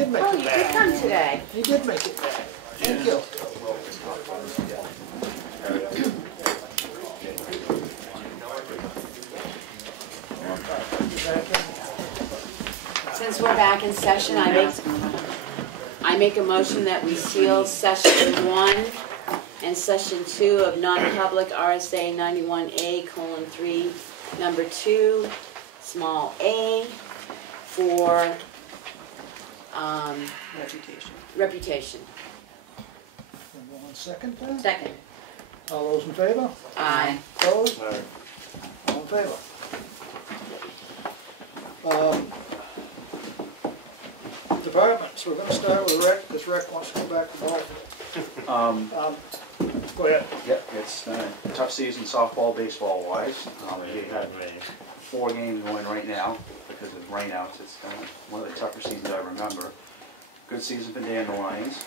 did make Oh, it you back. did come today. He did make it back. Thank you. Since we're back in session, I make a motion that we seal session 1 and session 2 of non-public RSA 91A:3, number 2, small a, for reputation. One second then. Second. All those in favor? Aye. Opposed? Aye. All in favor? Departments, we're going to start with Rick, because Rick wants to go back to ball. Go ahead. Yep, it's a tough season softball, baseball wise. We had 4 games going right now because of rainouts. It's one of the tougher seasons I remember. Good season for dandelions.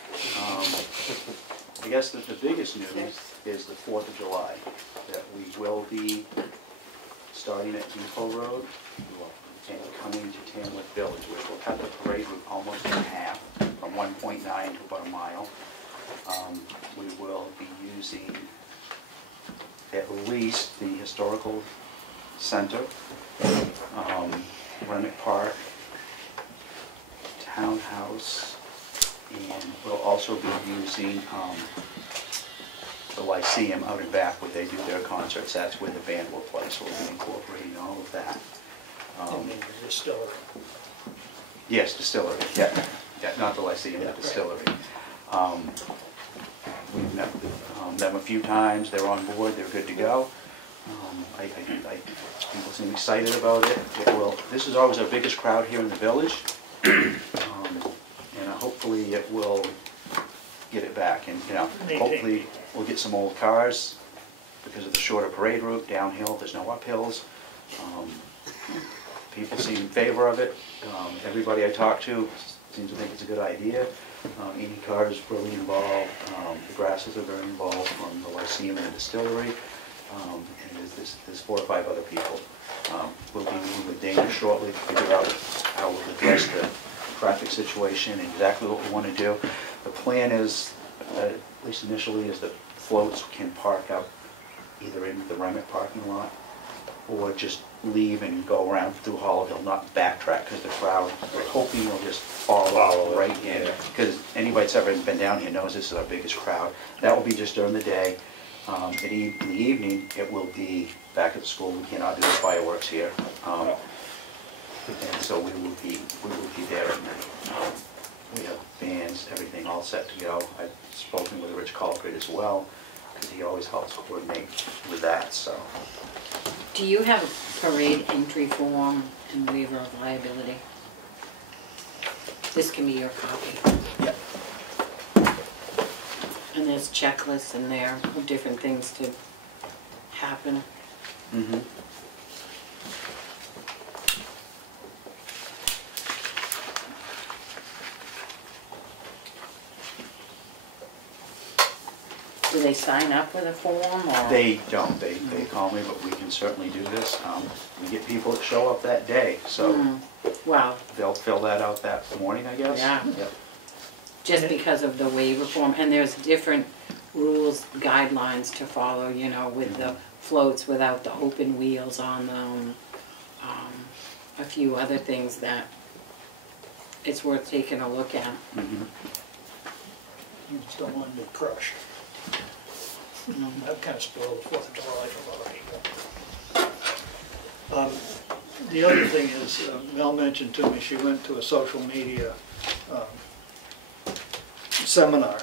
I guess that the biggest news is the 4th of July, that we will be starting at Depot Road and coming to Tamworth Village, which will cut the parade route almost in half, from 1.9 to about a mile. We will be using at least the historical center, Remick Park, townhouse, and we'll also be using the Lyceum out and back where they do their concerts. That's where the band will play, so we'll be incorporating all of that. And then the distillery. Yes, distillery, yeah, not the Lyceum, the distillery. We've met with them a few times, they're on board, they're good to go. People seem excited about it. This is always our biggest crowd here in the village, and hopefully it will get it back, and hopefully we'll get some old cars because of the shorter parade route, downhill, there's no uphills. People seem in favor of it. Everybody I talk to seems to think it's a good idea. Any car is really involved. The grasses are very involved from the Lyceum and the distillery. And there's 4 or 5 other people. We'll be meeting with Dana shortly to figure out how we'll address the traffic situation and exactly what we want to do. The plan is, at least initially, is that floats can park up either in the Remick parking lot or just leave and go around through Hollowville, not backtrack, because the crowd, we're hoping will just follow right in. Because anybody that's ever been down here knows this is our biggest crowd. That will be just during the day. In the evening, it will be back at the school. We cannot do the fireworks here, and so we will be there at night. We have bands, everything all set to go. I've spoken with Rich Culprit as well, because he always helps coordinate with that. So. Do you have a parade entry form and waiver of liability? This can be your copy. Yep. And there's checklists in there of different things to happen. Mm-hmm. Do they sign up with a form, or? They don't. They call me, but we can certainly do this. We get people that show up that day, so Wow. they'll fill that out that morning, I guess. Yeah. Yep. Just because of the waiver form, and there's different rules, guidelines to follow, you know, with the floats without the open wheels on them, a few other things that it's worth taking a look at. Mm-hmm. You just don't want to be crushed. That kind of spoiled the 4th of July for a lot of people. The other thing is, Mel mentioned to me, she went to a social media seminar.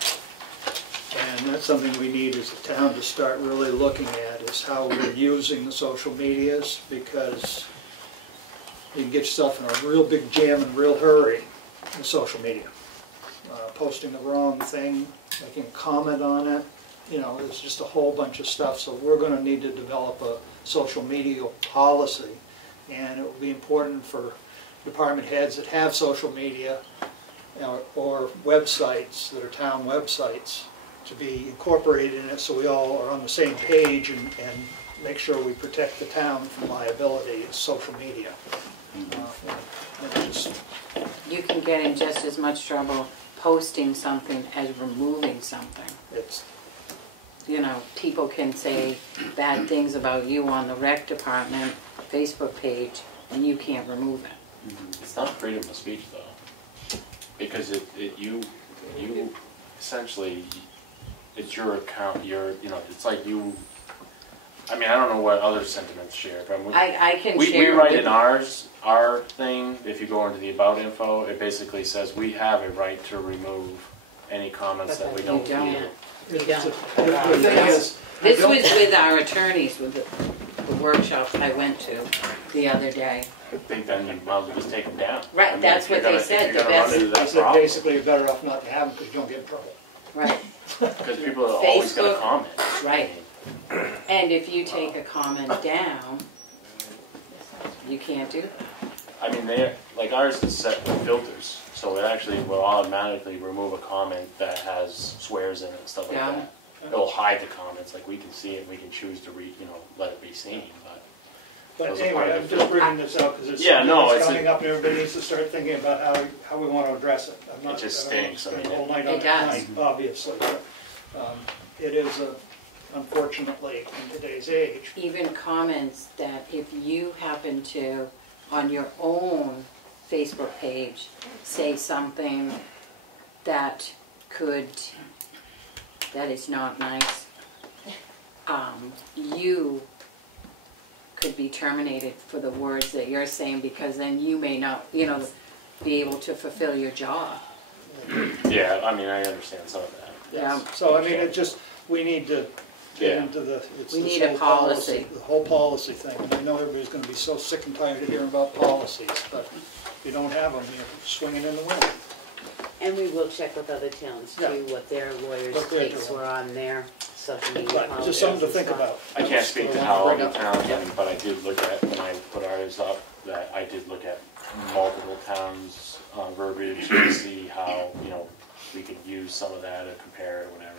And that's something we need as a town to start really looking at, is how we're using the social medias, because you can get yourself in a real big jam in a real hurry with social media. Posting the wrong thing, making a comment on it, you know, there's just a whole bunch of stuff. So we're going to need to develop a social media policy, and it will be important for department heads that have social media or websites that are town websites to be incorporated in it, so we all are on the same page and make sure we protect the town from liability as social media. Just you can get in just as much trouble posting something as removing something. It's, You know, people can say bad things about you on the rec department Facebook page, and you can't remove it. It's not freedom of speech though, because you essentially, it's your account, it's like you, I mean, I don't know what other sentiments share, but I can we share. write in our thing, if you go into the about info, it basically says we have a right to remove any comments that we don't don't. feel. We don't. the thing is, This was with our attorneys, with the workshops I went to the other day. I think then you might as well just take them down. Right, I mean, that's if you're what they gonna- said, if you're the gonna run best- into that I said problem, basically you're better off not to have them because you don't get in trouble. Right, because people are always going to Facebook, comment. right. And if you take a comment down, you can't do that. I mean, like ours is set with filters, so it actually will automatically remove a comment that has swears in it and stuff like Yeah. that. It'll hide the comments, like we can see it, we can choose to let it be seen, but. But Those are part anyway, of I'm the just bringing this up because it's Yeah, no, something it's that's a- coming up and everybody needs to start thinking about how we want to address it. I'm not- It just I don't wanna stinks, I spend mean, the whole night it on it does. tonight, obviously. But, it is, unfortunately, in today's age, Even comments that if you happen to, on your own Facebook page, say something that is not nice, you could be terminated for the words that you're saying, because then you may not, be able to fulfill your job. Yeah, I mean, I understand some of that. Yeah. so I mean, it just, we need to get Yeah. into it's We this need a whole policy. The whole policy thing. And I know everybody's going to be so sick and tired of hearing about policies, but if you don't have them, you're swinging in the wind. And we will check with other towns Yeah. too, what their lawyers' What they're takes doing. were on their social media But policies. just something to and think stuff. about. I can't speak That's to what I how wanted other to bring up. towns, but I did look at, when I put ours up, that I did look at multiple towns' verbiage to see how, we could use some of that or compare it or whatever.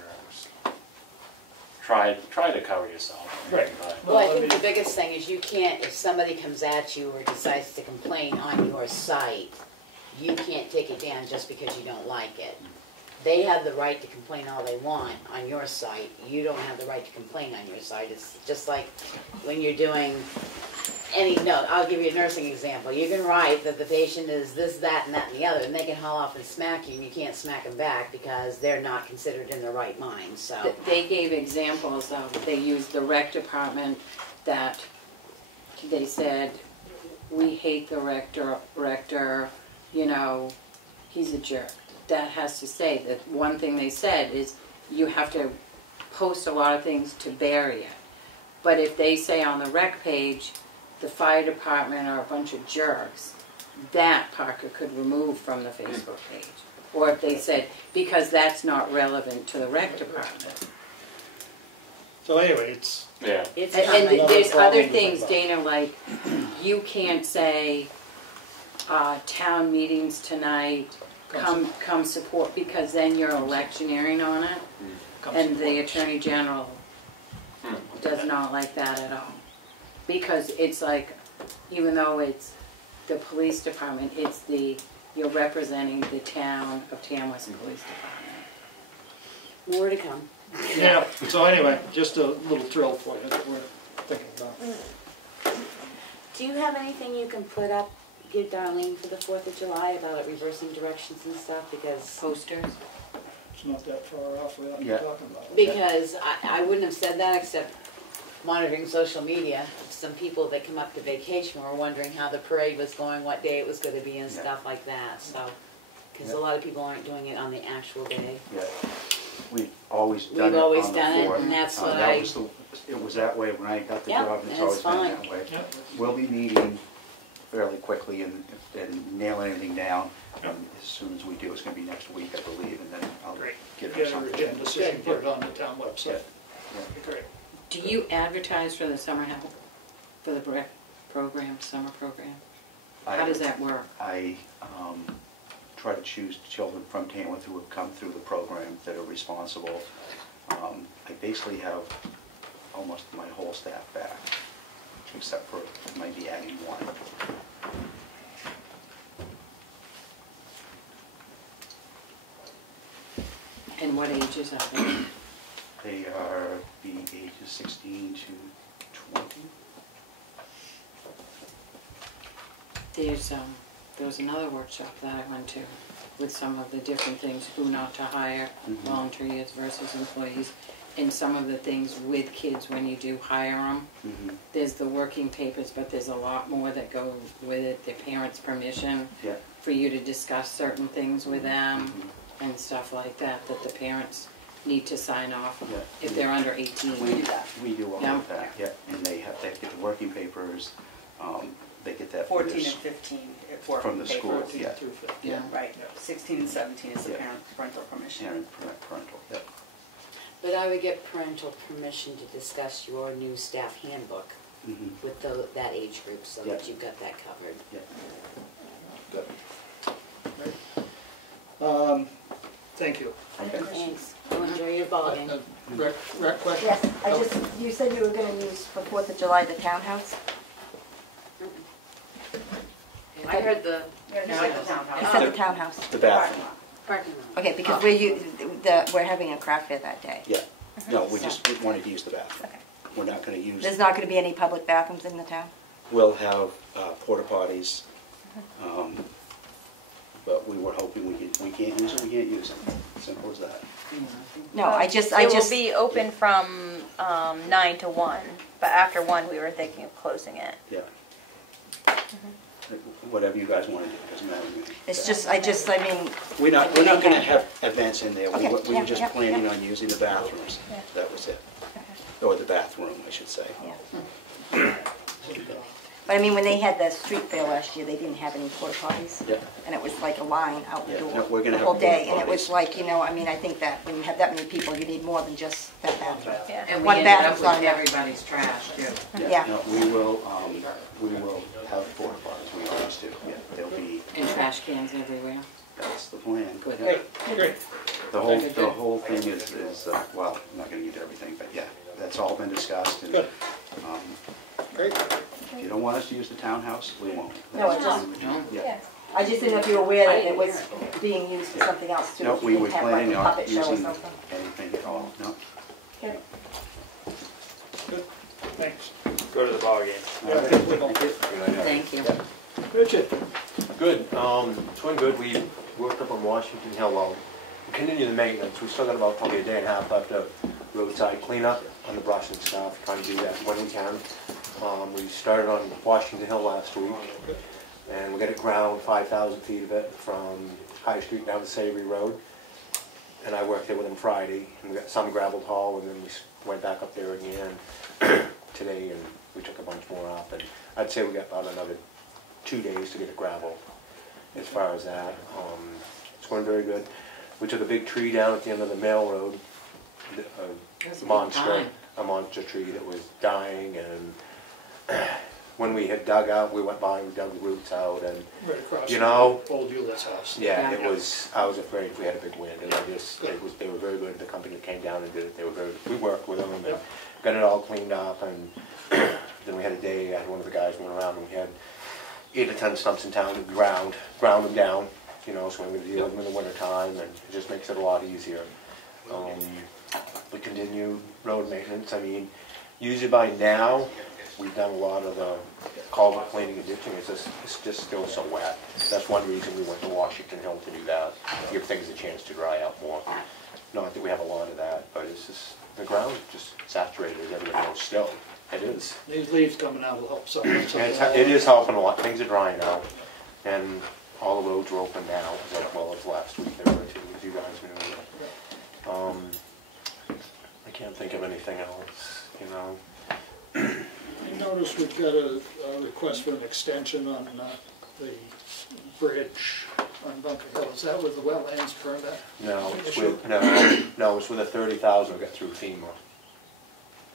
Try to cover yourself. Right. But- Well, I Well, I think the mean- biggest thing is you can't, if somebody comes at you or decides to complain on your site, you can't take it down just because you don't like it. They have the right to complain all they want on your site. You don't have the right to complain on your site. It's just like when you're doing I'll give you a nursing example. You can write that the patient is this, that, and that, and the other, and they can haul off and smack you, and you can't smack them back because they're not considered in their right mind, so. They gave examples of, they used the rec department, that they said, we hate the rector, he's a jerk. That has to say, that one thing they said is, you have to post a lot of things to bury it. But if they say on the rec page, the fire department are a bunch of jerks, that Parker could remove from the Facebook page. Or if they said, because that's not relevant to the rec department. So anyway, it's, Yeah. It's And coming. Another there's problem other to things, think Dana, like, you can't say, town meetings tonight, come support, because then you're electioneering on it. And the Attorney General does not like that at all. Because it's like, even though it's the police department, you're representing the town of Tamworth Police Department. More to come. yeah, so anyway, just a little thrill for you that we're thinking about. Do you have anything you can put up, give Darlene for the 4th of July about it reversing directions and stuff? Posters? It's not that far off without Yeah. talking about it. Because I wouldn't have said that except monitoring social media. Some people that come up to vacation were wondering how the parade was going, what day it was going to be and Yeah. stuff like that, so. Because Yeah. a lot of people aren't doing it on the actual day. Yeah, we've always done it We've always on the done it, 4th. and that's what That was it was that way when I got the Yeah, job, and it's and always it's been fine. that way. Yeah. We'll be meeting fairly quickly and nail anything down. As soon as we do, it's gonna be next week, I believe, and then I'll Great. get her Get our something. agenda, so you can put it on the town website. Yeah. Great. Do you advertise for the summer help, for the summer program? How does that work? I try to choose children from Tamworth who have come through the program that are responsible. I basically have almost my whole staff back, except for maybe adding one. And what ages are they? They are the ages 16 to 20. There was another workshop that I went to with some of the different things, who not to hire, volunteers versus employees, and some of the things with kids when you do hire them. There's the working papers, but there's a lot more that go with it, their parents' permission for you to discuss certain things with them and stuff like that, that the parents need to sign off if they're under 18. We do all of that, and they get the working papers. They get that 14 and 15 from the school. 14 through 15. Right. 16 and 17 is the parental permission. Parental. But I would get parental permission to discuss your new staff handbook with that age group, so that you've got that covered. Good. Right. Thank you. Thanks. Go enjoy your ball game. Rec question? Yes, you said you were gonna use for 4th of July the townhouse? I heard the You said the townhouse. I said the townhouse. The bathroom. parking lot. Okay, because we're having a craft fair that day. Yeah. No, we just wanted to use the bathroom. Okay. We're not going to use. There's not gonna be any public bathrooms in the town? We'll have porta potties, but we were hoping we can't use them. We can't use them. Simple as that. No, I just. It will be open from 9 to 1, but after 1 we were thinking of closing it. Yeah. Whatever you guys want to do, doesn't matter to me. It's just, I mean. We're not going to have events in there. Okay, We were just yeah, planning yeah. on using the bathrooms. Yeah. That was it. Or the bathroom, I should say. Yeah. But I mean, when they had the street fair last year, they didn't have any porta potties. Yeah. And it was like a line out the Yeah, door no, we're gonna the have whole day. porta And it was potties. like, you know, I mean, I think that when you have that many people, you need more than just that bathroom. Yeah. And we One ended up bathroom's with not enough. everybody's trash too. Yeah. No, we will have porta potties. We always do. Yeah. There'll be. And trash cans everywhere. That's the plan. Good. Yeah. Great. The whole thing is well, I'm not going to get to everything, but yeah, that's all been discussed. And, Good. Great. if you don't want us to use the townhouse, we won't. No, That's it's what just- we would do. No. Yeah. I just didn't know if you were aware that it was being used for something else too. No, If we you were didn't have, like, planning a on puppet show or using something. anything at all. No. Okay. Good. Thanks. Go to the ball game. All right. Thank you. Thank you. Richard? Good, it's going good. We worked up on Washington Hill. Well, we continue the maintenance. We still got about probably a day and a half left of roadside cleanup on the brush and stuff, trying to do that when we can. We started on Washington Hill last week, and we got it ground, 5,000 feet of it from High Street down to Savory Road. And I worked there with them Friday, and we got some gravel haul, and then we went back up there again today, and we took a bunch more up. And I'd say we got about another 2 days to get it gravel as far as that. It's going very good. We took a big tree down at the end of the mail road, That's a a big time. monster tree that was dying, and when we had dug out, we went by, we dug the roots out, and Right across You from know- Old Euless house. yeah, Yeah. it was, I was afraid if we had a big wind, and they were very good, the company that came down and did it, they were very, we worked with them, and got it all cleaned up, and then we had a day, I had one of the guys went around, and we had 8 or 10 stumps in town, and ground them down, you know, so we would deal with them in the winter time, and it just makes it a lot easier. We continue road maintenance. I mean, usually by now, we've done a lot of the culvert cleaning and ditching. It's just still so wet. That's one reason we went to Washington Hill to do that, to give things a chance to dry out more. Not that we have a lot of that, but it's just, the ground's just saturated, as everybody knows still. It is. These leaves coming out will help some. And it is helping a lot. Things are drying out, and all the roads are open now, as well as last week. They were too, as you guys knew. I can't think of anything else, you know. I noticed we've got a request for an extension on the bridge on Bunker Hill. Is that with the wetlands permit? No, it's with, it's with a 30,000 we got through FEMA.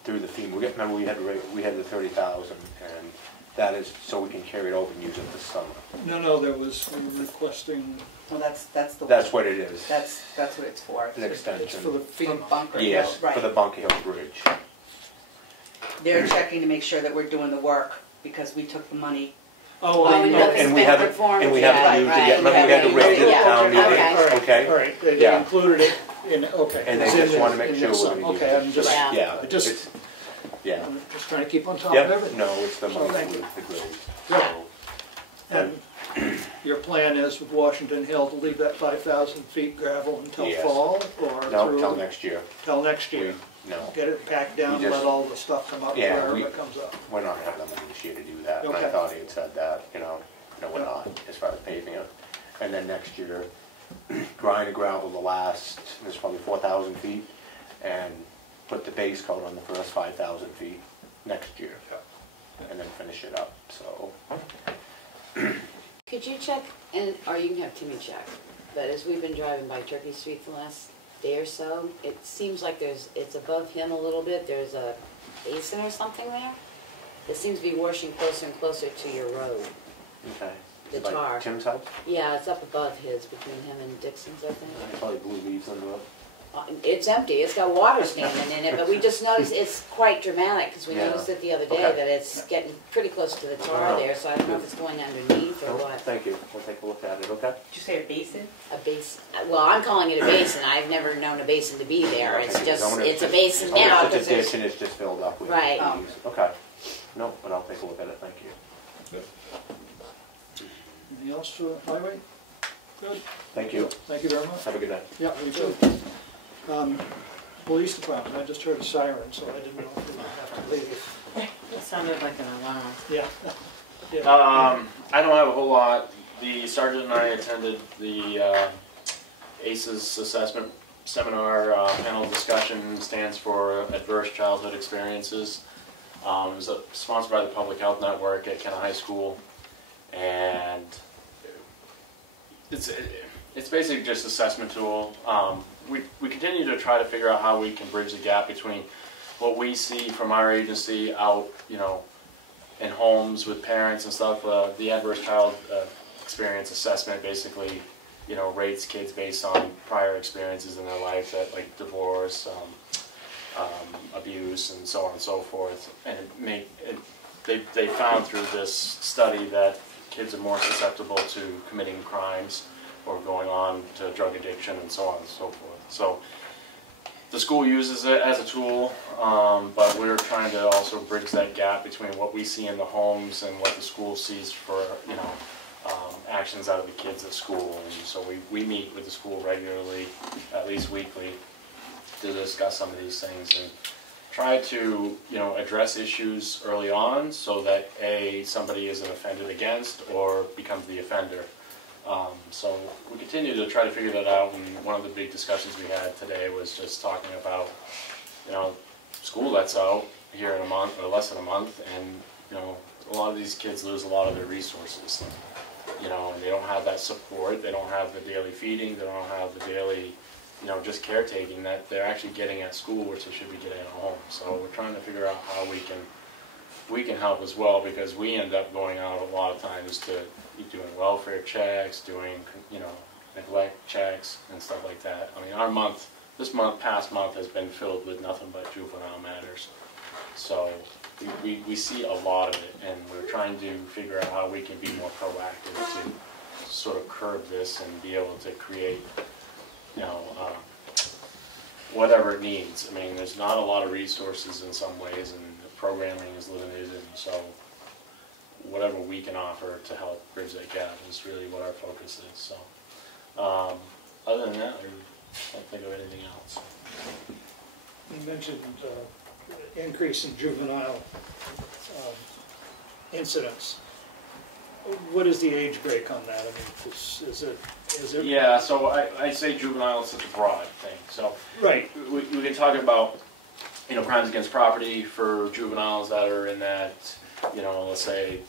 Through the FEMA. Remember we had the 30,000, and that is so we can carry it over and use it this summer. No, there was, we were requesting, Well, that's what it is. That's what it's for. An it's extension. for the For FEMA. Bunker Hill, Yes, right. for the Bunker Hill Bridge. They're checking to make sure that we're doing the work, because we took the money. Oh, and you haven't And we spent haven't, performance and we yet, haven't used it right, yet. Remember we had to raise it at yeah, town okay. meeting? Okay. All right, they Yeah. included it Okay. And they it's just in wanna the- make in sure the we're sum. gonna use Okay, it. I'm just, Yeah, I just, it's, yeah. I'm just trying to keep on top of Yep, everything. no, it's the money thank with you. the grades. Good. So, And your plan is with Washington Hill to leave that 5,000 feet gravel until Yes. fall, or through? no, till next year. Till next year? No, Get it packed down, We just- let all the stuff come up Yeah, wherever we- it comes up. we're not having the money this year to do that, and I Okay. thought he had said that, no, we're not, as far as paving it. And then next year, grind the gravel the last, there's probably 4,000 feet, and put the base coat on the first 5,000 feet next year, and then finish it up, so. Could you check, or you can have Timmy check, but as we've been driving by Turkey Street the last day or so, it seems like it's above him a little bit, there's a basin or something there. It seems to be washing closer and closer to your road. Okay. The Like tar. Tim's house? Yeah, it's up above his, between him and Dixon's, I think. Probably blue leaves under it. It's empty, it's got water standing in it, but we just noticed it's quite dramatic, because we Yeah. noticed it the other day, Okay. that it's getting pretty close to the tar there, so I don't know if it's going underneath or No, what. thank you, we'll take a look at it, okay? Did you say a basin? A basin, well, I'm calling it a basin, I've never known a basin to be there, it's Okay, just, I wonder if it's a basin now, I wonder if because it's a there's, ditch and it's just filled up with Right. leaves. Okay, no, but I'll take a look at it, thank you. Anything else for highway? Good, Thank you, thank you very much. have a good night. Yeah, you too. Police department, I just heard a siren, so I didn't know if we would have to leave. It sounded like an alarm. Yeah. I don't have a whole lot. The sergeant and I attended the ACEs assessment seminar. Panel discussion stands for Adverse Childhood Experiences. It was sponsored by the Public Health Network at Kenna High School, and it's basically just an assessment tool. We continue to try to figure out how we can bridge the gap between what we see from our agency out, in homes with parents and stuff. The adverse child experience assessment basically, rates kids based on prior experiences in their life, that like divorce, abuse, and so on and so forth. And they found through this study that kids are more susceptible to committing crimes or going on to drug addiction and so on and so forth. So the school uses it as a tool, but we're trying to also bridge that gap between what we see in the homes and what the school sees for, actions out of the kids at school. And so we meet with the school regularly, at least weekly, to discuss some of these things and try to, address issues early on so that somebody isn't offended against or becomes the offender. So we continue to try to figure that out, and one of the big discussions we had today was just talking about, school lets out here in a month or less than a month, and a lot of these kids lose a lot of their resources, and they don't have that support, they don't have the daily feeding, they don't have the daily, just caretaking that they're actually getting at school, which they should be getting at home. So we're trying to figure out how we can help as well, because we end up going out a lot of times to doing welfare checks, doing neglect checks and stuff like that. I mean, past month has been filled with nothing but juvenile matters. So we see a lot of it, and we're trying to figure out how we can be more proactive to sort of curb this and be able to create, whatever it needs. I mean, there's not a lot of resources in some ways, and the programming is limited, and so whatever we can offer to help bridge that gap is really what our focus is. So, other than that, I can't think of anything else. You mentioned increase in juvenile incidents. What is the age break on that? I mean, is it? Yeah, so I say juvenile is such a broad thing. So Right. we can talk about, crimes against property for juveniles that are in that, let's say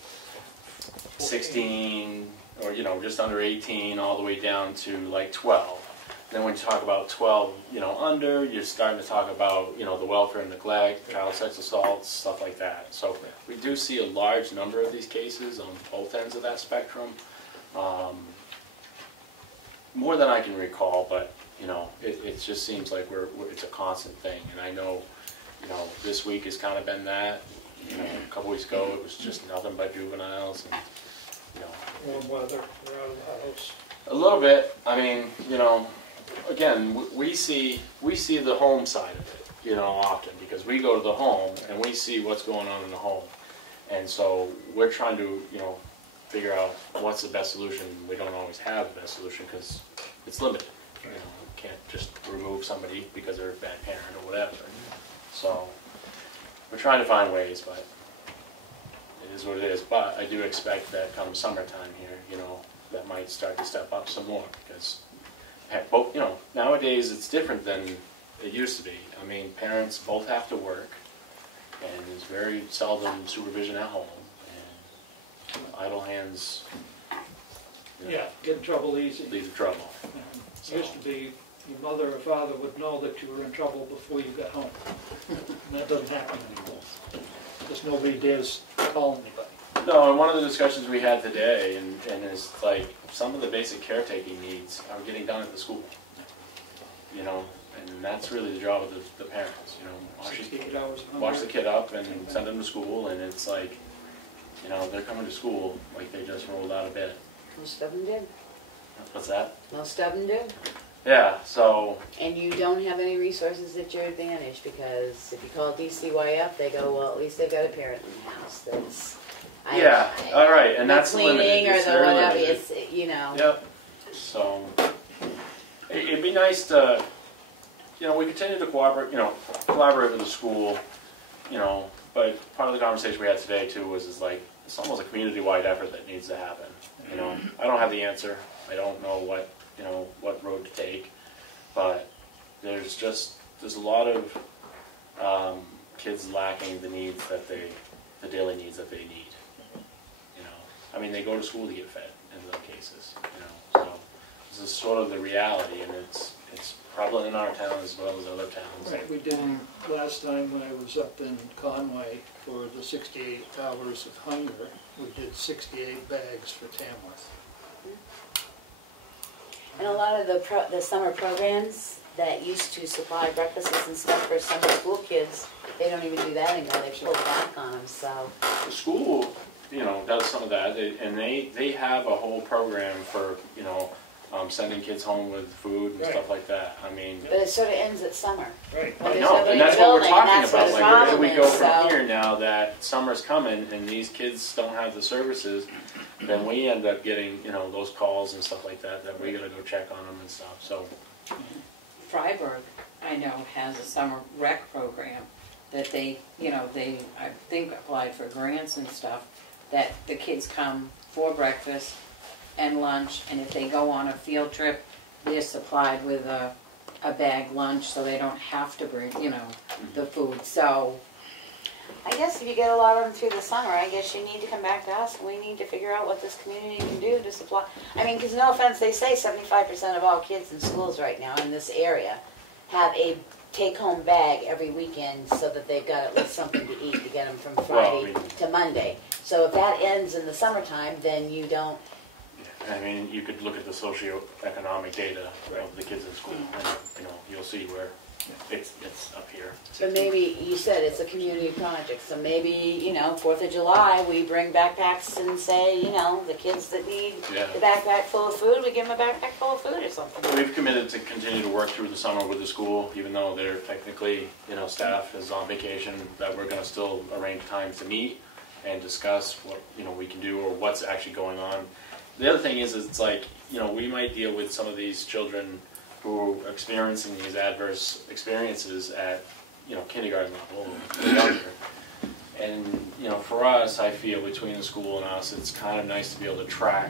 16 or, just under 18 all the way down to like 12. Then when you talk about 12, under, you're starting to talk about, the welfare and neglect, child sex assaults, stuff like that. So we do see a large number of these cases on both ends of that spectrum. More than I can recall, but, it just seems like it's a constant thing. And I know, this week has kind of been that. A couple weeks ago, it was just nothing but juveniles. And, Warm weather, we're out of the house. a little bit. I mean, again, we see the home side of it, you know, often, because we go to the home and we see what's going on in the home. And so we're trying to, you know, figure out what's the best solution. We don't always have the best solution because it's limited. You know, you can't just remove somebody because they're a bad parent or whatever. So we're trying to find ways, but it is what it is. But I do expect that come summertime here, you know, that might start to step up some more because, heck, both, you know, nowadays it's different than it used to be. I mean, parents both have to work, and there's very seldom supervision at home, and idle hands, you know, Yeah, get in trouble easy. lead to trouble. It used to be your mother or father would know that you were in trouble before you got home. And that doesn't happen anymore. Because nobody dares call anybody. No, and one of the discussions we had today, and is like, some of the basic caretaking needs are getting done at the school. You know, and that's really the job of the parents, you know. 68 hours a month. Watch the kid up and send them to school, and it's like, you know, they're coming to school like they just rolled out of bed. Most of them did. What's that? Most of them do. Yeah, so, And you don't have any resources at your advantage because if you call DCYF, they go, well, at least they've got a parent in the house that's. yeah, all right, and that's limited. Cleaning or It's the very whatever, limited. it's, you know. Yep. So, it'd be nice to, you know, we continue to collaborate with the school, you know, but part of the conversation we had today too is like, it's almost a community-wide effort that needs to happen. You know, I don't have the answer. I don't know what, you know, what road to take, but there's a lot of kids lacking the needs that the daily needs that they need. You know, I mean, they go to school to get fed in some cases, you know, so this is sort of the reality, and it's probably in our town as well as other towns. Right, we did, last time when I was up in Conway for the 68 hours of hunger, we did 68 bags for Tamworth. And a lot of the summer programs that used to supply breakfasts and stuff for summer school kids, they don't even do that anymore. They pulled back on them, so. The school, you know, does some of that, and they have a whole program for, you know, sending kids home with food and stuff like that. I mean, But it sort of ends at summer. Right. When I there's know, nobody and in that's the what we're building, and talking that's about. what the Like, where do problem we go is, from so. here now that summer's coming and these kids don't have the services? Then we end up getting, you know, those calls and stuff like that we gotta go check on them and stuff. So, Freiburg, I know, has a summer rec program that they, you know, I think applied for grants and stuff, that the kids come for breakfast and lunch, and if they go on a field trip, they're supplied with a bag lunch, so they don't have to bring, you know, the food. So, I guess if you get a lot of them through the summer, I guess you need to come back to us, and we need to figure out what this community can do to supply. I mean, because no offense, they say 75% of all kids in schools right now in this area have a take-home bag every weekend so that they've got at least something to eat to get them from Friday to Monday. So if that ends in the summertime, then you don't. I mean, you could look at the socioeconomic data of the kids in school, and, you know, you'll see where it's up here. But maybe, you said it's a community project, so maybe, you know, 4th of July, we bring backpacks and say, you know, the kids that need the backpack full of food, we give them a backpack full of food or something. We've committed to continue to work through the summer with the school, even though they're technically, you know, staff is on vacation, that we're gonna still arrange times to meet and discuss what, you know, we can do or what's actually going on. The other thing is it's like, you know, we might deal with some of these children who are experiencing these adverse experiences at, you know, kindergarten level or younger. And, you know, for us, I feel between the school and us, it's kind of nice to be able to track,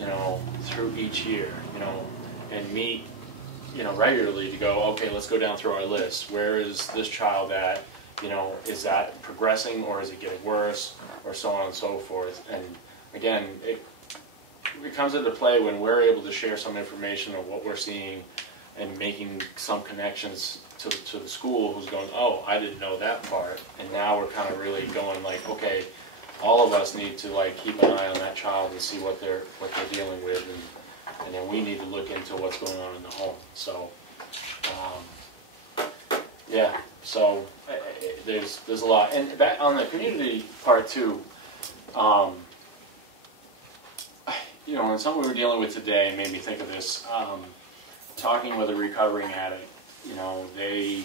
you know, through each year, you know, and meet, you know, regularly to go, okay, let's go down through our list. Where is this child at? You know, is that progressing or is it getting worse or so on and so forth? And again, it comes into play when we're able to share some information of what we're seeing and making some connections to the school who's going, oh, I didn't know that part. And now we're kind of really going like, okay, all of us need to like keep an eye on that child and see what they're dealing with, and then we need to look into what's going on in the home. So, yeah, so there's a lot. And back on the community part too, you know, and something we were dealing with today made me think of this. talking with a recovering addict, you know, they've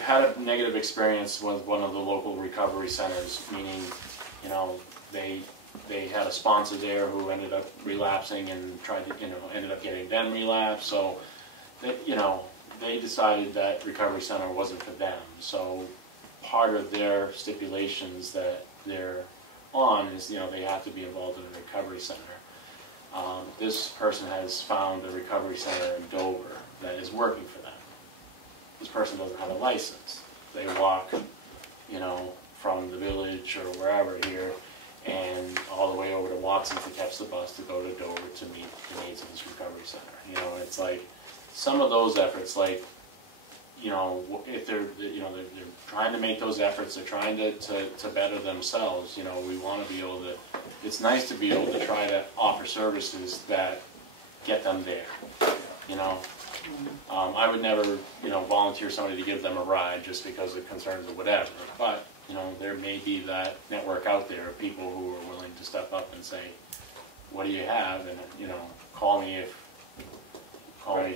had a negative experience with one of the local recovery centers, meaning, you know, they had a sponsor there who ended up relapsing and tried to, you know, ended up getting them relapse. So, you know, they decided that recovery center wasn't for them. So part of their stipulations that they're on is, you know, they have to be involved in a recovery center. This person has found a recovery center in Dover that is working for them. This person doesn't have a license. They walk, you know, from the village or wherever here and all the way over to Watson to catch the bus to go to Dover to meet the needs of this recovery center. You know, it's like some of those efforts, like, you know, if they're, you know, they're trying to make those efforts, they're trying to better themselves, you know, we want to be able to, it's nice to be able to try to offer services that get them there, you know. I would never, you know, volunteer somebody to give them a ride just because of concerns or whatever, but, you know, there may be that network out there of people who are willing to step up and say, what do you have? And, you know, call me if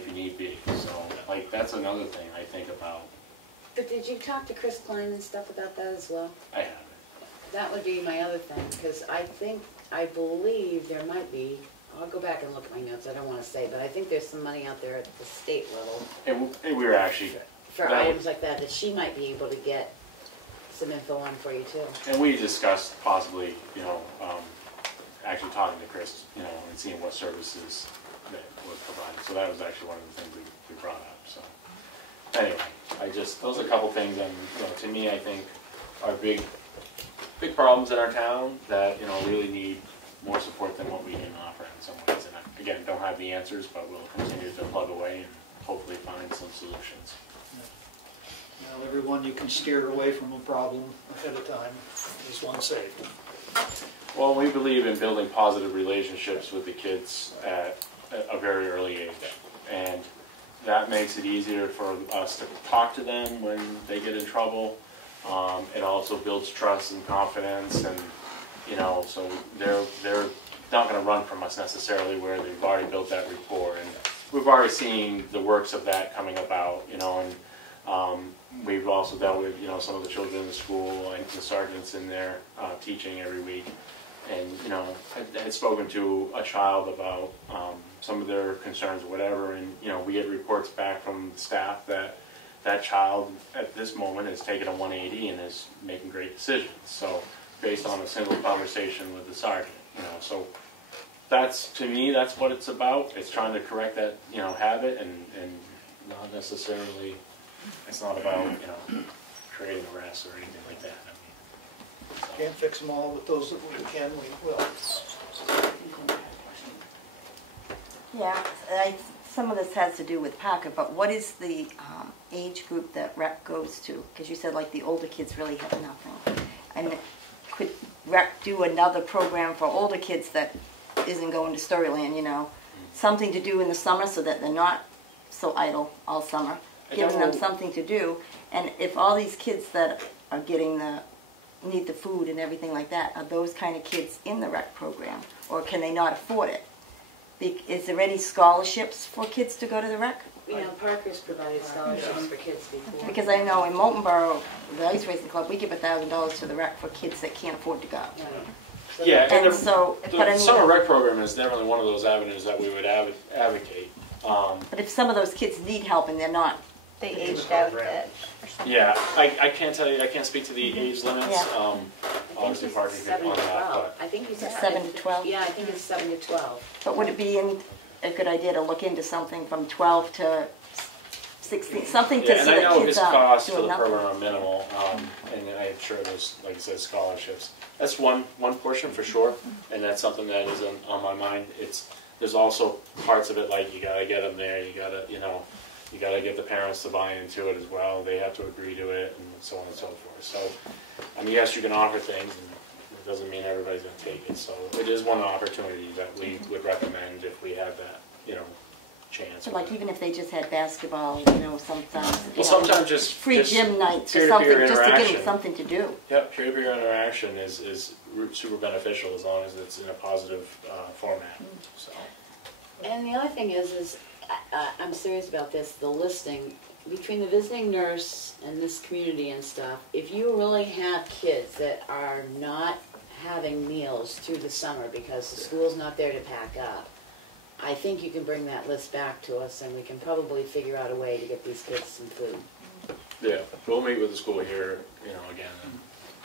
you need be. So, like, that's another thing I think about. But did you talk to Chris Klein and stuff about that as well? I haven't. That would be my other thing, because I believe there might be, I'll go back and look at my notes, I don't want to say, but I think there's some money out there at the state level And we were actually... for items like that she might be able to get some info on for you too. And we discussed possibly, you know, actually talking to Chris, you know, and seeing what services that was provided. So that was actually one of the things we brought up. So anyway, those are a couple things, and you know, to me, I think are big problems in our town that, you know, really need more support than what we can offer in some ways. And I, again, don't have the answers, but we'll continue to plug away and hopefully find some solutions. Now, everyone you can steer away from a problem ahead of time is one saved. Well, we believe in building positive relationships with the kids at a very early age, and that makes it easier for us to talk to them when they get in trouble. It also builds trust and confidence, and you know, so they're not going to run from us necessarily, where they've already built that rapport, and we've already seen the works of that coming about, you know, and we've also dealt with, you know, some of the children in the school and the sergeants in there teaching every week. And, you know, I had spoken to a child about some of their concerns or whatever, and, you know, we get reports back from staff that that child at this moment has taken a 180 and is making great decisions. So, based on a single conversation with the sergeant, you know, so that's, to me, that's what it's about. It's trying to correct that, you know, habit, and not necessarily, it's not about, you know, creating arrests or anything like that. Can't fix them all with those that we can, we will. Yeah, some of this has to do with Parker, but what is the age group that rec goes to? Because you said like the older kids really have nothing. And could rec do another program for older kids that isn't going to Storyland, you know? Something to do in the summer so that they're not so idle all summer, giving them something to do. And if all these kids that are getting need the food and everything like that, are those kind of kids in the rec program, or can they not afford it? Is there any scholarships for kids to go to the rec? You know, Parker's provided scholarships for kids before. Because I know in Moulton Borough, the ice racing club, we give $1,000 to the rec for kids that can't afford to go. Right. So Yeah, and And so, but I the mean, summer rec program is definitely one of those avenues that we would advocate. but if some of those kids need help and they're not, They aged out it or something. Yeah, I can't tell you, I can't speak to the age limits. Yeah. Obviously, I Parker think could it's 7 on to that, 12. but I think he's 7 to 12? Yeah, I think it's 7 to 12. but would it be a good idea to look into something from 12 to 16, something to yeah, and so I that know kids his aren't costs for doing the nothing? program are minimal, and I'm sure there's, like I said, scholarships. That's one portion for sure, and that's something that is on my mind. There's also parts of it like you gotta get them there, you gotta get the parents to buy into it as well. They have to agree to it, and so on and so forth. So, I mean, yes, you can offer things, and it doesn't mean everybody's gonna take it. So, it is one opportunity that we would recommend if we have that, you know, chance. So like even if they just had basketball, you know, sometimes, Well, sometimes just free just gym nights or peer-to-peer something, just to give interaction. them something to do. Yep, peer-to-peer interaction is super beneficial as long as it's in a positive format. So, And the other thing is I'm serious about this, the listing, between the visiting nurse and this community and stuff, if you really have kids that are not having meals through the summer because the school's not there to pack up, I think you can bring that list back to us and we can probably figure out a way to get these kids some food. Yeah, we'll meet with the school here, again, and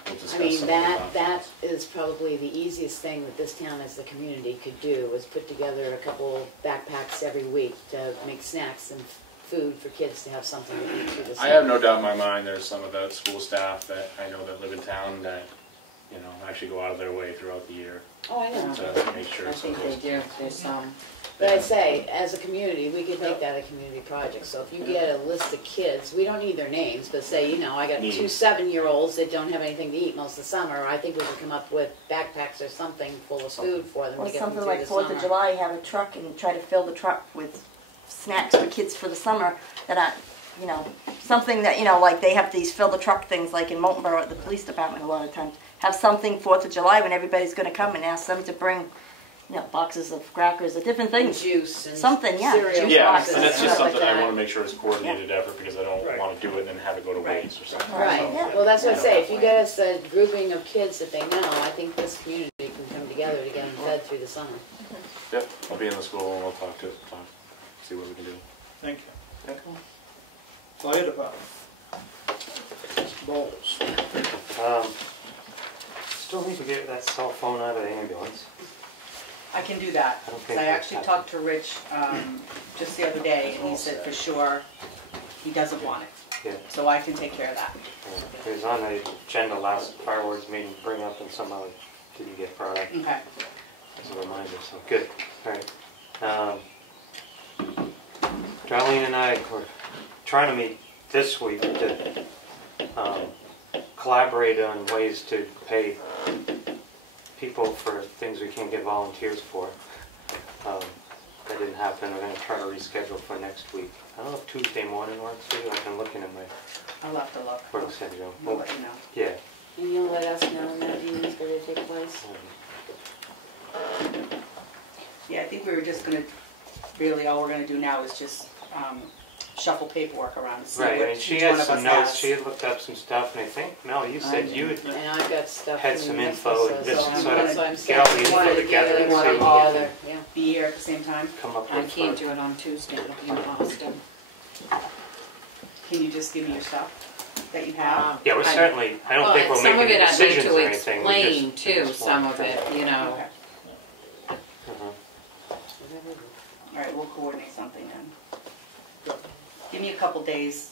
we'll discuss I mean, some of the that options. is probably the easiest thing that this town as a community could do, is put together a couple backpacks every week to make snacks and food for kids to have something to eat through the summer. I have no doubt in my mind there's some of the school staff that I know that live in town that, actually go out of their way throughout the year Oh, I know. to make sure. I so think they do, there's some. But I'd say, as a community, we could make that a community project. So if you get a list of kids, we don't need their names, but say, I got two 7-year-olds that don't have anything to eat most of the summer, I think we could come up with backpacks or something full of food for them Or to get them something through like the 4th summer. of July, have a truck and try to fill the truck with snacks for kids for the summer that are, something that, like they have these fill the truck things like in Molten Borough at the police department a lot of times. Have something 4th of July when everybody's going to come and ask them to bring, boxes of crackers or different And things. juice and Something, yeah. cereal Juice Yeah, boxes and that's just stuff like something I that. want to make sure is coordinated effort because I don't Right. want to do it and then have it go to waste or something. Right, So, well, that's what I say, if you get us a grouping of kids that they know, I think this community can come together to get them fed through the summer. Yep, I'll be in the school and we'll see what we can do. Thank you. Fire department. Bowles. Still need to get that cell phone out of the ambulance. I can do that. I don't 'Cause think I that's actually happened. talked to Rich just the other day, and he said for sure he doesn't want it. Yeah. So I can take care of that. It was on the agenda last fireworks meeting to bring up and somehow it didn't get brought up Okay. as a reminder, so good. All right. Darlene and I were trying to meet this week to collaborate on ways to pay people for things we can't get volunteers for. That didn't happen. We're going to try to reschedule for next week. I don't know if Tuesday morning works for you. I've been looking at my I'll have to look. work schedule. I'll let you know. Yeah. And you'll let us know when that meeting's going to take place? Yeah, I think we were just gonna, really all we're gonna do now is just shuffle paperwork around and see Right, what I mean, she each one had of some us notes, has. she had looked up some stuff, and I think, Mel, you said you had And I've got stuff. had from some the info, office, and so just I'm- sort that's of what I'm get saying. all the We info wanted to together get and it see all what we together, can yeah. Be here at the same time? come up I with. can't do it on Tuesday, I'll be in Boston. Can you just give me your stuff that you have? Yeah, we're certainly, I don't think we'll make Some of any it I need decisions or to anything. we explain just- too, just some want of to- it, Okay. Uh-huh. All right, we'll coordinate something then. Give me a couple days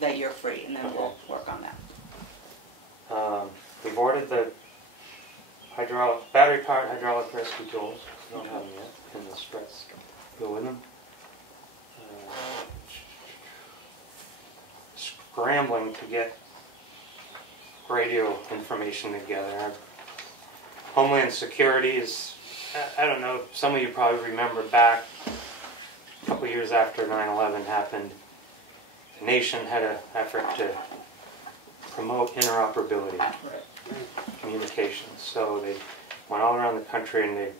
that you're free, and then we'll work on that. We've ordered the battery-powered hydraulic rescue tools. We don't have them yet, and the struts go with them. Scrambling to get radio information together. Homeland Security is, I don't know, some of you probably remember back a couple years after 9/11 happened, the nation had an effort to promote interoperability, communications. So they went all around the country and they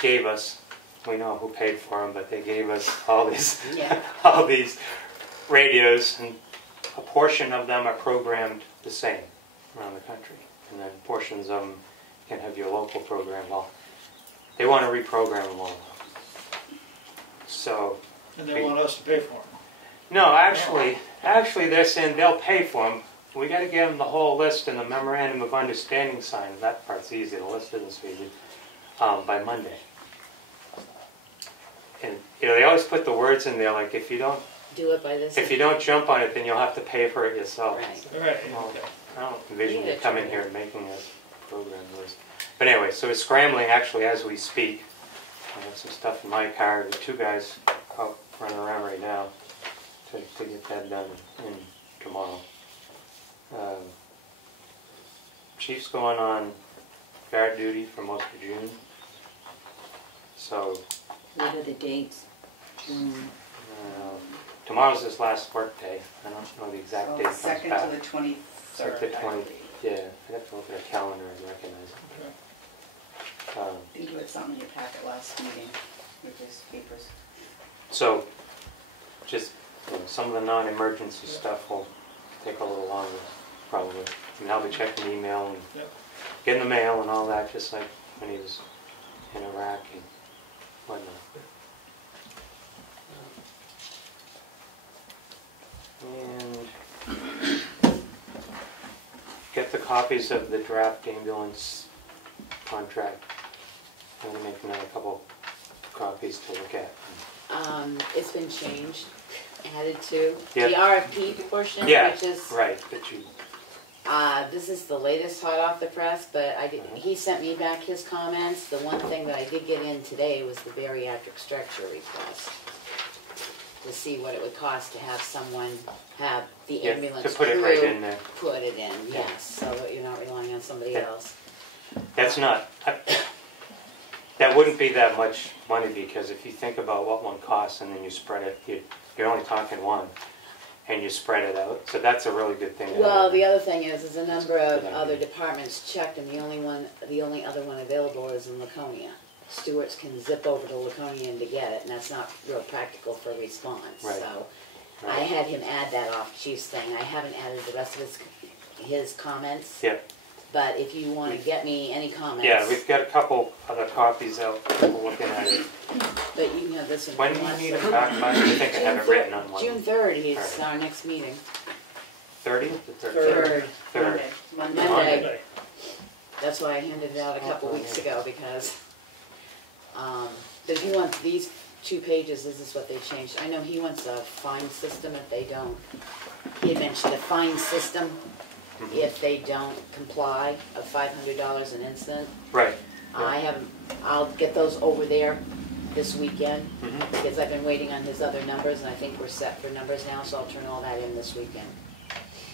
gave us, we know who paid for them, but they gave us all these, Yeah. all these radios, and a portion of them are programmed the same around the country, and then portions of them can have your local program. Well, they want to reprogram them all. So, And they want us to pay for them. no, actually they're saying they'll pay for them. We got to get them the whole list and the memorandum of understanding signed. That part's easy. The list isn't so easy. By Monday. And they always put the words in there like if you don't Do it by this. jump on it, then you'll have to pay for it yourself. Right. Right, Well, okay. I don't envision Yeah, you coming here and making a program list. But anyway, so it's scrambling actually as we speak. I have some stuff in my car. The two guys out running around right now to get that done in tomorrow. Chief's going on guard duty for most of June. So What are the dates? tomorrow's his last work day. I don't know the exact So date. the Comes second back. to the 23rd, It's like the I 20. believe. Yeah, I have to look at a calendar and recognize it. I think it was something in your packet last meeting with these papers. So, just, some of the non-emergency stuff will take a little longer, probably. I mean, I'll be checking email and Yep. getting the mail and all that, just like when he was in Iraq and whatnot. And get the copies of the draft ambulance contract. I'm gonna make another couple copies to look at. It's been changed, added to. Yeah. The RFP portion, Yeah, which is, right, but you, this is the latest hot off the press, but he sent me back his comments. The one thing that I did get in today was the bariatric structure request. To see what it would cost to have someone have the yeah, ambulance to put it right crew in there. put it in, Yeah. yes, so that you're not relying on somebody Yeah. else. That's not, that wouldn't be that much money, because if you think about what one costs and then you spread it, you're only talking one, and you spread it out, so that's a really good thing to have. Well, the other thing is a number of Good idea. other departments checked, and the only other one available is in Laconia. Stewards can zip over to Laconia to get it, and that's not real practical for response, Right. so. Right. I had him add that off chief's thing, I haven't added the rest of his comments. Yeah, But if you wanna get me any comments. yeah, we've got a couple other copies out, we're looking at it. But you can have this one. When do you need them back by? I think I have it written on one. June 3rd is Alright. our next meeting. 30th? The Third. Third. Monday. Monday. That's why I handed it out a couple weeks ago, because, but if you want these 2 pages, this is what they changed. I know he wants a fine system if they don't, he had mentioned a fine system if they don't comply of $500 an incident. Right. I'll get those over there this weekend, Mhm. because I've been waiting on his other numbers, and I think we're set for numbers now, so I'll turn all that in this weekend.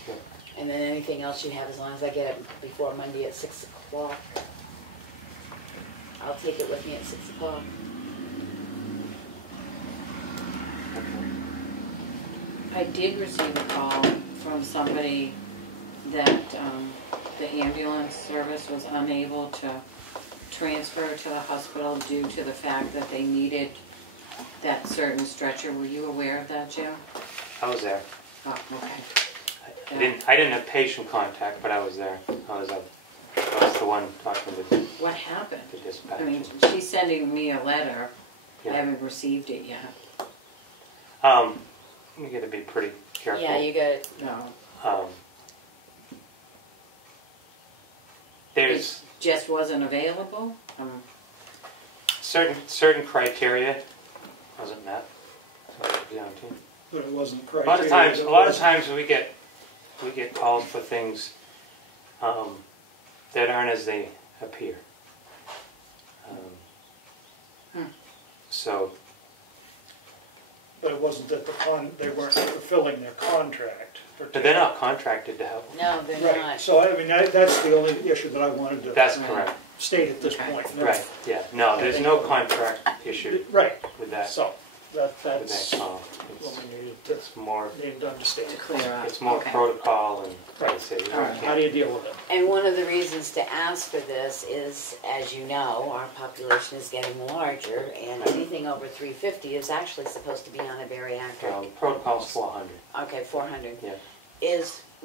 Good. And then anything else you have, as long as I get it before Monday at 6 o'clock, I'll take it with me at 6 o'clock. I did receive a call from somebody that the ambulance service was unable to transfer to the hospital due to the fact that they needed that certain stretcher. Were you aware of that, Jim? I was there. Oh, okay. I didn't have patient contact, but I was there. I was the one talking to What happened? the dispatcher. I mean, she's sending me a letter. I Yeah. haven't received it yet. You gotta be pretty careful. Yeah, you got it. No. There's It just wasn't available? certain criteria wasn't met. So to be honest with you. But it wasn't A criteria. lot of times we get calls for things that aren't as they appear. So But it wasn't that they weren't fulfilling their contract. but they're not contracted to help. No, they're Right, not. so I mean, that's the only issue that I wanted to That's correct. state at this Okay. point. Right. Yeah. No, there's no contract issue Right, with that. so that's With that call. what we needed to It's more. understand. To clear up. It's more Okay. protocol and like I say, you All right. How do you deal with it? And one of the reasons to ask for this is, as you know, our population is getting larger, and anything over 350 is actually supposed to be on a bariatric. protocol's 400. Okay, 400 Yeah.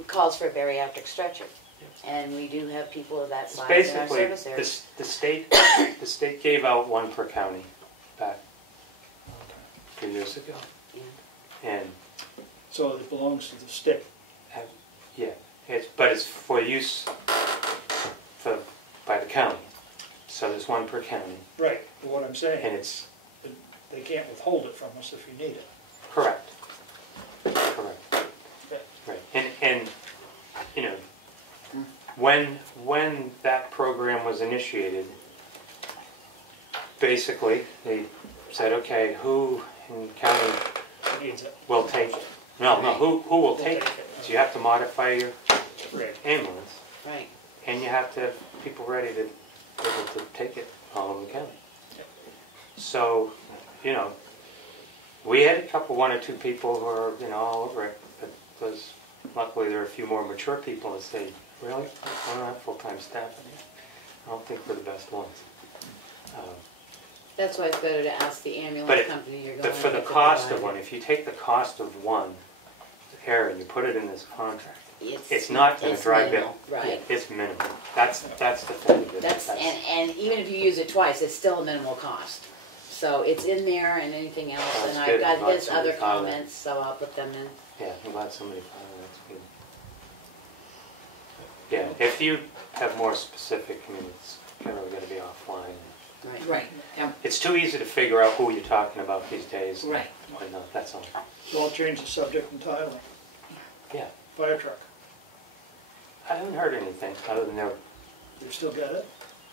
calls for a bariatric stretcher, and we do have people of that It's size in our basically service area. the state gave out one per county back 2 years ago, Yeah. and So it belongs to the state. yeah, it's for use by the county. So there's one per county, Right, but what I'm saying, and it's they can't withhold it from us if you need it. correct. Correct. Yeah. Right. And you know, when that program was initiated, basically they said, okay, who in the county Needs it. will take it? No, who will take it? So you have to modify your Right. ambulance, Right. and you have to have people ready to be able to take it all over the county. Yep. So, you know, we had one or two people who are, all over it, but luckily there are a few more mature people that say, really? I don't have full-time staff in here. I don't think we're the best ones. That's why it's better to ask the But ambulance it- company you're going But to. for the get cost of provider. one, if you take the cost of one error and you put it in this contract, It's it's not gonna it's drive it. minimal, right. It's minimal. That's the thing. And even if you use it twice, it's still a minimal cost. So it's in there and anything else, That's and I've good. got Glad his somebody other found that. comments, so I'll put them in. Yeah, I'm glad somebody found it. That's good. Yeah, if you have more specific, I mean, it's kind of gonna be offline. Right. Right, yeah, It's too easy to figure out who you're talking about these days. right. But no, that's all. So I'll change the subject entirely. Yeah. Fire truck, I haven't heard anything other than they're, you still got it?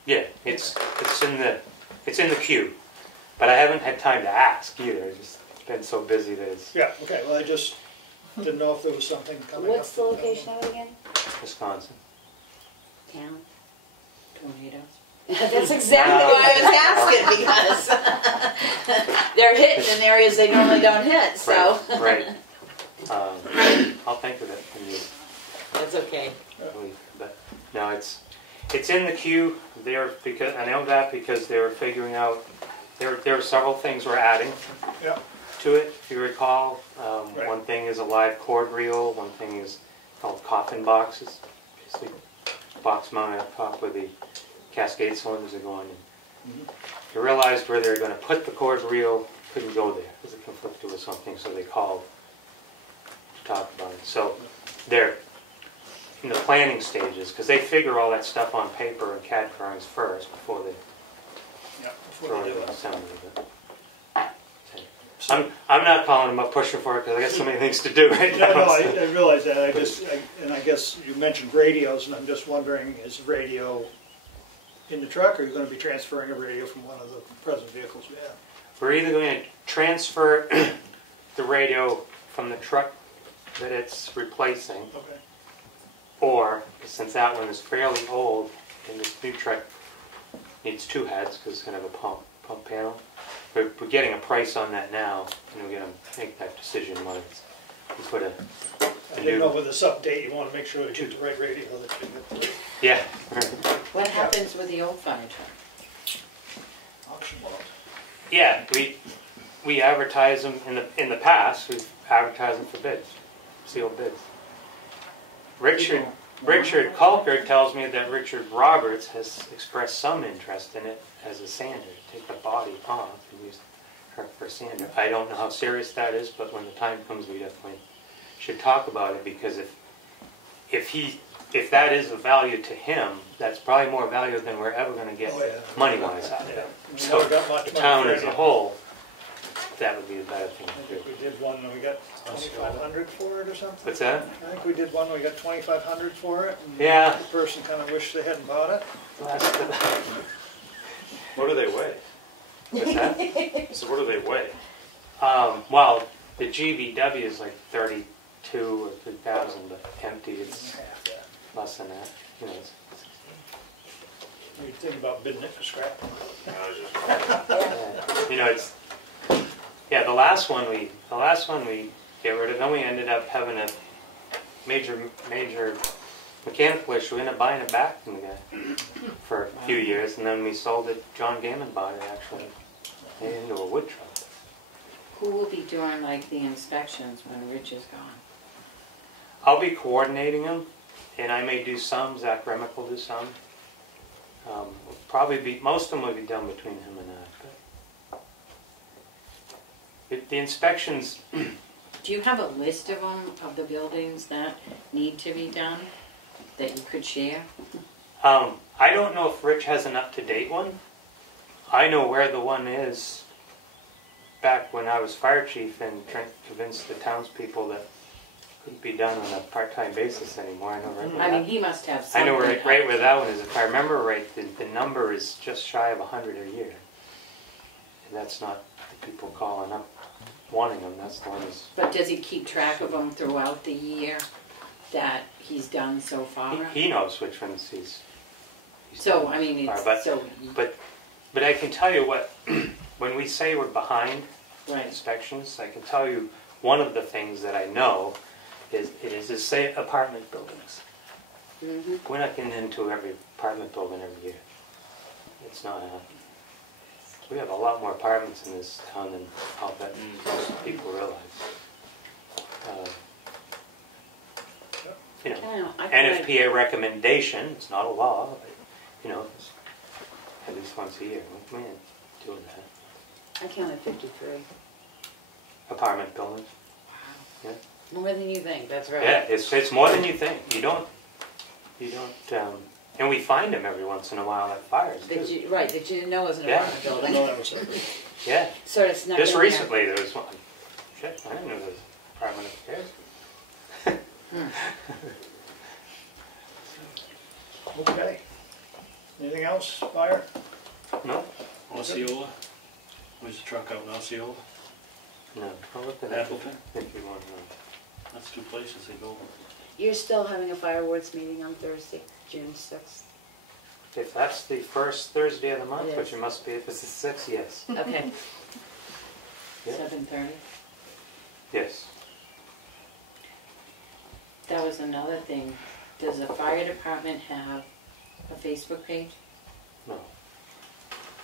yeah, it's in the queue. But I haven't had time to ask either. I've just been so busy that it's Yeah, okay, well, I just didn't know if there was something coming up. What's the location of it again? Wisconsin. Town? Tornadoes. That's exactly why I was asking, because they're hitting in areas they normally don't hit, so. Right. I'll think of it when you That's okay. leave. But no, it's in the queue there because I know that because they were figuring out there are several things we're adding Yeah, to it. If you recall, Right. one thing is a live cord reel. One thing is called coffin boxes. Basically, box mounted up top with the cascade cylinders that go on. They realized where they were going to put the cord reel couldn't go there because it conflicted with something, so they called to talk about it. So they're in the planning stages because they figure all that stuff on paper and CAD drawings first before they yeah, throw before it they in do the it. assembly. I'm not calling them up pushing for it because I got so many things to do right now. No, I realize that, and I guess you mentioned radios, and I'm just wondering, is radio in the truck, or are you gonna be transferring a radio from one of the present vehicles we have? We're either going to transfer the radio from the truck that it's replacing, Okay. or since that one is fairly old and this new truck needs two heads because it's going to have a pump panel, we're getting a price on that now, and we're going to make that decision when we put a I didn't know with this update, you wanna make sure to get the right radio that you get the yeah. What happens with the old fire truck? auction lot. Yeah, we advertise them in the past. We've advertised them for bids, sealed bids. Richard Culker tells me that Richard Roberts has expressed some interest in it as a sander. Take the body off and use her for a sander. I don't know how serious that is, but when the time comes, we definitely should talk about it because if that is of value to him, that's probably more value than we're ever going to get Oh, yeah. money-wise out of Yeah. it. We So never got much the money town for as a any. whole, that would be a better thing I to do. think we did one, and we got 2,500 for it or something. What's that? I think we did one, we got 2,500 for it. And Yeah. the person kind of wished they hadn't bought it. What do they weigh? What's that? So what do they weigh? Well, the GVW is like 32 or 3,000, but empty it's Half that. less than that. You know, it's, You think about bidding it for scrap. you know, it's yeah. The last one we get rid of. Then we ended up having a major mechanical issue. We ended up buying it back from the guy for a few years, and then we sold it. John Gammon bought it actually into a wood truck. Who will be doing like the inspections when Rich is gone? I'll be coordinating them, and I may do some. Zach Remick will do some. Most of them will be done between him and I. But the inspections, Do you have a list of them, of the buildings that need to be done, that you could share? I don't know if Rich has an up-to-date one. I know where the one is back when I was fire chief and trying to convince the townspeople that couldn't be done on a part-time basis anymore. I know right where I mean, that, he must have I something. know right where that one is. If I remember right, the number is just shy of 100 a year. And that's not the people calling up wanting them. That's the one that's... But does he keep track of them throughout the year that he's done so far? He knows which ones he's So, done I mean, far, it's, but, so, but I can tell you what, when we say we're behind right. inspections, I can tell you one of the things that I know is say apartment buildings. Mm-hmm. We're not getting into every apartment building every year. It's not happening. We have a lot more apartments in this town than I'll bet most people realize. You know, I don't know, I kinda- NFPA recommendation, it's not a law, but, you know, it's at least once a year, man, doing that. I counted 53. Apartment buildings. Yeah. More than you think, that's right. Yeah, it's more than you think. You don't, and we find them every once in a while at fires That too. you, right, that you didn't know was an Yeah. apartment I building. know that was it. Yeah, Sort of snuck in just there. recently there was one. Shit, I didn't know there was an apartment upstairs. Okay. Anything else, fire? No? Osceola? Where's the truck out in Osceola? No. I'll look at that Appleton? if you want to know. That's two places they go. You're still having a fire awards meeting on Thursday, June 6th? If that's the first Thursday of the month, It which is. it must be if it's the 6th, yes. Okay. Yeah. 7:30. Yes. That was another thing. Does the fire department have a Facebook page? No.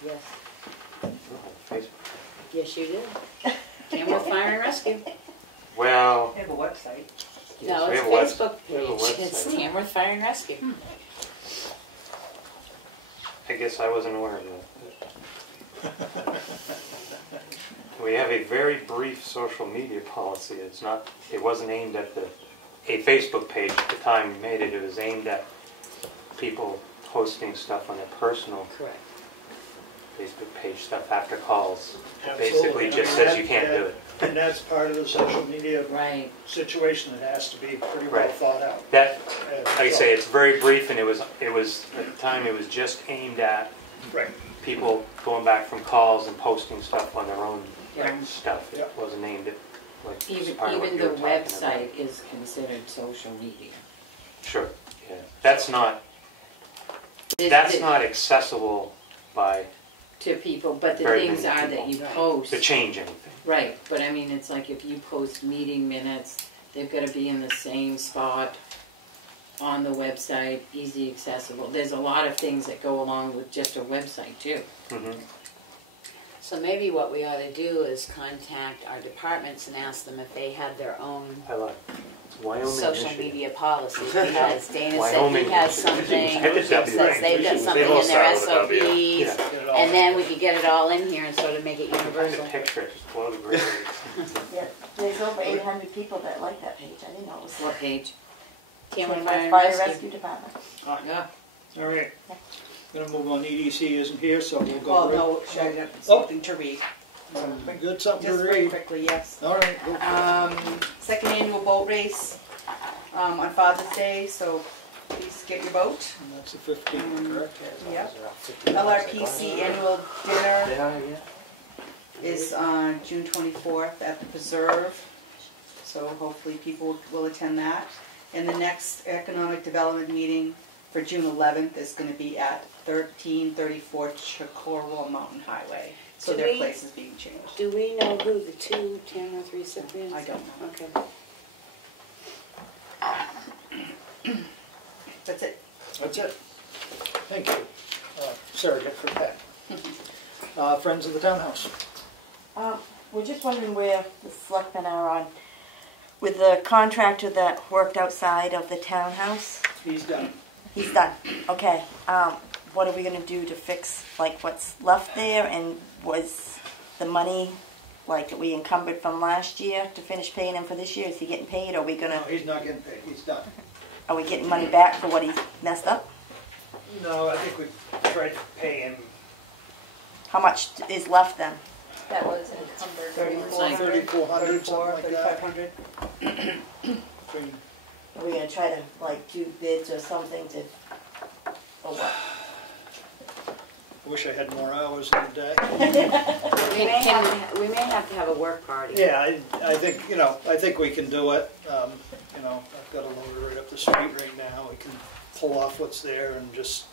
Yes. I don't have Facebook. Yes, you do. Tamworth Fire and Rescue. Well, They have a website. No, we it's have a Facebook we have a page. It's website. Tamworth Fire and Rescue. I guess I wasn't aware of that. We have a very brief social media policy. It wasn't aimed at a Facebook page at the time we made it. It was aimed at people posting stuff on their personal Correct. Facebook page stuff after calls. It Absolutely. basically just I mean, says you can't do it. And that's part of the social media Right. situation that has to be pretty well Right. thought out. That, And like I so- say, it's very brief, and it was at the time it was just aimed at Right. people going back from calls and posting stuff on their own Yeah. stuff. Yeah. It wasn't aimed at like Even part of what even you the were talking about. website is considered social media. Sure. Yeah. That's not accessible by To people, but the Very things many are that people. you Right. post. to change anything. Right, but I mean, it's like if you post meeting minutes, they've got to be in the same spot on the website, easy accessible. There's a lot of things that go along with just a website too. Mm-hmm. So maybe what we ought to do is contact our departments and ask them if they had their own I like Wyoming social initiative. media policy, because Dana said Wyoming he has initiative. something, Hit the that W. says they've got something They've all in their started with a W. SOPs, Yeah. Get it all and in. then we could get it all in here and sort of make it Find a universal. picture, just blow the grade. Yeah, there's over 800 people that like that page. I didn't know it was What page? Tamworth Tamworth Fire and Fire Rescue. Rescue Department. Yeah. All right. Gonna move on. EDC isn't here, so we'll go. Well, right- no, should I have something to read? Good, something to Just very read. quickly, yes. All right. Go. Second annual boat race on Father's Day, so please get your boat. And that's the 15th, correct? Yep. Lrpc annual dinner Yeah. is on June 24th at the Preserve, so hopefully people will attend that. And the next economic development meeting for June 11th is going to be at 1334 Chicorowa Mountain Highway. So Do their we- place is being changed. Do we know who the two Tamworth recipients? I don't know. Okay. That's it. That's it. Thank you. Surrogate for Pat. Friends of the Townhouse. We're just wondering where the selectmen are on, with the contractor that worked outside of the townhouse. He's done. He's done, okay. What are we gonna do to fix, like, what's left there, and was the money, like, that we encumbered from last year to finish paying him for this year, is he getting paid, or are we No, gonna, he's not getting paid. He's done. are we getting money back for what he messed up? No, I think we tried to pay him How much is left then? That was encumbered. 3,400, 3,400, something like that. 3,500. Between- Are we gonna try to, like, do bids or something to, or what? I wish I had more hours in the day. We may have to have a work party. Yeah, I think, I think we can do it. I've got a loader right up the street right now. We can pull off what's there and just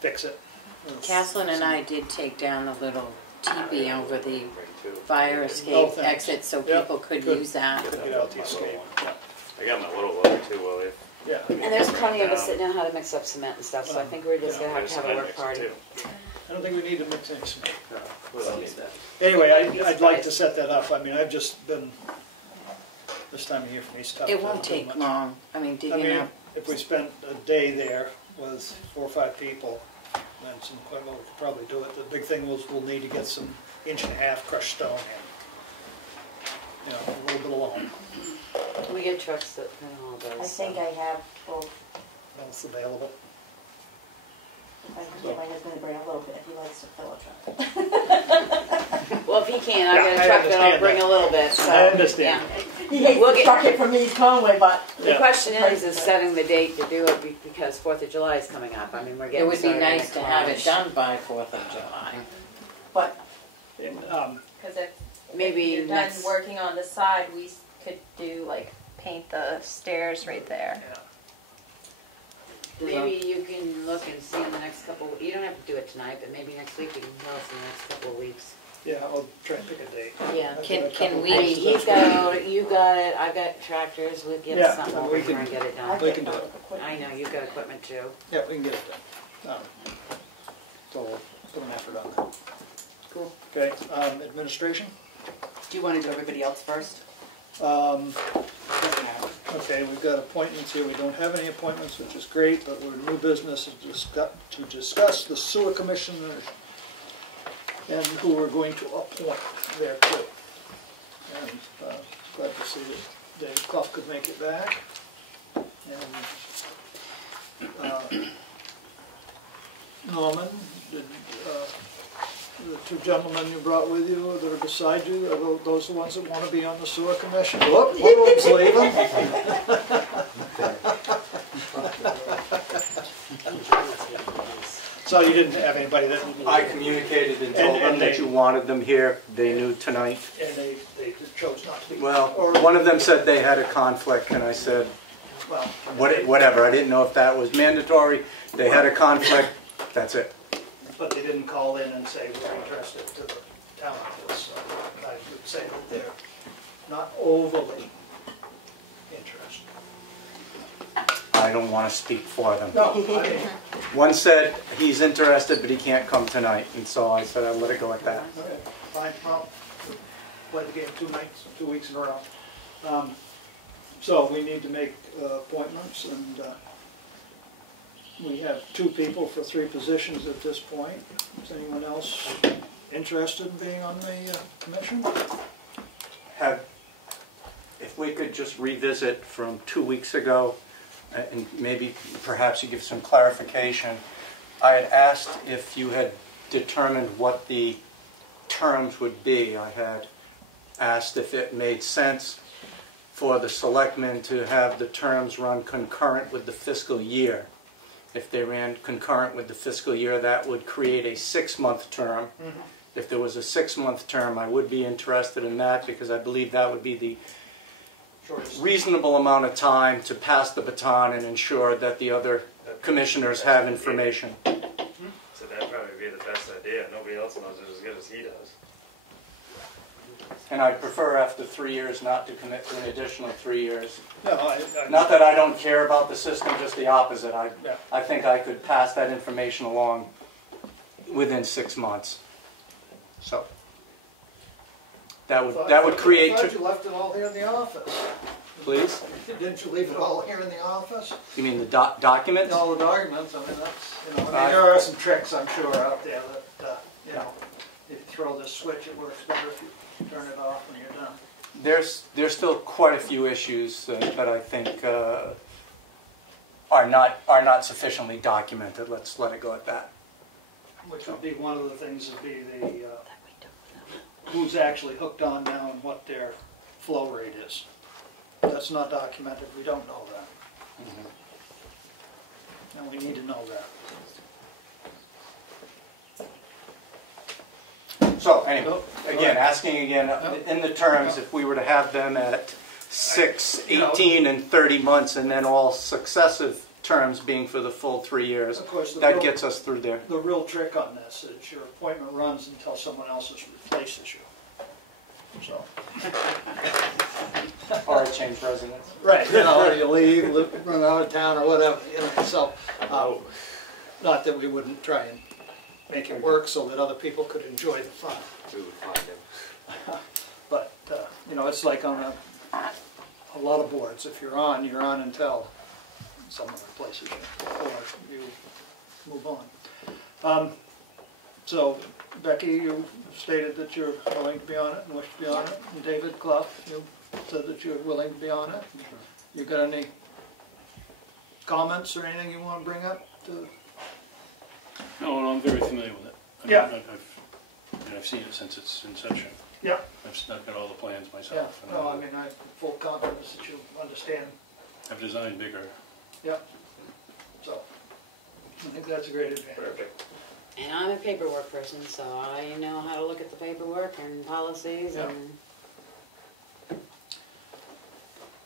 fix it. Caslin and I did take down the little teepee over the fire Oh, escape thanks. exit, so Yep, people could good. use that. Could get out the escape. I got my little loader too, Willie. Yeah. And there's plenty of us that know how to mix up cement and stuff, so I think we're just gonna have to have a work party. I don't think we need to mix any smoke. No, we don't need that. Anyway, I'd like to set that up. I mean, I've just been, this time of year for me, it's tough. It to won't do take much. long. I mean, I digging mean, up. if we spent a day there with 4 or 5 people, then some equipment, we could probably do it. The big thing was we'll need to get some 1.5-inch crushed stone in. You know, a little bit alone. Can we get trucks that can haul those? I think I have both. Both available. I can get my husband to bring a little bit, he likes to fill a truck. Well, if he can't, Yeah, I've got I a truck that'll understand bring that. a little bit, so. I understand. yeah. He hates We'll to get- truck it from East Conway, but. The Yeah. question is setting the date to do it because 4th of July is coming up. I mean, we're It getting would be started nice in to have it March. done by 4th of July. But And, Because if Maybe you're done next- working on the side, we could do like paint the stairs right there. yeah. Maybe you can look and see in the next couple, you don't have to do it tonight, but maybe next week you can tell us in the next couple of weeks. Yeah, I'll try and pick a date. Yeah. I've Can- got a can couple we- I mean, places he's that's got, you got it, I've got tractors, we'll get Yeah, something we over can- here and get it I done. We get can do my it. equipment. I know, you've got equipment too. Yeah, we can get it done. So we'll put an effort on that. Cool. Okay, administration? Do you want to do everybody else first? Okay, we've got appointments here. We don't have any appointments, which is great, but we're in new business to discuss the sewer commissioner and who we're going to appoint there too. And glad to see that Dave Clough could make it back. And Norman, did the 2 gentlemen you brought with you that are beside you, are those the ones that want to be on the sewer commission? Whoop, one of them's leaving. So you didn't have anybody that... I communicated and told And them that they- you wanted them here. They knew tonight. And they chose not to be... Well, or- one of them said they had a conflict, and I said, Well, whatever. I didn't know if that was mandatory. They had a conflict. That's it. but they didn't call in and say we're interested to the town office. So I would say that they're not overly interested. I don't want to speak for them. No, I mean, One said he's interested, but he can't come tonight, and so I said I'd let it go at that. okay, fine, well, we'll play the game 2 weeks in a row. So we need to make appointments, and we have 2 people for 3 positions at this point. Is anyone else interested in being on the commission? If we could just revisit from 2 weeks ago, and maybe perhaps you give some clarification. I had asked if you had determined what the terms would be. I had asked if it made sense for the selectmen to have the terms run concurrent with the fiscal year. If they ran concurrent with the fiscal year, that would create a 6-month term. Mm-hmm. If there was a 6-month term, I would be interested in that because I believe that would be the Shortest. reasonable amount of time to pass the baton and ensure that the other commissioners have information. So that'd probably be the best idea. Nobody else knows it as good as he does. And I'd prefer after 3 years not to commit to an additional 3 years. No, Not that I don't care about the system, just the opposite. Yeah. I think I could pass that information along within 6 months. So that would create. I thought you left it all here in the office. Please? Didn't you leave it all here in the office? You mean the documents? All the documents, I mean, that's, I mean, there are some tricks, I'm sure, out there that, if you throw this switch, it works better if you turn it off when you're done. There's still quite a few issues that I think are not sufficiently documented. Let's let it go at that. Which would be one of the things would be the, who's actually hooked on now and what their flow rate is. That's not documented, we don't know that. And we need to know that. So anyway, Nope. again, asking again, Nope. in the terms, if we were to have them at 6, 18, and 30 months, and then all successive terms being for the full 3 years, Of course, that gets us through there. the real trick on this is your appointment runs until someone else replaces you. So. Or change residence. Right, or you leave, run out of town or whatever, so, not that we wouldn't try and make it work so that other people could enjoy the fun. We would find him. But, you know, it's like on a lot of boards, if you're on until some other places, or you move on. So, Becky, you stated that you're willing to be on it and wish to be on it, and David Clough, you said that you're willing to be on it. You got any comments or anything you want to bring up to? No, I'm very familiar with it. I mean, Yeah. I've seen it since its inception. Yeah. I've stuck at all the plans Yeah, myself. no, I mean, I have full confidence that you understand. I've designed bigger. Yeah. So, I think that's a great advantage. Perfect. And I'm a paperwork person, so I know how to look at the paperwork and policies Yeah. and.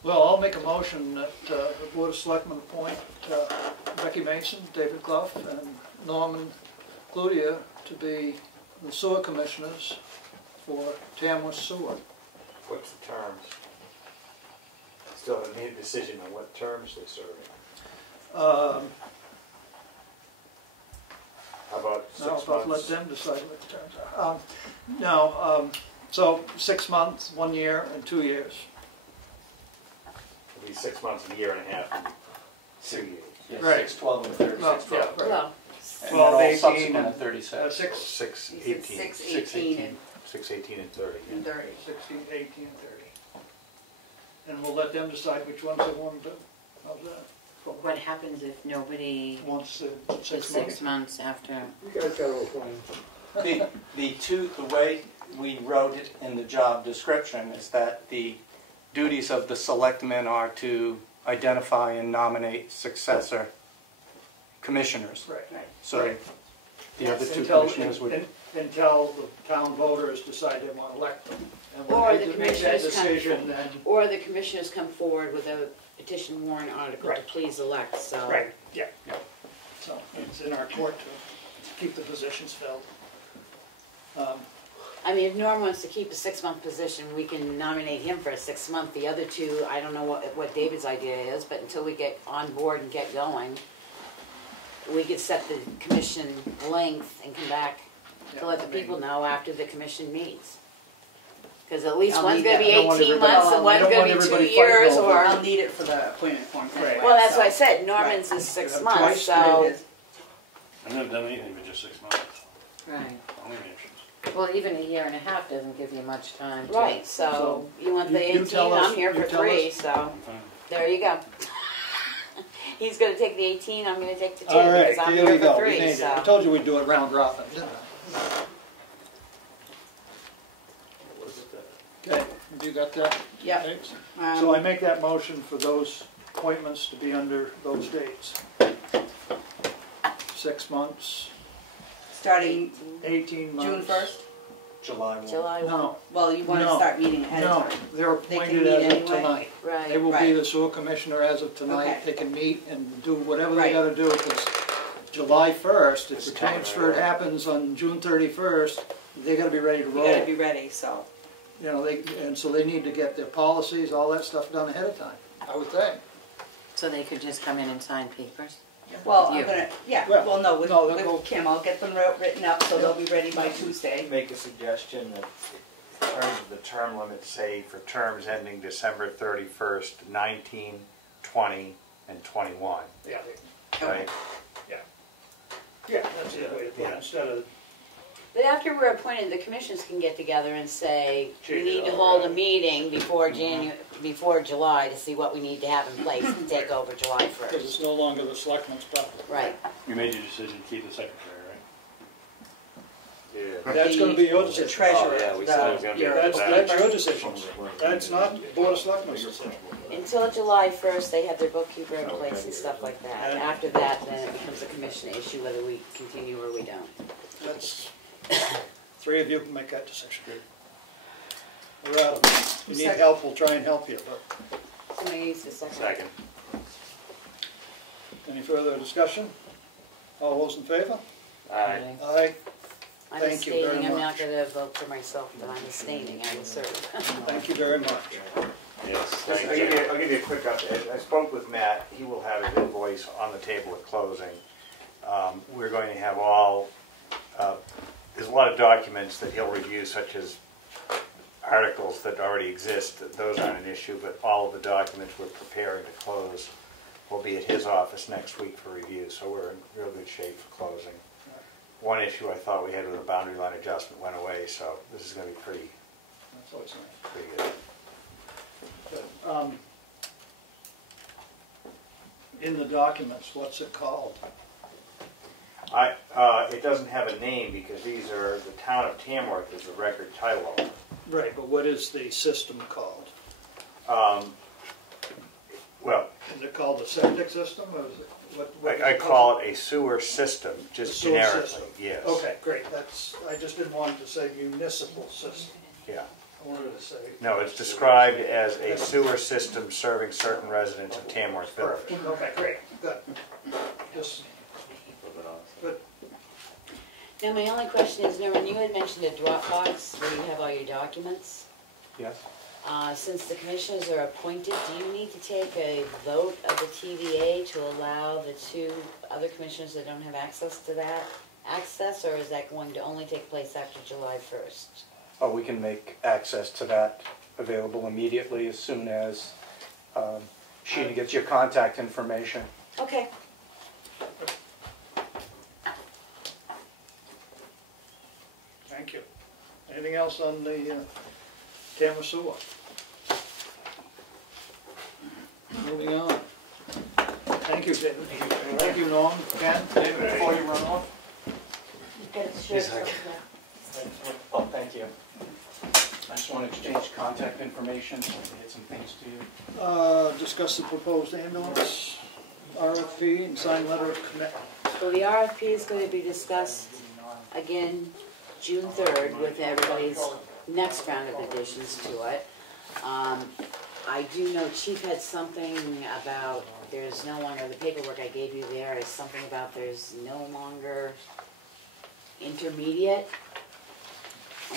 Well, I'll make a motion that the Board of Selectmen appoint Becky Mason, David Clough, and Norman Cloutier to be the sewer commissioners for Tamworth Sewer. What's the terms? Still haven't made a decision on what terms they're serving. How about No, 6 but let months? them decide what the terms are. So 6 months, 1 year, and 2 years. It'll be 6 months, a year and a half, and 2 years. Yeah, Right. 6, 12, and 30. Well, 6, 12. yeah, right. Well, And 12, then all 18, subsequent and at 36. 6, 6, You said 18. 6, 6, 18, 18. 6, 18, and 30. and 30. 16, 18, and 30. And we'll let them decide which ones they want to do. How's that? What happens if nobody, Once the for 6 6 months. months after? You guys got a little plan. The way we wrote it in the job description is that the duties of the selectmen are to identify and nominate successor commissioners. Right. So Right. the other two Until commissioners would... until the town voters decide they want to elect them. And Or when the they make that commissioners come- decision, then, or the commissioners come forward with a petition warrant article to Right. please elect, so. right, yeah. So it's in our court to keep the positions filled. I mean, if Norm wants to keep a 6-month position, we can nominate him for a 6-month. The other two, I don't know what David's idea is, but until we get on board and get going, we could set the commission length and come back Yeah, to let the I mean- people know after the commission meets. Because at least I'll one's need gonna that. be I don't want 18 everybody- months and I one's don't gonna want be 2 everybody years, fighting over or. I'll need it for the appointment forms anyway. Well, that's so- what I said, Norman's is 6 Right. months, Twice, so. It is. I've never done anything but just 6 months. Right. Only mentions. Well, even a year and a half doesn't give you much time to... Right, so you want the you 18, tell us- I'm here you for tell 3, us. so I'm fine. there you go. He's gonna take the 18, I'm gonna take the 2, All right, because I'm here we here go. for We 3, made it. I so. told you we'd do it round robin, didn't I? Okay, have you got that? Yep. Thanks. So I make that motion for those appointments to be under those dates. 6 months, Starting 18 months. June 1st? July 1. July 1, No, Well, you want to No. start meeting ahead no, of time. they're They can appointed meet as of anyway? tonight. They right. will be Right. the sewer commissioner as of tonight. Okay. They can meet and do whatever they Right. gotta do, because July 1st, if It's the coming, transfer right? happens on June 31st, they gotta be ready to You roll. gotta be ready, so. You know, and so they need to get their policies, all that stuff done ahead of time, I would think. So they could just come in and sign papers? Well, You. I'm gonna, yeah, Well, well, no, no, they'll go- with Kim, I'll get them written up, so they'll be ready by Tuesday. Make a suggestion that in terms of the term limits, say for terms ending December 31st, 19, 20, and 21, Yeah. right? Yeah, that's the way to put it, Yeah. instead of, But after we're appointed, the commissions can get together and say, we Change need it to all hold a around. meeting before before July to see what we need to have in place to take over July because 1st. it's no longer the selectmen's problem. Right. You made your decision to keep the secretary, right? Yeah. That's gonna be your The decision. treasurer, Oh, yeah, we said it was gonna be your- That's your decision. That's not Board of Selectmen's decision. Until July 1st, they have their bookkeeper in place and stuff like that. And- After that, then it becomes a commission issue whether we continue or we don't. That's, 3 of you can make that decision. We're out of it. If you need Second. help, we'll try and help you, but Somebody needs to second. Second. any further discussion? All those in favor? Aye. Aye. I'm Thank you very abstaining, I'm not much. gonna vote for myself, but I'm abstaining, I will serve. Thank you very much. Yes, I'll thank give you. you, I'll give you a quick update. I spoke with Matt. He will have his invoice on the table at closing. We're going to have all there's a lot of documents that he'll review, such as articles that already exist. Those aren't an issue, but all of the documents we're preparing to close will be at his office next week for review, so we're in real good shape for closing. One issue I thought we had with a boundary line adjustment went away, so this is going to be pretty good. In the documents, what's it called? It doesn't have a name because these are, the town of Tamworth is the record title owner. Right, but what is the system called? Well, Is it called the septic system, or is it, what is I it call called? it a sewer system, just A sewer generically, system. yes. Okay, great, I just didn't want to say municipal system. Yeah. I wanted to say. No, it's described as a sewer system serving certain residents of Tamworth Village. Perfect, okay, great, good. Just, good. Now, my only question is, Norman, you had mentioned a Dropbox where you have all your documents. Yes? Since the commissioners are appointed, do you need to take a vote of the TVA to allow the two other commissioners that don't have access to that access, or is that going to only take place after July 1st? Oh, we can make access to that available immediately as soon as Sheena gets your contact information. Okay. Thank you. Anything else on the Tamworth Sewer? Moving on. Thank you, David. Thank you, Norm. Ken, David, before you run off. Oh, thank you. I just want to exchange contact information, so I get some things to you. Discuss the proposed ambulance RFP and sign letter of commitment. So the RFP is going to be discussed again June 3rd with everybody's next round of additions to it. I do know Chief had something about there's no longer, the paperwork I gave you there is something about there's no longer intermediate,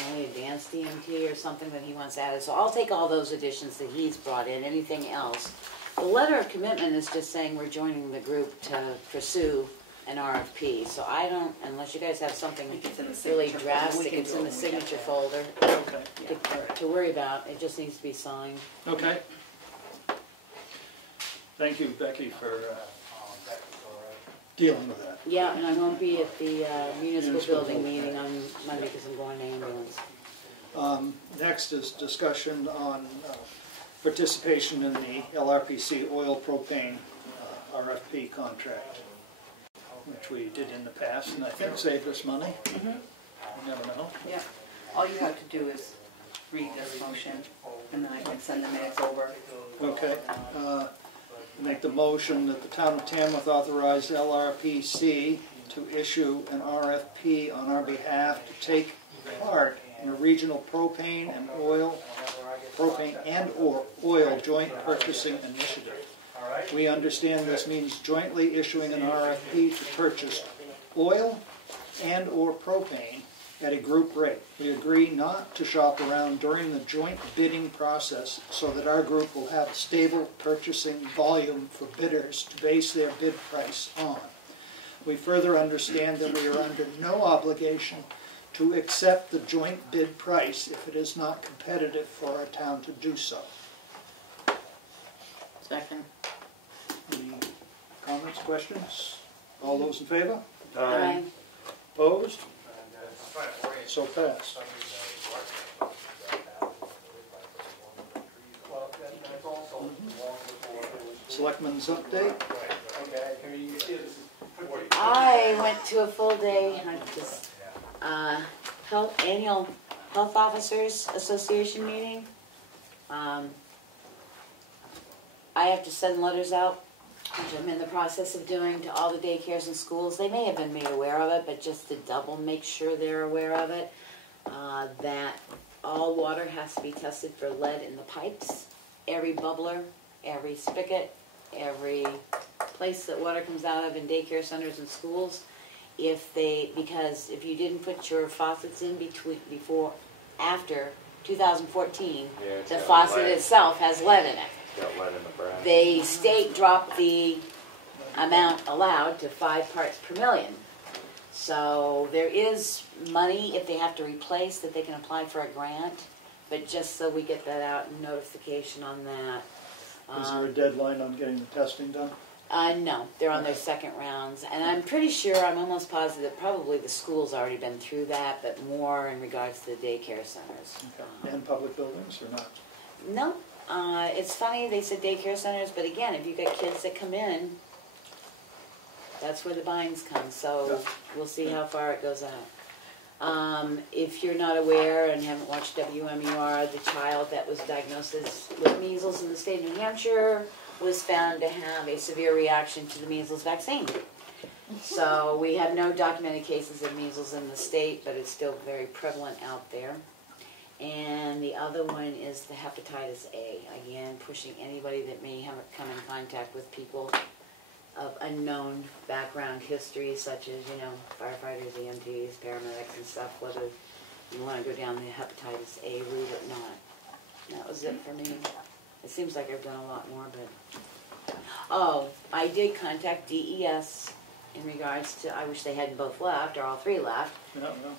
only advanced DMT or something that he wants added. So I'll take all those additions that he's brought in, anything else. The letter of commitment is just saying we're joining the group to pursue an RFP. So I don't, unless you guys have something really drastic, it's in the signature folder Okay. to worry about. It just needs to be signed. Okay. Thank you, Becky, for dealing with that. Yeah, and I won't be at the municipal building meeting on Monday because I'm going to ambulance. Next is discussion on participation in the Lrpc oil propane RFP contract, which we did in the past, and I think saved us money. You never know. Yeah, all you have to do is read this motion, and then I can send the minutes over. Okay. Make the motion that the town of Tamworth authorize Lrpc to issue an RFP on our behalf to take part in a regional propane and or oil joint purchasing initiative. We understand this means jointly issuing an RFP to purchase oil and or propane at a group rate. We agree not to shop around during the joint bidding process so that our group will have stable purchasing volume for bidders to base their bid price on. We further understand that we are under no obligation to accept the joint bid price if it is not competitive for our town to do so. Second. Any comments, questions? All those in favor? Aye. Opposed? So passed. Selectmen's update. I went to a full day, annual Health Officers Association meeting. I have to send letters out, which I'm in the process of doing, to all the daycares and schools. They may have been made aware of it, but just to double make sure they're aware of it, that all water has to be tested for lead in the pipes. Every bubbler, every spigot, every place that water comes out of in daycare centers and schools, because if you didn't put your faucets in after 2014, the faucet itself has lead in it. The state dropped the amount allowed to 5 parts per million. So there is money if they have to replace that they can apply for a grant, but just so we get that out and notification on that. Is there a deadline on getting the testing done? No, they're on their second rounds, and I'm pretty sure, I'm almost positive, probably the school's already been through that, but more in regards to the daycare centers. Okay. And public buildings or not? No, it's funny, they said daycare centers, but again, if you've got kids that come in, that's where the binds come, so we'll see how far it goes out. If you're not aware and haven't watched WMUR, the child that was diagnosed with measles in the state of New Hampshire was found to have a severe reaction to the measles vaccine. So we have no documented cases of measles in the state, but it's still very prevalent out there. And the other one is the hepatitis A. Again, pushing anybody that may have come in contact with people of unknown background history, such as, you know, firefighters, EMTs, paramedics and stuff, whether you want to go down the hepatitis A route or not. That was it for me. It seems like I've done a lot more, but... Oh, I did contact DES in regards to, I wish they hadn't both left, or all three left,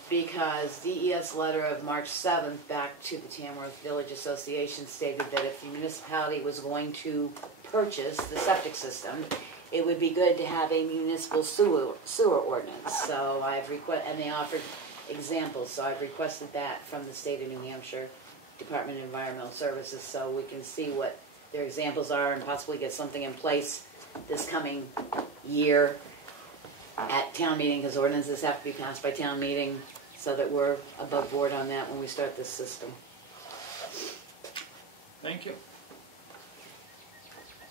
because DES letter of March 7th back to the Tamworth Village Association stated that if the municipality was going to purchase the septic system, it would be good to have a municipal sewer ordinance. So I've and they offered examples, so I've requested that from the state of New Hampshire Department of Environmental Services, so we can see what their examples are and possibly get something in place this coming year at town meeting, because ordinances have to be passed by town meeting, so that we're above board on that when we start this system. Thank you.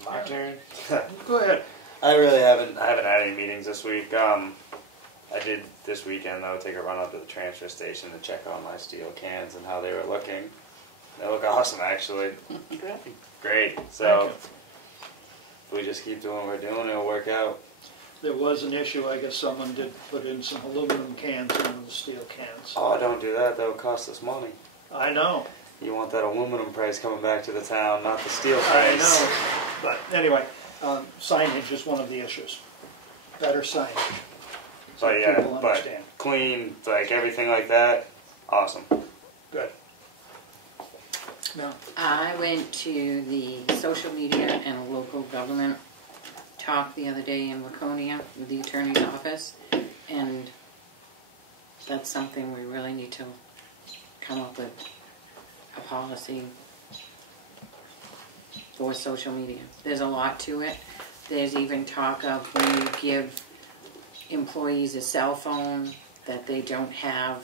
My turn. Go ahead. I haven't had any meetings this week. I did this weekend though take a run up to the transfer station to check on my steel cans and how they were looking. They look awesome, actually. Great. So if we just keep doing what we're doing, it'll work out. There was an issue, I guess someone did put in some aluminum cans into the steel cans. Oh, don't do that. That'll cost us money. I know. You want that aluminum price coming back to the town, not the steel price. I know. But anyway, signage is one of the issues. Better signage. So But yeah, people but understand. clean, like everything like that, awesome. Good. No. I went to the social media and local government talk the other day in Laconia with the attorney's office, and that's something we really need to come up with a policy for social media. There's a lot to it. There's even talk of when you give employees a cell phone that they don't have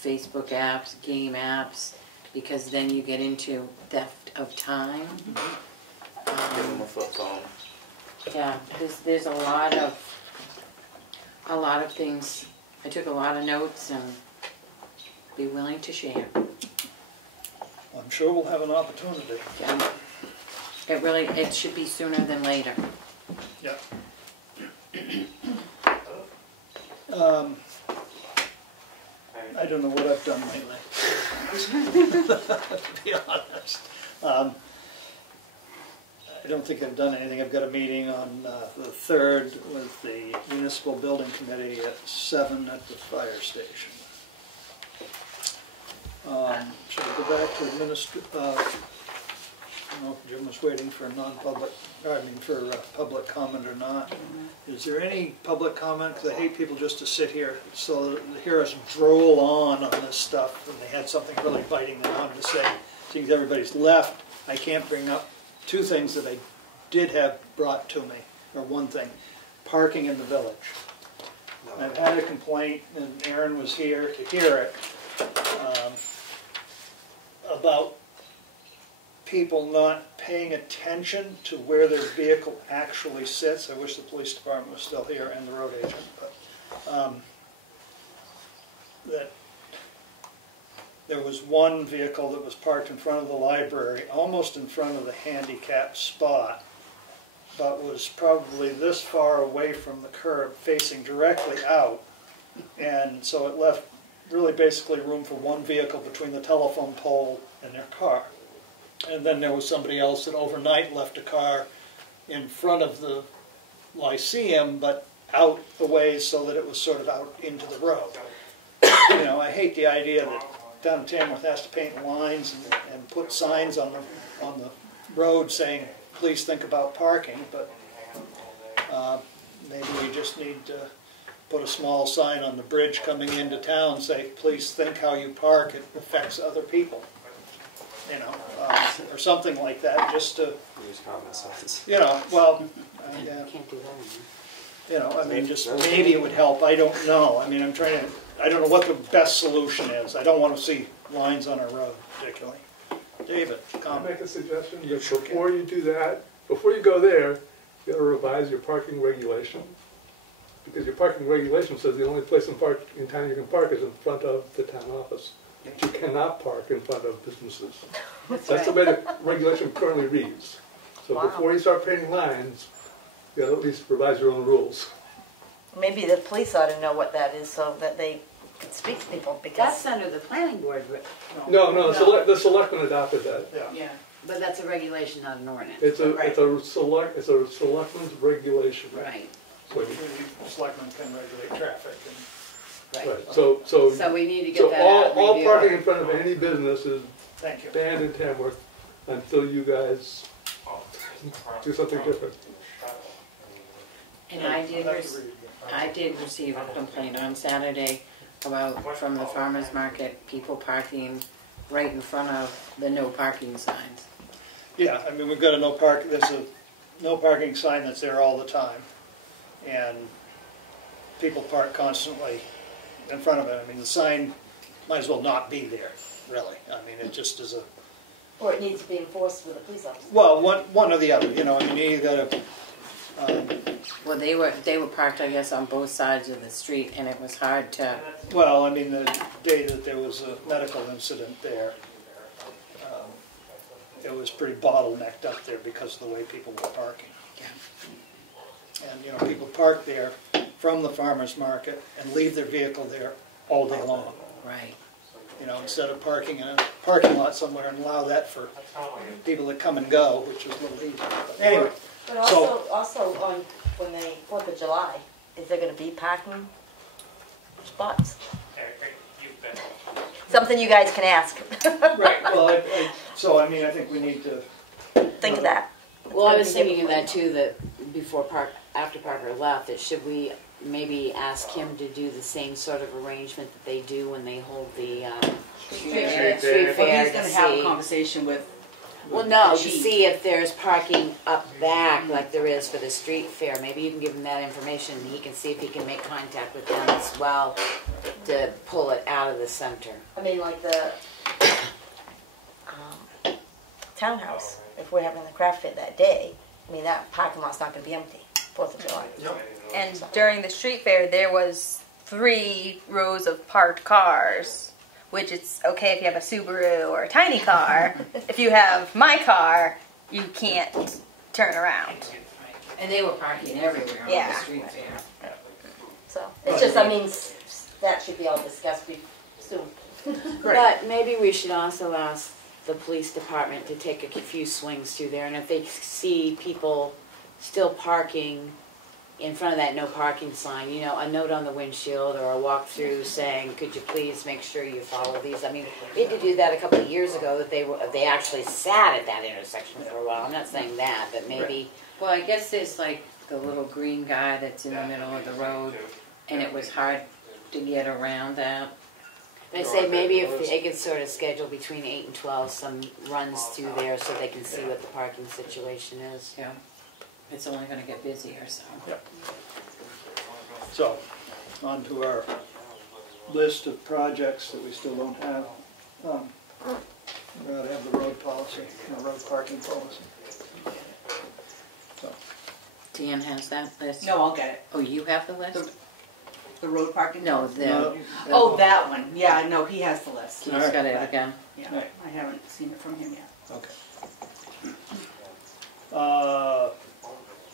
Facebook apps, game apps, because then you get into theft of time. Give them a flip phone. Yeah, there's a lot of things. I took a lot of notes and be willing to share. I'm sure we'll have an opportunity. Yeah. It should be sooner than later. Yeah. I don't know what I've done lately, to be honest. I don't think I've done anything. I've got a meeting on the 3rd with the Municipal Building Committee at 7 at the fire station. Should I go back to I don't know if Jim was waiting for a non-public, for public comment or not. Is there any public comment? Because I hate people just to sit here so to hear us droll on this stuff, and they had something really biting they wanted to say. Seems everybody's left. I can't bring up two things that I did have brought to me, or one thing: parking in the village. I've had a complaint, and Aaron was here to hear it, about people not paying attention to where their vehicle actually sits. I wish the police department was still here and the road agent, but that there was one vehicle that was parked in front of the library, almost in front of the handicap spot, but was probably this far away from the curb, facing directly out, and so it left really basically room for one vehicle between the telephone pole and their car. And then there was somebody else that overnight left a car in front of the Lyceum, but out a ways so that it was sort of out into the road. You know, I hate the idea that down in Tamworth has to paint lines and put signs on the road saying, please think about parking, but maybe we just need to put a small sign on the bridge coming into town, say, please think how you park, it affects other people. You know, or something like that, just to, Use common sense. you know, well, yeah. Can't do that. You know, I mean, just maybe it would help, I don't know. I mean, I don't know what the best solution is. I don't want to see lines on our road particularly. David, I'll comment? make a suggestion, that before you do that, before you go there, you gotta revise your parking regulation. Because your parking regulation says the only place in town you can park is in front of the town office. You cannot park in front of businesses. That's the way the regulation currently reads. So Wow. before you start painting lines, you gotta at least revise your own rules. Maybe the police ought to know what that is so that they can speak to people because. That's under the planning board. No, the selectmen adopted that. Yeah, but that's a regulation, not an ordinance. It's a selectmen's regulation. Right, So, Selectmen can regulate traffic and, right. right, so we need to so get that out. and all review parking it. in front of any business is thank you. banned in Tamworth until you guys do something different. And I did receive a complaint on Saturday from the farmer's market, people parking right in front of the no parking signs. Yeah, I mean, we've got there's a no parking sign that's there all the time. And people park constantly in front of it. I mean, the sign might as well not be there, really. I mean, it just is a, Or it needs to be enforced with a police officer. well, one or the other, you know, I mean, you either gotta, Well, they were parked, I guess, on both sides of the street, and it was hard to. well, I mean, the day that there was a medical incident there, it was pretty bottlenecked up there because of the way people were parking. And, you know, people park there from the farmer's market and leave their vehicle there all day long. Right. You know, instead of parking in a parking lot somewhere and allow that for people that come and go, which is a little easier. But anyway, But also on when they 4th of July, is there going to be parking spots? Something you guys can ask. right, well, so I mean, I think we need to, Think of that. Well, I was thinking of that too, that after Parker left, that should we maybe ask him to do the same sort of arrangement that they do when they hold the street fair Well, he's to gonna have a see. conversation with Well, no, the to chief. see if there's parking up back like there is for the street fair. Maybe you can give him that information and he can see if he can make contact with them as well to pull it out of the center. I mean, like the townhouse, if we're having the craft fair that day, I mean, that parking lot's not going to be empty, 4th of July. And during the street fair, there was 3 rows of parked cars, which it's okay if you have a Subaru or a tiny car. If you have my car, you can't turn around. And they were parking everywhere on Yeah. the street fair. So, it's just, I mean, that should be all discussed soon. But maybe we should also ask the police department to take a few swings through there, and if they see people still parking in front of that no parking sign, you know, a note on the windshield or a walk-through saying, could you please make sure you follow these? I mean, we had to do that a couple of years ago, that they actually sat at that intersection for a while. I'm not saying that, but maybe. Well, I guess there's like the little green guy that's in the middle of the road, and it was hard to get around that. They say maybe if they could sort of schedule between 8 and 12 some runs through there so they can see what the parking situation is. Yeah. It's only going to get busier, so. Yep. So, on to our list of projects that we still don't have. We ought to have the road policy, the road parking policy. So, Dan has that list? No, I'll get it. Oh, you have the list? The road parking? No, no, Oh, that one. Yeah, no, he has the list. He's got it again. Yeah, Right. I haven't seen it from him yet. okay.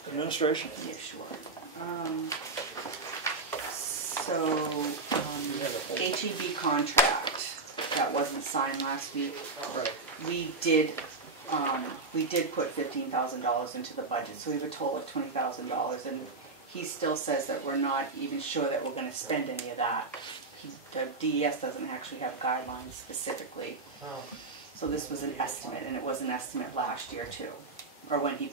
Administration. Yeah, sure. HEB contract that wasn't signed last week. Right. We did put $15,000 into the budget, so we have a total of $20,000, and he still says that we're not even sure that we're gonna spend any of that. The DES doesn't actually have guidelines specifically. So this was an estimate, and it was an estimate last year too, or when we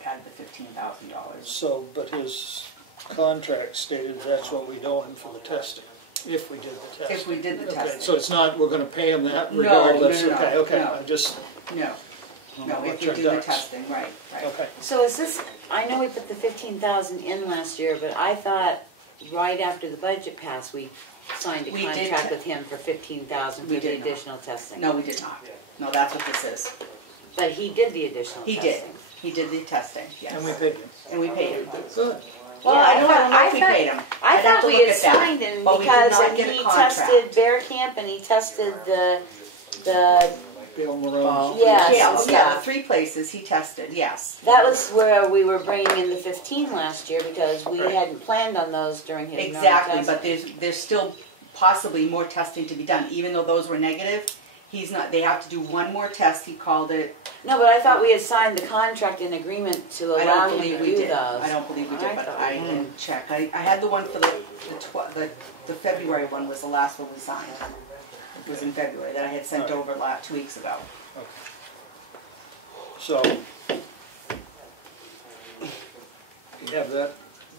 had the $15,000. So, but his contract stated that's what we owe him for the testing, if we did the testing. If we did the Okay, testing. so it's not, we're gonna pay him that No, regardless? no, no, Okay, no. I just, No, no, if you check do the ducks. testing, right. okay. So is this, I know we put the 15,000 in last year, but I thought right after the budget passed, we signed a We did contract te- with him for 15,000 for We the did not. additional testing. No, we did not. No, that's what this is. But he did the additional He testing. did. He did the testing, yes. And we paid him. And we paid him. Good. Well, Yeah, I don't know I if we thought- paid him. I I'd have thought to we look had at that. signed him But we did because not get a he contract. tested Bear Camp and he tested the Bill Morone. yes, Yeah, and oh, yeah, the stuff. 3 places he tested, yes. That was where we were bringing in the 15 last year because we hadn't planned on those during his Exactly, but non-testing. there's still possibly more testing to be done, even though those were negative. He's not, they have to do one more test, he called it. No, but I thought we had signed the contract and agreement to I allow don't him believe to we do did. those. I don't believe we I did, but thought I we can check. I had the one for the February one was the last one we signed. It was in February, that I had sent over 2 weeks ago. So, you have that,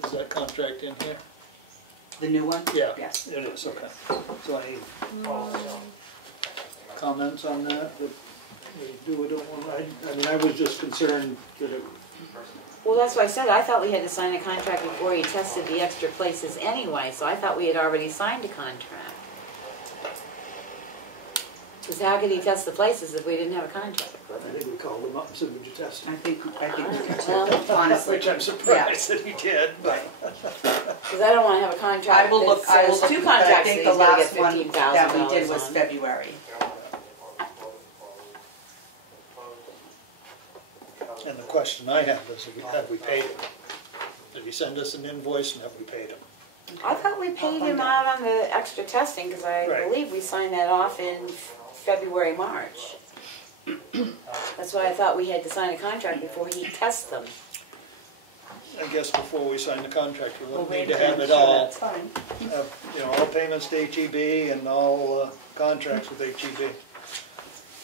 is that contract in here? The new one? Yeah. Yes. It is, okay. So any comments on that? That we do or don't want? I mean, I was just concerned that it, Well, that's why I said, I thought we had to sign a contract before he tested the extra places anyway, so I thought we had already signed a contract. Because how could he test the places if we didn't have a contract with I him? think we called him up and said, would you test I it? think Well, honestly. Which I'm surprised that he did, but. because I don't want to have a contract I will look, that says two but I contracts that think he's the going to last get one that we $15,000 did was on. February. And the question I have is, have we paid him? Did he send us an invoice and have we paid him? I thought we paid him out on the extra testing, because I Right. believe we signed that off in February, March. That's why I thought we had to sign a contract before he tests them. I guess before we sign the contract, we Well, would need wait, to have I'm it sure all, that's fine. you know, all payments to HEB and all contracts with HEB.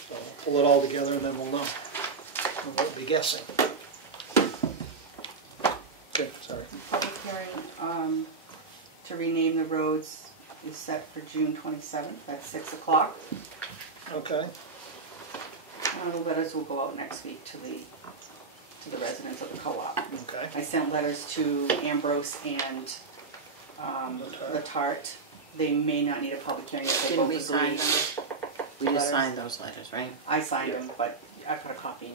So pull it all together and then we'll know. We won't be guessing. Okay, sorry. Public hearing to rename the roads is set for June 27th at 6 o'clock. Okay, The letters will go out next week to the residents of the co-op. okay. I sent letters to Ambrose and Latarte. They may not need a public hearing if they Didn't both we sign agree. them? We just signed those letters, right? I signed them, but I put a copy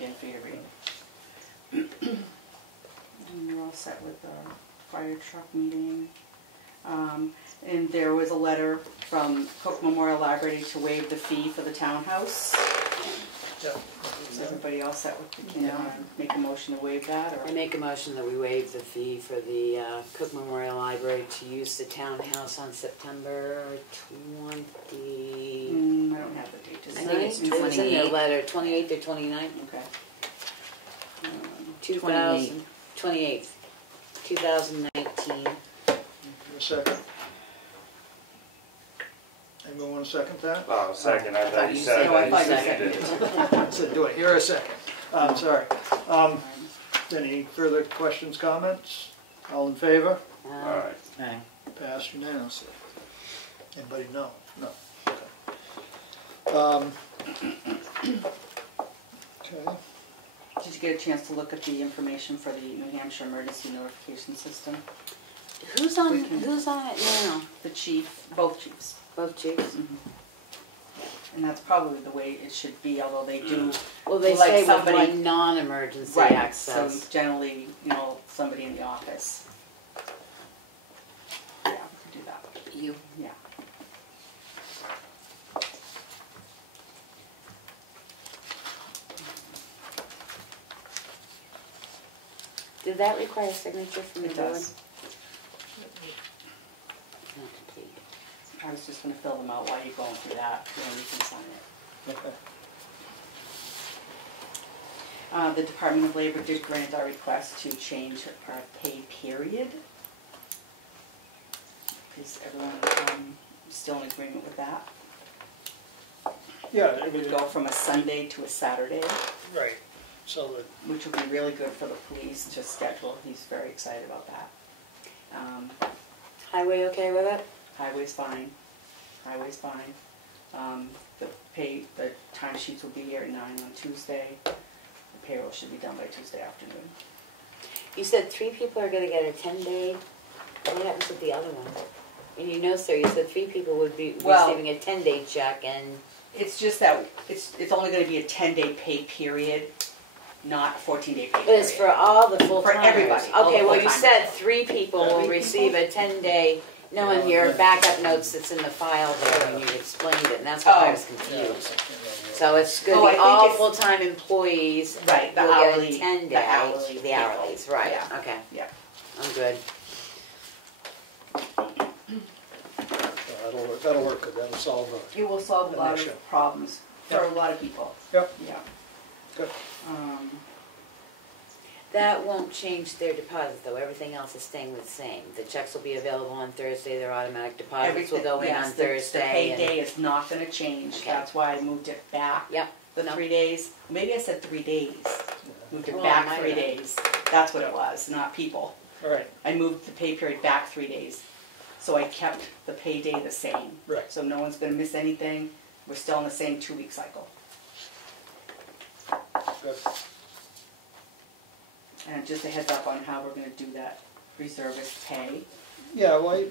in for you to read. And we're all set with the fire truck meeting. And there was a letter from Cook Memorial Library to waive the fee for the townhouse. Yeah. Is everybody else set with, can you make a motion to waive that, or? I make a motion that we waive the fee for the Cook Memorial Library to use the townhouse on September 20. I don't have the date. I think it's in the letter, 28th or 29th. Okay. 28th, 2019. A second. Anyone want to second that? Oh, second, I thought you you said said- that. No, I You thought you seconded it. I said, do it, here a second. I'm sorry. Any further questions, comments? All in favor? All right. Aye. Passed unanimously. Anybody know? No. Okay. Okay. Did you get a chance to look at the information for the New Hampshire emergency notification system? Who's on it now? The chief, both chiefs. Both chiefs? And that's probably the way it should be, although they do. Well, they like say with somebody- like non-emergency Right, access. so generally, somebody in the office. Yeah, we could do that. You. Yeah. Did that require a signature from the It board? does. Not complete. I was just gonna fill them out while you're going through that, then you can sign it. Okay. The Department of Labor did grant our request to change our pay period. Is everyone still in agreement with that? Yeah, I It mean, would go from a Sunday to a Saturday, right, so that, which would be really good for the police to schedule. He's very excited about that. Highway okay with it? Highway's fine. Highway's fine. The timesheets will be here at 9 on Tuesday. The payroll should be done by Tuesday afternoon. You said 3 people are gonna get a 10-day, what happens with the other one? And you know, sir, you said 3 people would be Well- receiving a 10-day check and, It's just that it's only going to be a 10-day pay period, not a 14-day pay period. but it's for all the full-timers. For everybody, all the Okay, well, you full-timers. said 3 people will 3 receive a 10-day, no, in your backup notes that's in the file there when you explained it, and that's why I was confused. So it's Oh, I gonna be think all it's- full-time employees Right, the will get hourly- a 10-day. the hourly The hourlies, right, Yeah. okay, Yeah. I'm good. that'll work, good. That'll solve it. It will solve a lot Initial. of problems for a lot of people. Yep. Yeah. Good. That won't change their deposit, though, everything else is staying the same. The checks will be available on Thursday, their automatic deposits will go in on yes, Thursday. The pay and- day is not going to change. Okay. That's why I moved it back. Yep. The No. 3 days. Maybe I said 3 days. Moved it Well, back I 3 might have. days. That's what it was, not people. All right, I moved the pay period back 3 days. So I kept the pay day the same. right. So no one's going to miss anything. We're still in the same 2-week cycle. Good. And just a heads up on how we're going to do that reservist pay. Yeah, well,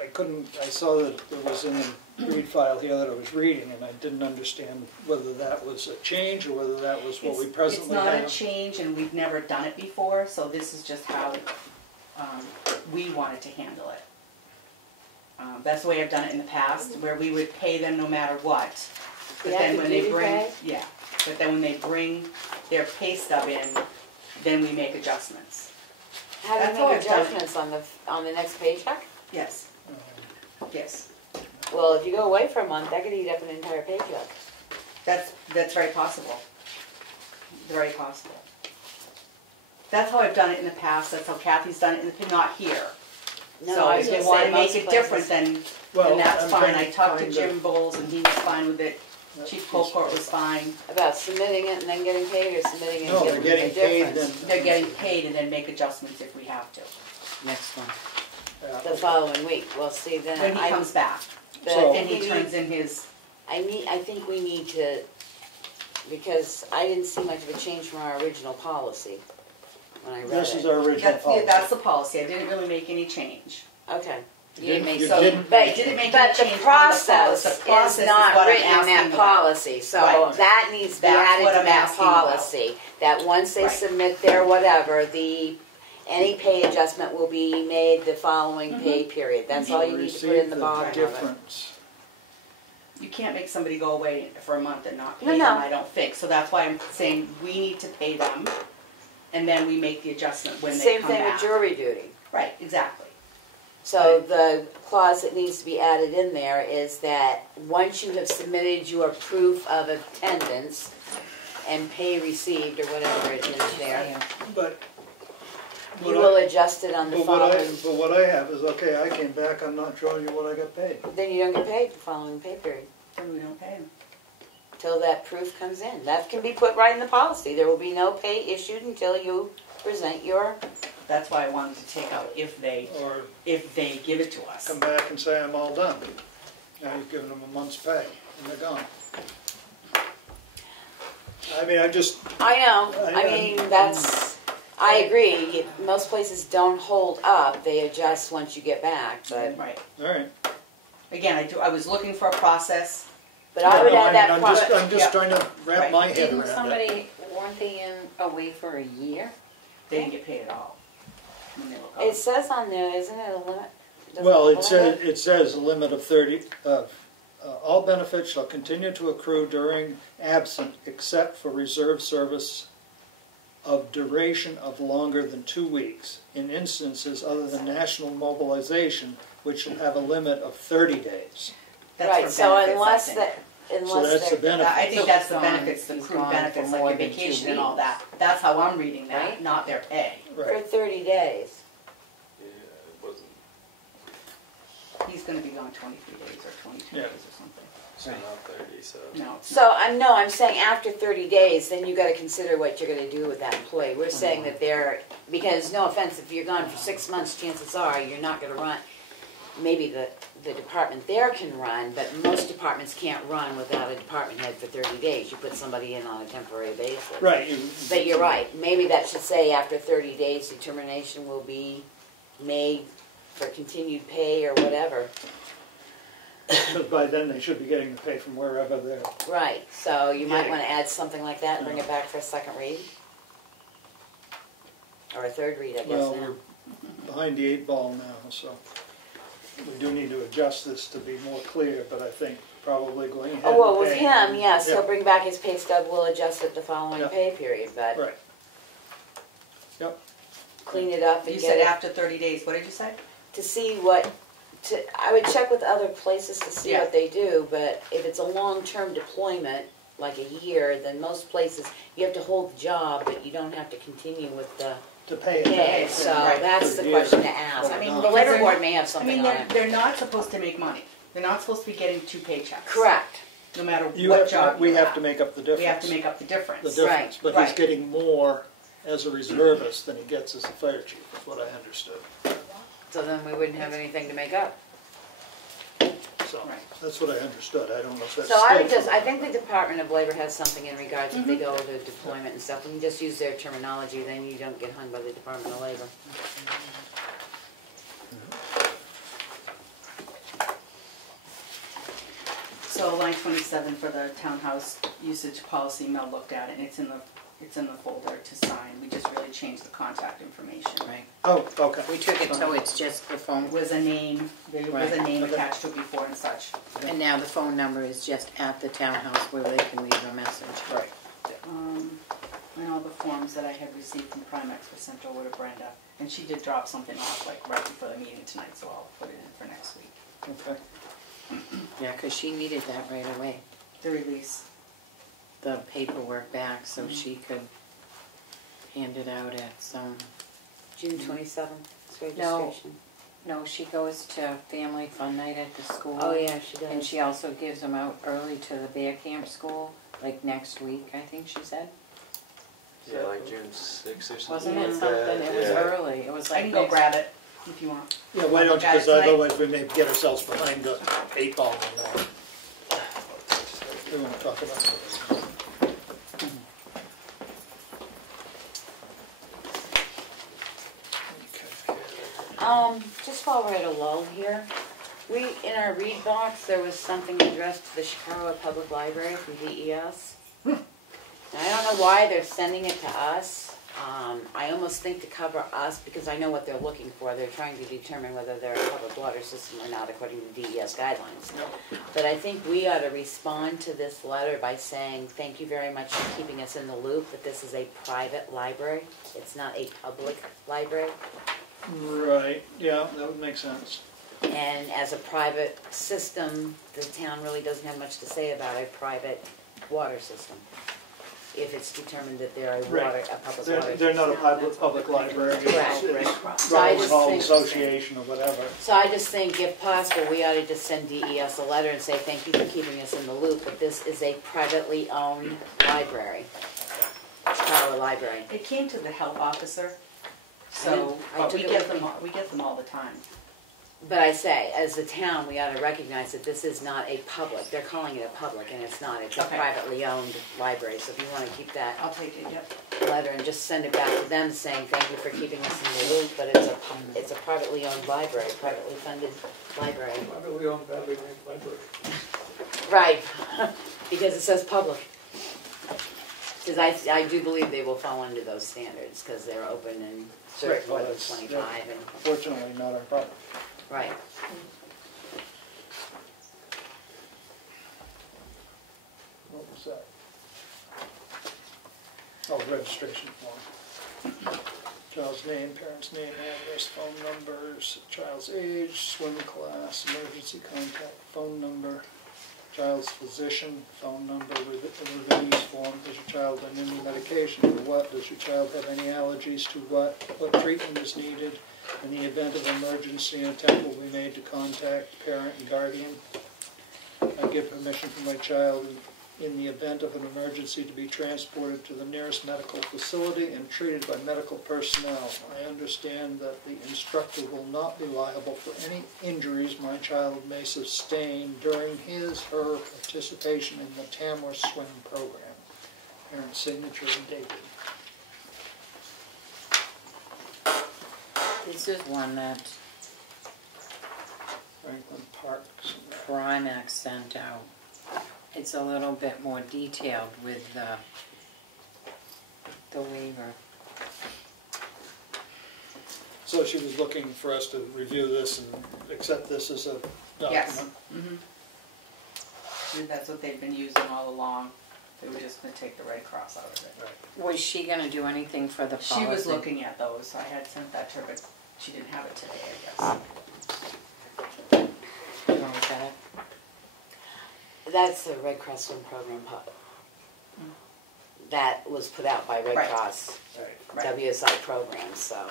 I couldn't, I saw that it was in the read file here that I was reading, and I didn't understand whether that was a change or whether that was what we presently have. It's not a change, and we've never done it before, so this is just how we wanted to handle it. That's the way I've done it in the past, where we would pay them no matter what. But Yeah, then the when they duty bring, pay? yeah, but then when they bring their pay stub in, then we make adjustments. How do That's you all make I've done. adjustments on the next paycheck? Yes, yes. Well, if you go away for a month, that could eat up an entire paycheck. That's very possible. Very possible. That's how I've done it in the past, that's how Kathy's done it, not here. No, So I was if gonna you want say to make most it places- different, then Well, that's I'm fine. trying I to talked to find Jim Bowles and he was fine with it. Chief Colcourt was fine. About submitting it and then getting paid, or submitting it No, and they're getting getting the paid difference? then. They're getting paid and then make adjustments if we have to. Next one. Yeah, The okay. following week, well, see, then When he I, comes back So- and he turns in his, I think we need to, because I didn't see much of a change from our original policy when I read This is it. our original policy. that's the policy. I didn't really make any change. Okay. You didn't- make you so- didn't- but- I didn't make But any the change on the process policy. The process is not what I'm written in that asking about. policy, so Right. that needs to be That's added what to I'm that asking about. policy. That once they Right. submit their whatever, any pay adjustment will be made the following Mm-hmm. pay period. That's all you need to put in Receive the bottom of it. difference. You can't make somebody go away for a month and not pay No, them, no. I don't think. So that's why I'm saying we need to pay them and then we make the adjustment when they Same come thing back. with jury duty. Right, exactly. So the clause that needs to be added in there is that once you have submitted your proof of attendance and pay received or whatever it is there, But you will adjust it on the But following, what I have is, okay, I came back, I'm not showing you what I got paid. then you don't get paid the following pay period Then we don't pay them. till that proof comes in. That can be put right in the policy. There will be no pay issued until you present your, That's why I wanted to take out if they Or give it to us. come back and say, I'm all done. Now you've given them a month's pay, and they're gone. I mean, I know, I mean, I agree. Most places don't hold up. They adjust once you get back, but Right. all right. Again, I was looking for a process. I would No, add that I'm part. just Yeah. trying to wrap Right. my head Didn't around it. somebody, weren't they away for a year? They didn't get paid at all. When they were gone. It says on there, isn't it a limit? Doesn't Well, it it limit says, it says a limit of 30, all benefits shall continue to accrue during absent except for reserve service of duration of longer than 2 weeks in instances other than national mobilization, which shall have a limit of 30 days. That's Right, for so benefits, I unless think. that, So unless that's the they're, benefit. I think So that's he's the gone- benefits, the he's accrued gone for benefits, like more your than 2 vacation and all weeks. that. That's how I'm reading that, Right. not their pay. for Right. 30 days. Yeah, it wasn't, He's gonna be gone 23 days or 22 Yeah. days or something. so not 30, so. No, it's So, I'm saying after 30 days, then you gotta consider what you're gonna do with that employee. We're saying that because no offense, if you're gone for 6 months, chances are you're not gonna run, maybe the department there can run, but most departments can't run without a department head for 30 days. You put somebody in on a temporary basis. Right. But you're right, maybe that should say after 30 days, determination will be made for continued pay or whatever. Because by then they should be getting the pay from wherever they're. Right, so you might Yeah. wanna add something like that and bring it back for a second read? Or a third read, I guess Well, now. we're behind the 8 ball now, so we do need to adjust this to be more clear, but I think probably going ahead. Oh, well, and with paying him, yes, Yeah. he'll bring back his pay stub, we'll adjust it the following Yeah. pay period, but Right. Yep. clean it up and You get said it, after 30 days, what did you say? to see I would check with other places to see Yeah. what they do, but if it's a long-term deployment, like a year, then most places, you have to hold the job, but you don't have to continue with the To pay pay, it. so Right. that's the For years. question to ask. I mean, the Or labor not. board may have I something mean, on it. they're not supposed to make money. They're not supposed to be getting 2 paychecks. Correct. No matter You what have, job we you have to make up the difference. We have to make up the difference. The difference, but he's right. getting more as a reservist than he gets as a fire chief, is what I understood. So then we wouldn't have anything to make up. So, Right. that's what I understood. I don't know if that's So I would still just, I think the Department of Labor has something in regards if they Mm-hmm. go to deployment and stuff, and you just use their terminology, then you don't get hung by the Department of Labor. So line 27 for the townhouse usage policy, Mel looked at it, and it's in the folder to sign. We just really changed the contact information. Right. Oh, okay. We took it so it's just the phone, It was a name, there was a Right. name Okay. attached to it before and such. and now the phone number is just at the townhouse where they can leave a message. Right. And all the forms that I had received from Primex were sent over to Brenda, and she did drop something off like right before the meeting tonight, so I'll put it in for next week. Okay. Yeah, because she needed that right away, The release. the paperwork back, so she could hand it out at some, June 27th, is No. registration. no, she goes to family fun night at the school. Oh, yeah, she does. And she also gives them out early to the bear camp school, like next week, I think she said. Yeah, like June 6th or something Wasn't like it something, that. it was Yeah. early, it was like. I can go next- grab it if you want. Yeah, why don't you, Got it because tonight? otherwise we may get ourselves behind the 8 ball on that. We want to talk about this. Just while we're at a lull here, in our read box, there was something addressed to the Chicago Public Library from DES. And I don't know why they're sending it to us. I almost think to cover us, because I know what they're looking for. They're trying to determine whether they're a public water system or not according to DES guidelines. But I think we ought to respond to this letter by saying, thank you very much for keeping us in the loop, that this is a private library. It's not a public library. Right, yeah, that would make sense. And as a private system, the town really doesn't have much to say about a private water system. If it's determined that they're a Right. a public water They're not a system. public library. Correct. It's So I Rutland just Hall think- Association or whatever. So I just think, if possible, we ought to just send DES a letter and say, thank you for keeping us in the loop, but this is a privately owned library, Chicago Library. It came to the health officer, I so, but took we it get with them, me. we get them all the time. But I say, as a town, we ought to recognize that this is not a public, they're calling it a public, and it's not, it's a Okay. privately owned library, so if you wanna keep that I'll take it, yep. letter and just send it back to them saying, thank you for keeping us in the loop, but it's a privately owned library, privately funded library. Privately owned, badly named library. Right, because it says public. Because I do believe they will fall under those standards, because they're open and served Right, well, more than that's- 25 and, Fortunately, not our problem. right. What was that? Oh, registration form. Child's name, parent's name, address, phone numbers, child's age, swim class, emergency contact, phone number. child's physician, phone number, release form, does your child on any medication for what, does your child have any allergies to what treatment is needed, in the event of emergency, an attempt will be made to contact parent and guardian. I give permission for my child in the event of an emergency to be transported to the nearest medical facility and treated by medical personnel. I understand that the instructor will not be liable for any injuries my child may sustain during his/her participation in the Tamworth swim program. Parent signature and dated. This is one that Franklin Parks. Primax sent out. It's a little bit more detailed with the waiver. So she was looking for us to review this and accept this as a document? Yes. And that's what they've been using all along. They were just going to take the red cross out of it. Right. Was she going to do anything for the policy? She was looking at those. I had sent that to her, but she didn't have it today, I guess. You want to get it? That's the Red Cross Swim Program that was put out by Red Right. Cross Right. WSI program, so.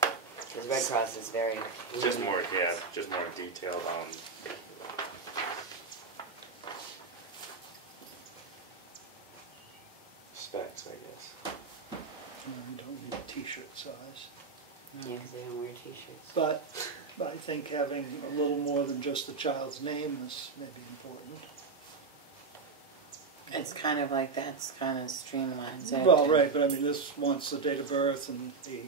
Because Red Cross is very. Just more, yeah, just more detailed on. Specs, I guess. You don't need t-shirt size. Yeah, because they don't wear t-shirts. But I think having a little more than just the child's name is maybe important. It's kind of like that's kind of streamlines it. Well, right, but I mean, this wants the date of birth and the,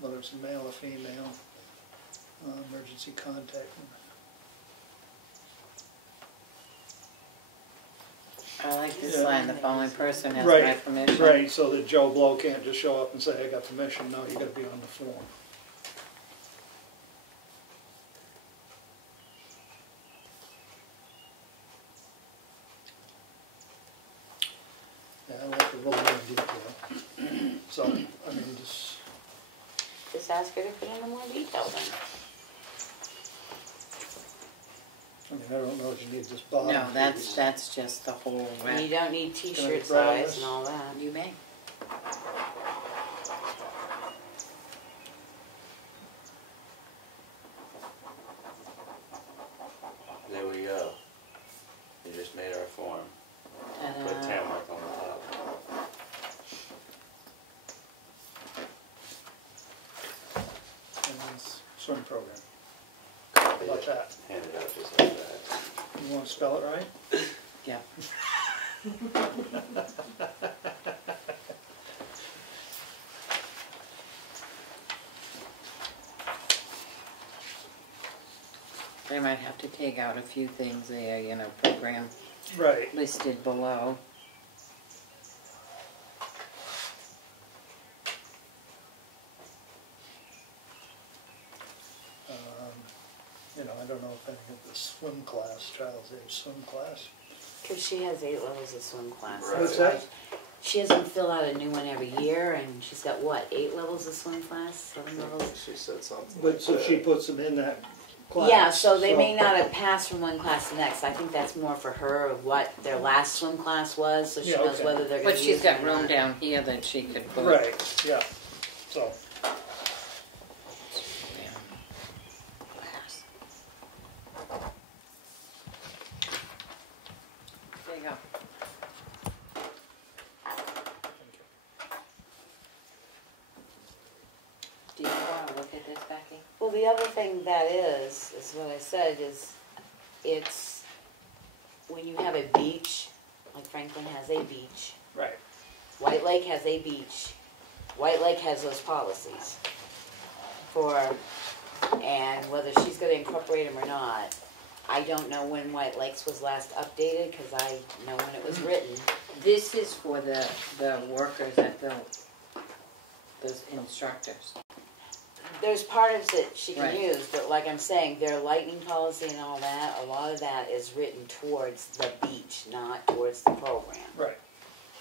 whether it's a male or female, emergency contact. I like this Yeah. line, the following person has Right, my permission. Right, so that Joe Blow can't just show up and say, I got permission. No, you gotta be on the form. Yeah, I like a little more detail. So, I mean, Just ask her to put in more detail then. I don't know if you need this bottom. No, piece. that's just the whole And you rep. don't need t-shirt Gonna grab size this? and all that. You may. There we go. We just made our form. Ta-da. Put Tamworth on the top. And this swim program. Copy Watch it, that. hand it out just like that. You wanna spell it right? Yeah. They might have to take out a few things there, you know, program Right. listed below. You know, I don't know if any of the swim class, child's age swim class. Because she has 8 levels of swim class. Right. What's that? She has them fill out a new one every year, and she's got what, 8 levels of swim class, 7 levels? She said something. But like so that. she puts them in that class. Yeah, so they may not have passed from one class to the next. I think that's more for her of what their last swim class was, so she Yeah, knows okay. whether they're going But to she's use got it or room not. down here that she could put. Right, yeah. So, There you go. Do you want to look at this, Becky? Well, the other thing that is what I said, is it's when you have a beach, like Franklin has a beach, right. White Lake has a beach, White Lake has those policies for, and whether she's going to incorporate them or not, I don't know when White Lakes was last updated, because I know when it was written. This is for the workers at those instructors. There's part of it she can Right. use, but like I'm saying, their lightning policy and all that, a lot of that is written towards the beach, not towards the program. Right.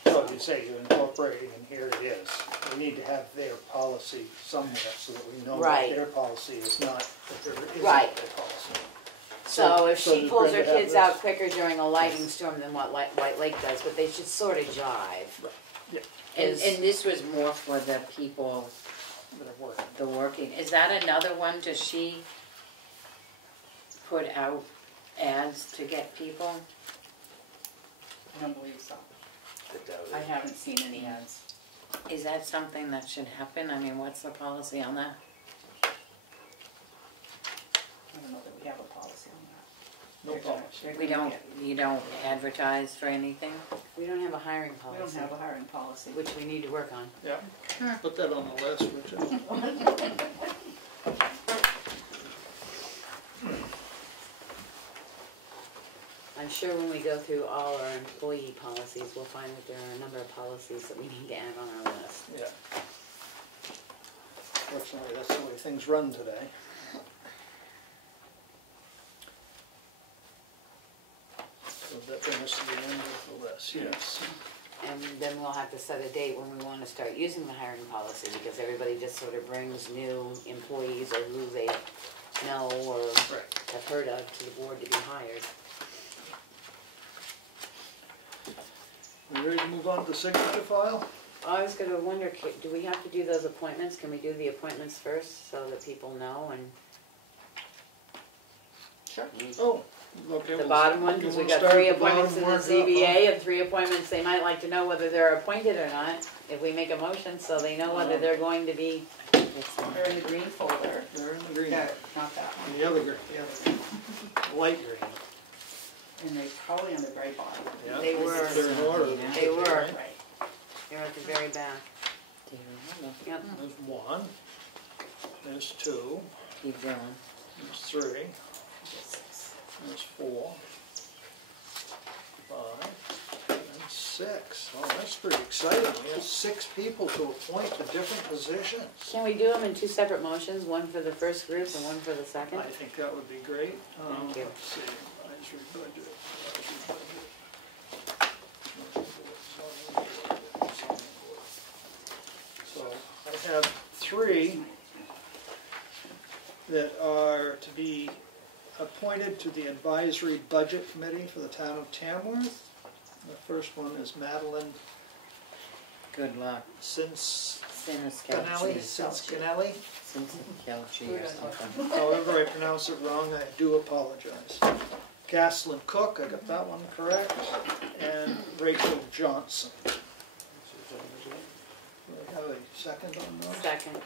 So you say you're incorporating, and here it is. We need to have their policy somewhere so that we know Right. that their policy is not, that there isn't Right. their policy. So if so she does pulls her Brenda have kids out this? quicker during a lightning storm than what White Lake does, but they should sort of jive. And this was more for the people, the working. Is that another one? Does she put out ads to get people? I don't believe so. I haven't seen any ads. Is that something that should happen? I mean, what's the policy on that? I don't know that we have a policy on that. No policy. We don't, you don't advertise for anything? We don't have a hiring We policy. don't have a hiring policy. Which we need to work on. Yeah, put that on the list, would you? I'm sure when we go through all our employee policies, we'll find that there are a number of policies that we need to add on our list. Yeah. Fortunately, that's the way things run today. So that brings us to the end of the list, yes. And then we'll have to set a date when we want to start using the hiring policy, because everybody just sort of brings new employees or who they know or have heard of to the board to be hired. We ready to move on to the signature file? I was gonna wonder, do we have to do those appointments? Can we do the appointments first so that people know and Sure. Oh, okay. the we'll- bottom one, because we'll we got start 3 at the bottom, appointments in the work up. ZBA and 3 appointments, they might like to know whether they're appointed or not. If we make a motion, so they know whether they're going to be, They're in the green folder. They're in the green, No, not that one. the other green, The other green. light green. And they're probably on the very bottom. Yeah, They were. if they're in order. then They were. Right. they're at the very back. Do you remember? Yep. There's 1, there's 2, Keep going. there's 3, there's 4, 5, and 6. Oh, that's pretty exciting. We have 6 people to appoint to different positions. Can we do them in 2 separate motions, one for the first group and one for the second? I think that would be great. Thank you. Let's see, advisory budget. So I have 3 that are to be appointed to the advisory budget committee for the town of Tamworth. The first one is Madeline Good luck. Cinscanelli, Cinscanelli. Cinscanelli or something. However I pronounce it wrong, I do apologize. Caslin Cook, I got that one correct, and Rachel Johnson. Do I have a second on those? Second.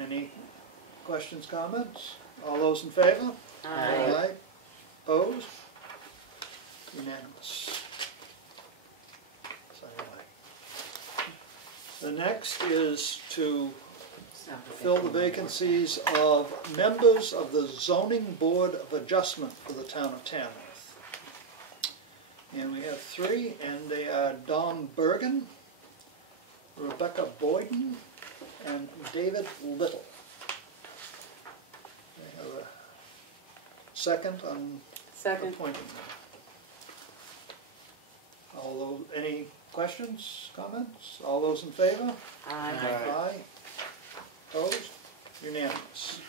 Any questions, comments? All those in favor? Aye. Opposed? Unanimous. So anyway. The next is to fill the vacancies of members of the Zoning Board of Adjustment for the town of Tamworth. And we have 3, and they are Don Bergen, Rebecca Boyden, and David Little. I have a second on Second. appointing them. All those, any questions, comments? All those in favor? Aye. Aye. Opposed? Unanimous.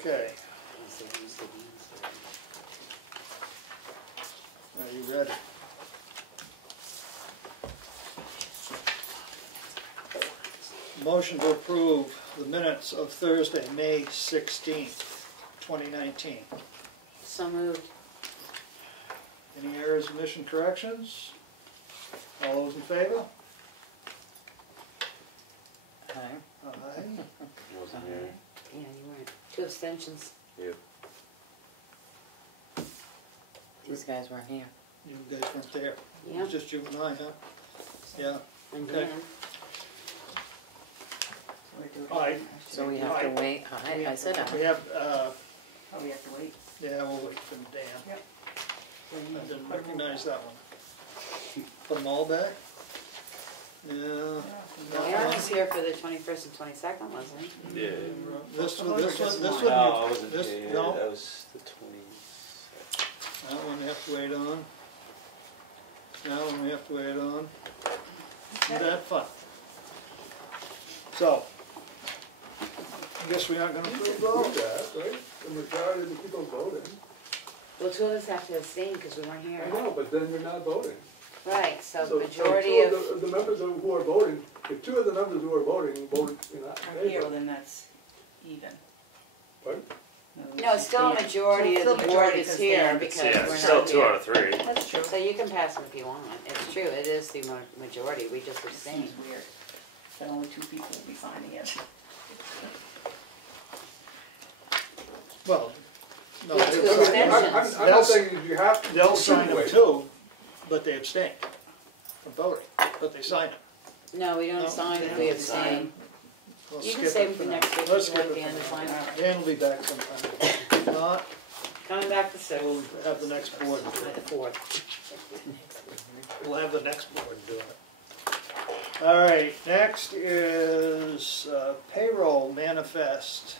Okay. Are you ready? Motion to approve the minutes of Thursday, May 16th, 2019. So moved. Any errors, omission, corrections? All those in favor? Aye. Aye. Wasn't there? Yeah, you weren't. 2 abstentions. Yeah. These guys weren't here. You guys weren't there. It Yeah. was just you and I, huh? Yeah. And Okay. Dan. Aye. So we have to wait. I said We aye. have, Oh, we have to wait. yeah, we'll wait for Dan. Yep. I didn't recognize that one. Put them all back? Yeah. Aaron was here for the 21st and 22nd, wasn't he? Yeah. This one, No, I wasn't this, here. no, That was the 20. that one you have to wait on. That one we have to wait on. Isn't that fun? So, I guess we aren't gonna approve Do those. that, right? The majority of the people voting. Well, two of us have to abstain because we weren't here. I know, but then you're not voting. Right, so So majority two of, the members who are voting, if two of the members who are voting voted in Are here, well favor. then that's even. Pardon? no, it's still a majority of the board is here because Yeah, we're still not 2 out here. of 3. That's true. So you can pass them if you want. It's true, it is the majority, we just It abstain. seems weird that only 2 people will be signing it. Well, no, With two they'll sign- abstentions. I'm not saying you have to. they'll sign them wait. too, but they abstain from voting, but they sign it. No, we don't No, sign they if don't we have to abstain. We'll You can skip save it them for now. next week Let's if you skip want it Dan to for sign now. it. Dan will be back sometime. If not, Coming back to 6. we'll have the next board do it. The 4th. We'll have the next board do it. All right, next is payroll manifest.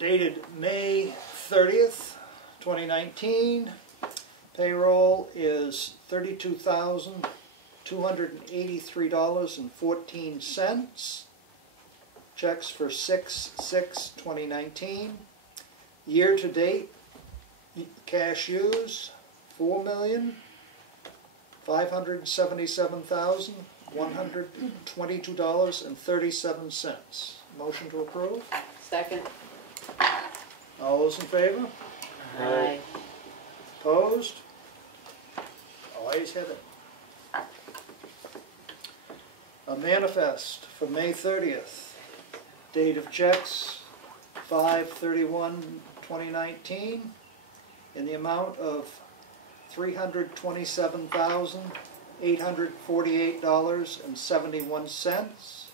Dated May 30th, 2019. Payroll is $32,283.14. Checks for 6/6/2019. Year to date, cash use, $4,577,122.37. Motion to approve. Second. All those in favor? Aye. Opposed? Ayes have it. A manifest for May 30th. Date of checks, 5/31/2019, in the amount of $327,848.71.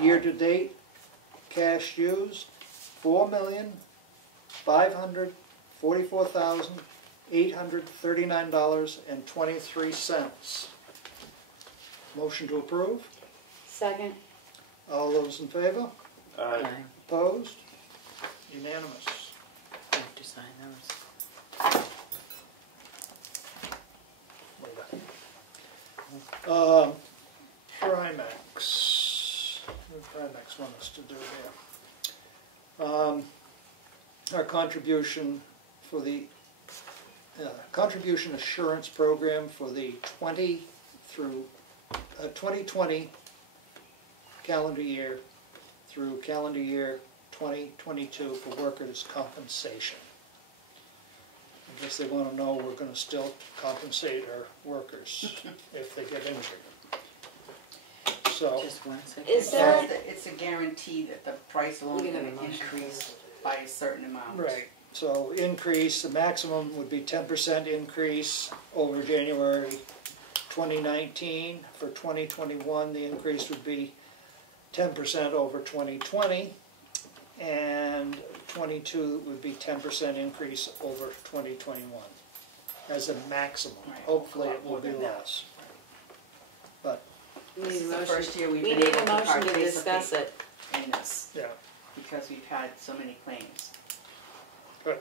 Year-to-date, cash used, $4,544,839.23. Motion to approve. Second. All those in favor? Aye. Opposed? Unanimous. You have to sign those. Primex. What Primex want us to do here? Our contribution for the contribution assurance program for the 2020 calendar year through calendar year 2022 for workers' compensation. I guess they want to know we're going to still compensate our workers if they get injured. So, Just 1 second. Is there, It's a guarantee that the price will only We can have a motion. increase by a certain amount. right, so increase, the maximum would be 10% increase over January 2019. For 2021, the increase would be 10% over 2020, and 22 would be 10% increase over 2021 as a maximum. Right. Hopefully it will be less. But, we This need is a the motion. first year we've We been need able a to motion to discuss participate it. in this, yeah, because we've had so many claims. good.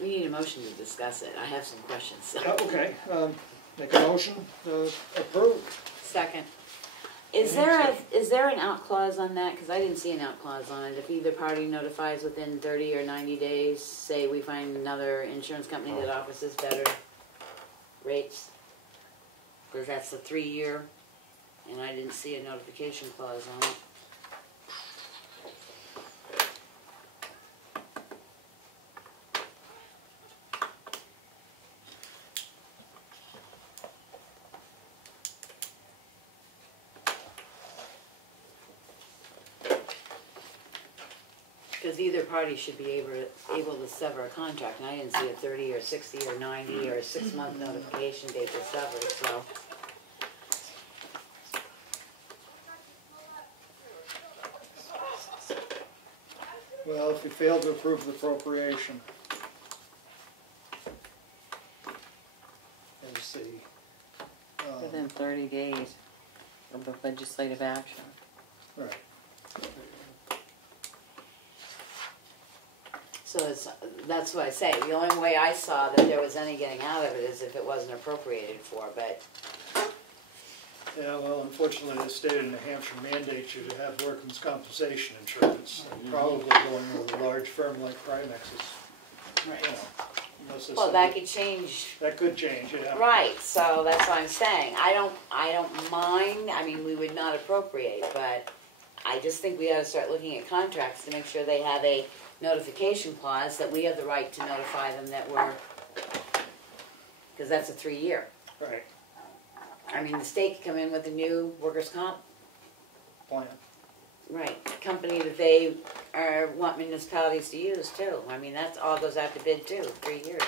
We need a motion to discuss it. I have some questions. Okay, make a motion to approve. Second. Is there an out clause on that? Because I didn't see an out clause on it. If either party notifies within 30 or 90 days, say we find another insurance company that offers us better rates. Because that's the 3-year, and I didn't see a notification clause on it. Because either party should be able to sever a contract, and I didn't see a 30 or 60 or 90 or a 6-month notification date to sever, so. Well, if you fail to approve the appropriation, is the Within 30 days of the legislative action. Right. So that's what I say, the only way I saw that there was any getting out of it is if it wasn't appropriated for, but, Yeah, well, unfortunately, the state of New Hampshire mandates you to have workman's compensation insurance. And probably going with a large firm like Primex is, you know, unless there's well, that something- could change. That could change, yeah. Right, so that's what I'm saying, I don't mind, I mean, we would not appropriate, but I just think we ought to start looking at contracts to make sure they have a notification clause that we have the right to notify them that we're, because that's a 3-year. Right, I mean, the state could come in with a new workers' comp, plan. right, company that they want municipalities to use too. I mean, that's all goes out to bid too, 3 years.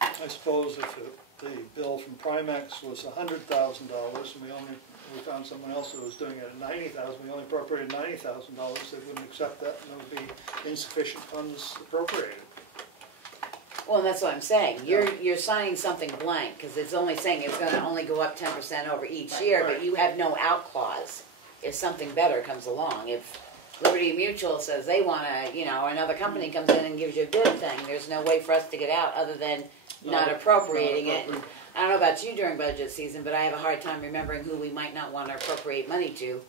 I suppose if the bill from Primex was $100,000 and we found someone else who was doing it at $90,000, we only appropriated $90,000, they wouldn't accept that, and there would be insufficient funds appropriated. Well, and that's what I'm saying, you're signing something blank, because it's only saying it's gonna only go up 10% over each year, but you have no out clause if something better comes along. If Liberty Mutual says they wanna, you know, another company comes in and gives you a bid thing, there's no way for us to get out other than not appropriating it. I don't know about you during budget season, but I have a hard time remembering who we might not want to appropriate money to.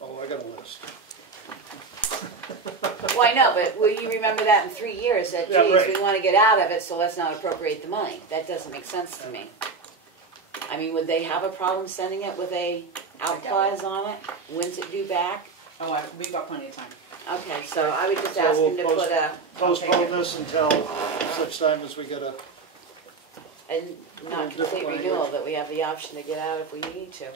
Oh, I got a list. Well, I know, but will you remember that in 3 years, that, Yeah, geez, right. we want to get out of it, so let's not appropriate the money? That doesn't make sense to me. I mean, would they have a problem sending it with a out clause on it? When's it due back? Oh, we've got plenty of time. Okay, so I would just So ask we'll them to put a, Postpone this until such time as we get a, not complete renewal, that we have the option to get out if we need to.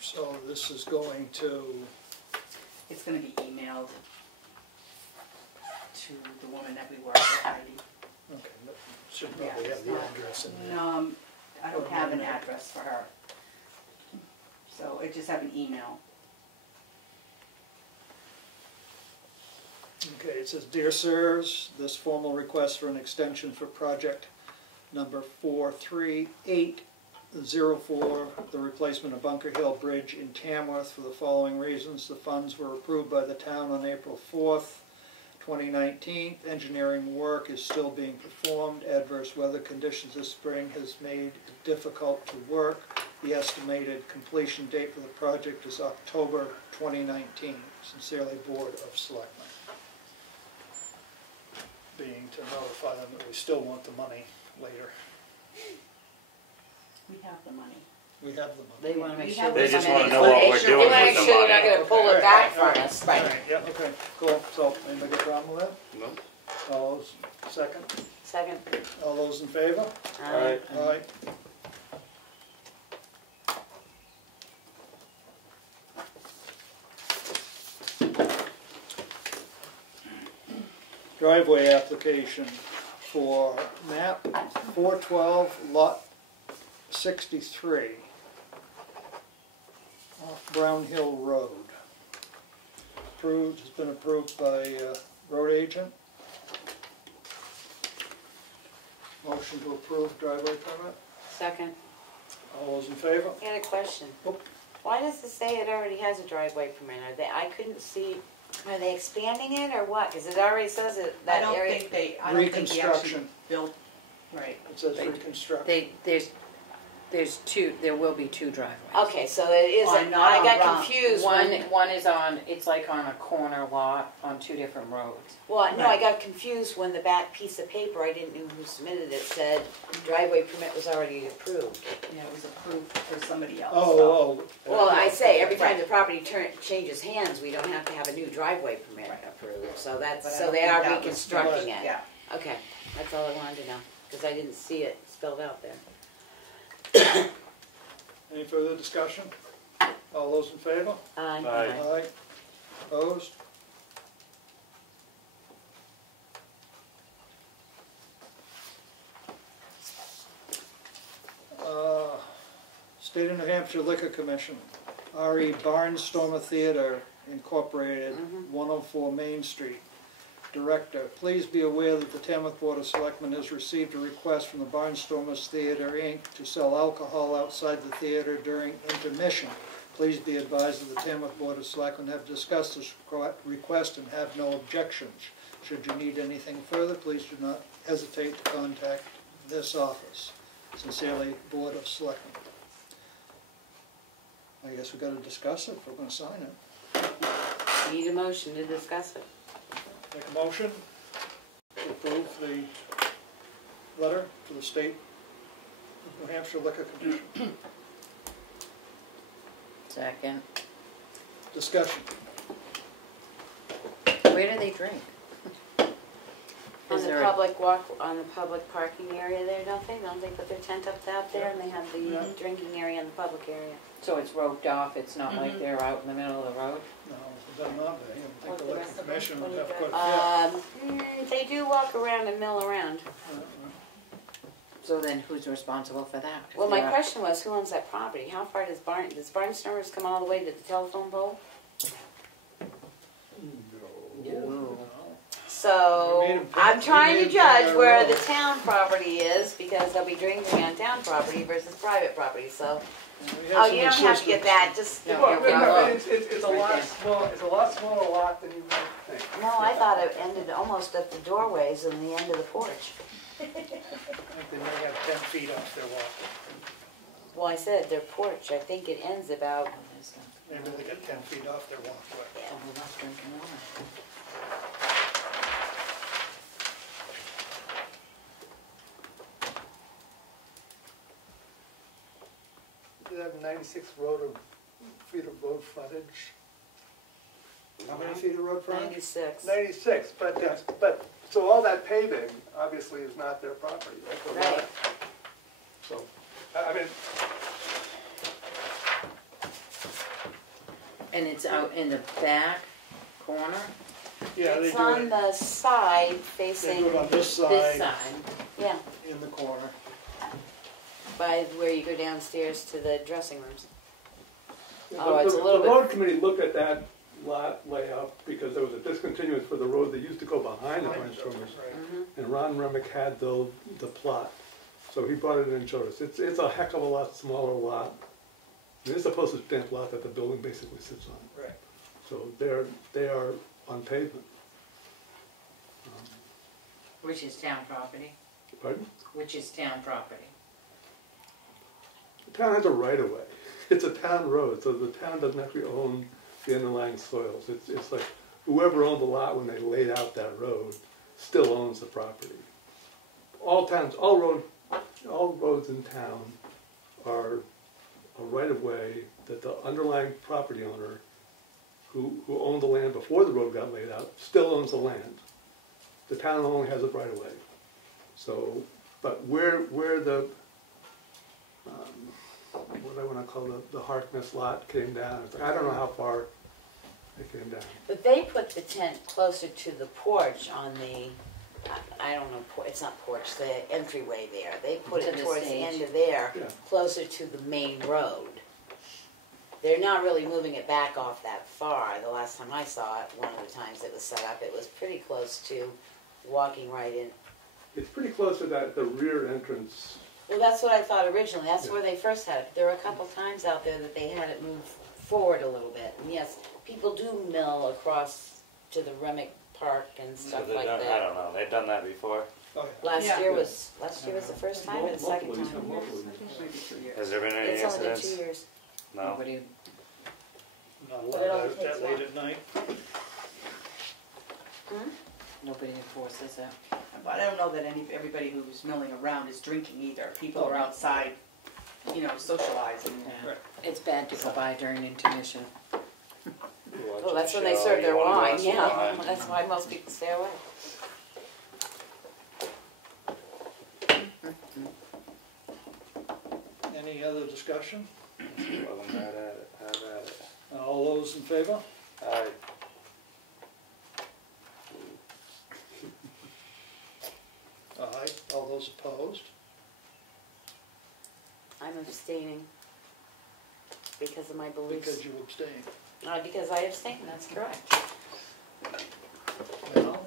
so this is going to, It's gonna be emailed to the woman that we work with, Heidi. okay, but should probably have the address in there. No, I don't have an address for her. So it just have an email. Okay, it says, Dear Sirs, this formal request for an extension for project number 43804, the replacement of Bunker Hill Bridge in Tamworth, for the following reasons. The funds were approved by the town on April 4th, 2019. Engineering work is still being performed. Adverse weather conditions this spring has made it difficult to work. The estimated completion date for the project is October 2019. Sincerely, Board of Selectmen. Being to notify them that we still want the money later. We have the money. We have the money. They want to make We sure. have They the just money. wanna know what we're They doing want to with make the sure they're not money. going to pull it back from us. All right, yeah, okay, cool. So, anybody got a problem with that? No? All those, second? Second. All those in favor? Aye. Aye. Driveway application for map 412, lot 63, off Brown Hill Road. Approved, has been approved by road agent. Motion to approve driveway permit. Second. All those in favor? I got a question. Oop. Why does it say it already has a driveway permit? I couldn't see, are they expanding it or what? Because it already says it, I that don't area. think they actually Reconstruction. built, right. It says reconstruct. There will be 2 driveways. Okay, so it is, On- not I on got Brown. confused when, One is on, it's like on a corner lot on 2 different roads. well, no, I got confused when the back piece of paper, I didn't know who submitted it, said driveway permit was already approved. Yeah, it was approved for somebody else. Oh. Well, I say, every time Right. the property changes hands, we don't have to have a new driveway permit Right. approved, so that's, But I so don't they think are that was- reconstructing it. Yeah. Okay, that's all I wanted to know, because I didn't see it spelled out there. Any further discussion? All those in favor? Aye. Aye. Opposed? State of New Hampshire Liquor Commission, R.E. Barnstormer Theater Incorporated, 104 Main Street. Director. Please be aware that the Tamworth Board of Selectmen has received a request from the Barnstormers Theater, Inc. to sell alcohol outside the theater during intermission. Please be advised that the Tamworth Board of Selectmen have discussed this request and have no objections. Should you need anything further, please do not hesitate to contact this office. Sincerely, Board of Selectmen. I guess we've got to discuss it if we're going to sign it. Need a motion to discuss it. Make a motion to approve the letter to the state of New Hampshire Liquor Commission. Second. Discussion. Where do they drink? On Is the there a- public walk, on the public parking area there, don't they? Don't they put their tent up out there and they have the drinking area in the public area? So it's roped off, it's not like they're out in the middle of the road? No, it does not be. I think the Liquor Commission would have put, They do walk around and mill around. So then who's responsible for that? If Well, my they're out- question was, who owns that property? How far does Barnstormers come all the way to the telephone pole? No. So, We made 'em pay- I'm trying we to made 'em pay judge our where road. the town property is, because they'll be drinking on town property versus private property, so. Oh, you don't have to get that, just, No, Well, you're right. it's a lot small, it's a lot smaller lot than you might think. no, I thought it ended almost at the doorways and the end of the porch. I think they may have 10 feet off their walk. Well, I said their porch, I think it ends about, Oh, there's the- Maybe they get 10 feet off their walkway. oh, we're not drinking water. You have 96 feet of road frontage. How many feet of road frontage? 96. 96, but, so all that paving obviously is not their property, right? The lot. Right. So, I mean, And it's out in the back corner? Yeah, they It's do on it. the side They facing, do it on this This side, side. yeah, in the corner. by where you go downstairs to the dressing rooms. the- Oh, it's a the little bit- road committee looked at that lot layout because there was a discontinuance for the road that used to go behind the Barnstormers. Right. And Ron Remick had the plot, so he brought it in and showed us. It's a heck of a lot smaller lot. It is a postage stamp lot that the building basically sits on. Right. So they are on pavement. Which is town property? Pardon? Which is town property? The town has a right of way. It's a town road, so the town doesn't actually own the underlying soils. It's like whoever owned the lot when they laid out that road still owns the property. All roads in town are a right of way that the underlying property owner who owned the land before the road got laid out still owns the land. The town only has a right of way. So, but where the what I want to call the Harkness lot came down. It's like, I don't know how far it came down. But they put the tent closer to the porch on the, I don't know, it's not porch, the entryway there. They put To it the towards the stage. end of there, Yeah. closer to the main road. They're not really moving it back off that far. The last time I saw it, one of the times it was set up, it was pretty close to walking right in. It's pretty close to the rear entrance. Well, that's what I thought originally. That's Yeah. where they first had it. There were a couple times out there that they had it move forward a little bit. And yes, people do mill across to the Remick Park and stuff like I that. don't know, they've done that before. Oh, yeah. Last year was the first time or the second time? Has there been any It's only been 2 incidents? years. No. Nobody, Not But it only allowed takes that late at night. nobody enforces that. But I don't know that everybody who's milling around is drinking either. People are outside, socializing. Yeah. It's bad to go by during intermission. Oh, that's when they serve their wine, yeah. That's why most people stay away. Any other discussion? Well, I'm mad at it, have at it. All those in favor? Aye. Aye. All those opposed? I'm abstaining because of my beliefs. Because you abstain. Because I abstain, that's correct. Well,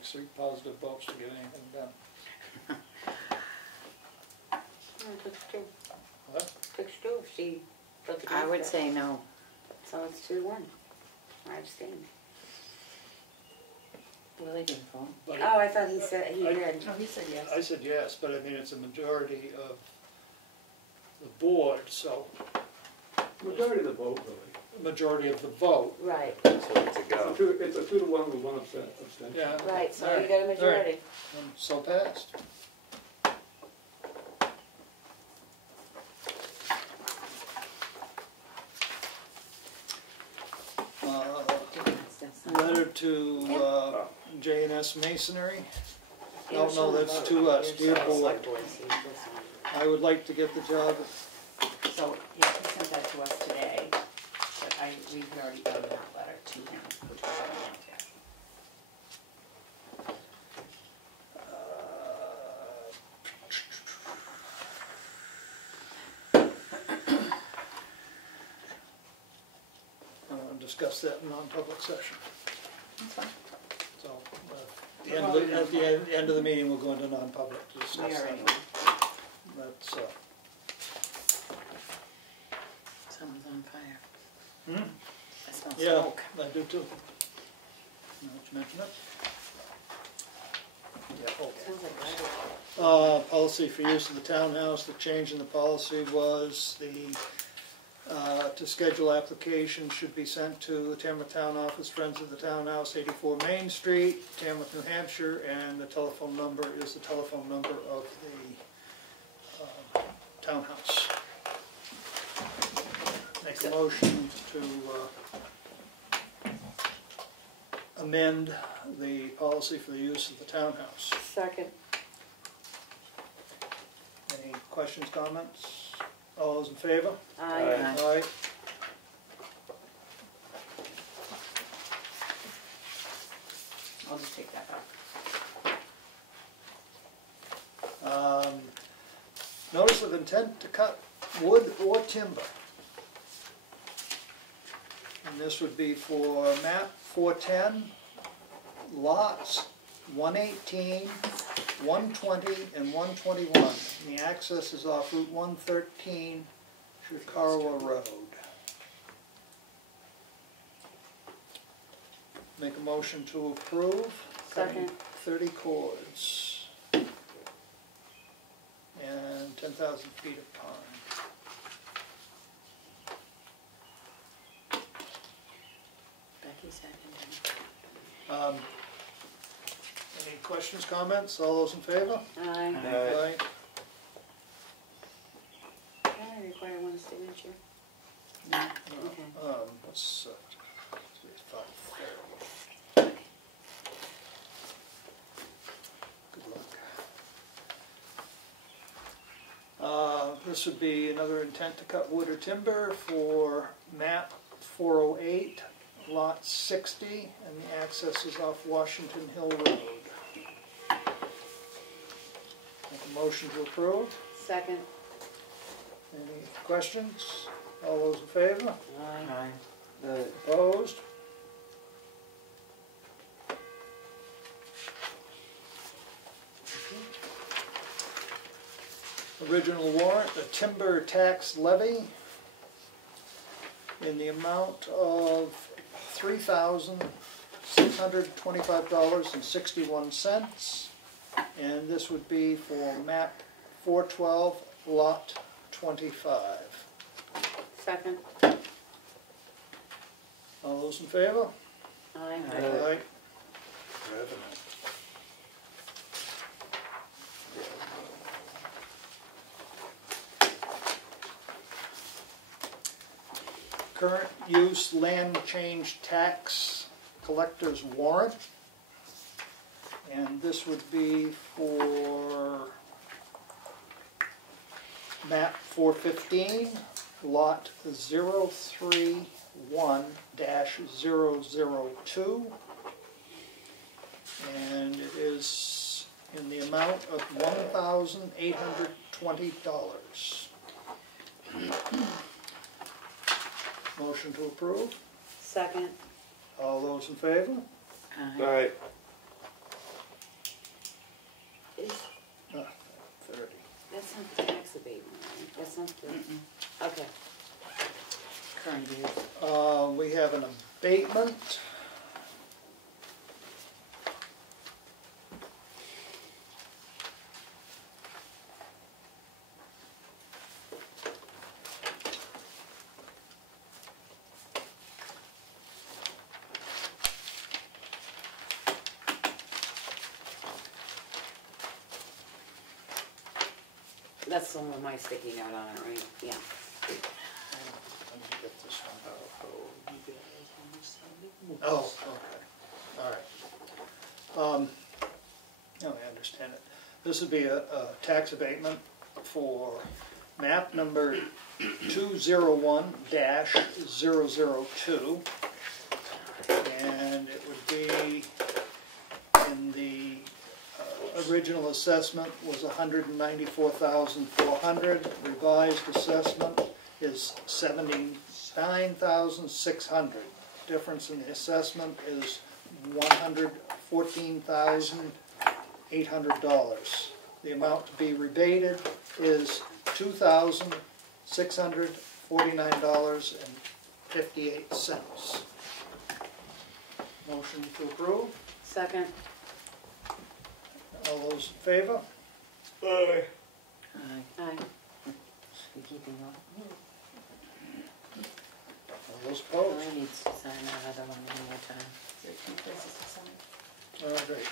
takes 3 positive votes to get anything done. What? Takes two if she votes I would against it. say no. So it's 2-1. I abstained. Willie didn't vote. But Oh, I thought he said, he did. Oh, he said yes. I said yes, but I mean, it's a majority of the board, so, Majority of the vote, really. majority of the vote. Right, So it's a go. It's a 2-to-1 with 1 abstention. Yeah. right, so All you got a majority. And so passed. Letter to J&S Masonry. No, that's to us, dear board. I would like to get the job. So, yeah, he sent that to us today, but we've already done that letter to him, which was on Discuss that in non-public session. That's fine. So, at the end of the meeting, we'll go into non-public to discuss We are that. anyway. That's, Someone's on fire. hmm? I smell Yeah, smoke. I do too. Now that you mention it. Yeah, okay. Sounds like right. Policy for use of the townhouse, the change in the policy was to schedule applications should be sent to the Tamworth Town Office, Friends of the Townhouse, 84 Main Street, Tamworth, New Hampshire, and the telephone number is the telephone number of the townhouse. Make a motion to amend the policy for the use of the townhouse. Second. Any questions, comments? All those in favor? Aye. Aye. I'll just take that back. Notice of intent to cut wood or timber. And this would be for map 410, lots 118, 120, and 121. And the access is off Route 113, Chicago Road. Make a motion to approve. Second. 30 cords. And 10,000 feet of pine. Becky seconded. Any questions, comments? All those in favor? Aye. Aye. I require one signature. Okay. What's, 5:30. Good luck. This would be another intent to cut wood or timber for map 408, lot 60, and the access is off Washington Hill Road. Make a motion to approve. Second. Any questions? All those in favor? Aye. Opposed? Original warrant, a timber tax levy in the amount of $3,625.61. And this would be for map 412, lot 25. Second. All those in favor? Aye. Aye. Current use land change tax collector's warrant. And this would be for map 415, lot 031-002. And it is in the amount of $1,820. Motion to approve. Second. All those in favor? Aye. All right. 30. That's not the tax abatement, right? That's not the, okay. Current use. We have an abatement. That's the one with my sticky note on it, right? Yeah. Let me get this one out. Oh, okay, all right. Now I understand it. This would be a tax abatement for map number 201-002. And it would be in the original assessment was $194,400. Revised assessment is $79,600. Difference in the assessment is $114,800. The amount to be rebated is $2,649.58. Motion to approve. Second. All those in favor? Aye. Aye. You keeping up? All those opposed? I need to sign that other one one more time. There are 2 places to sign. All right, thank you.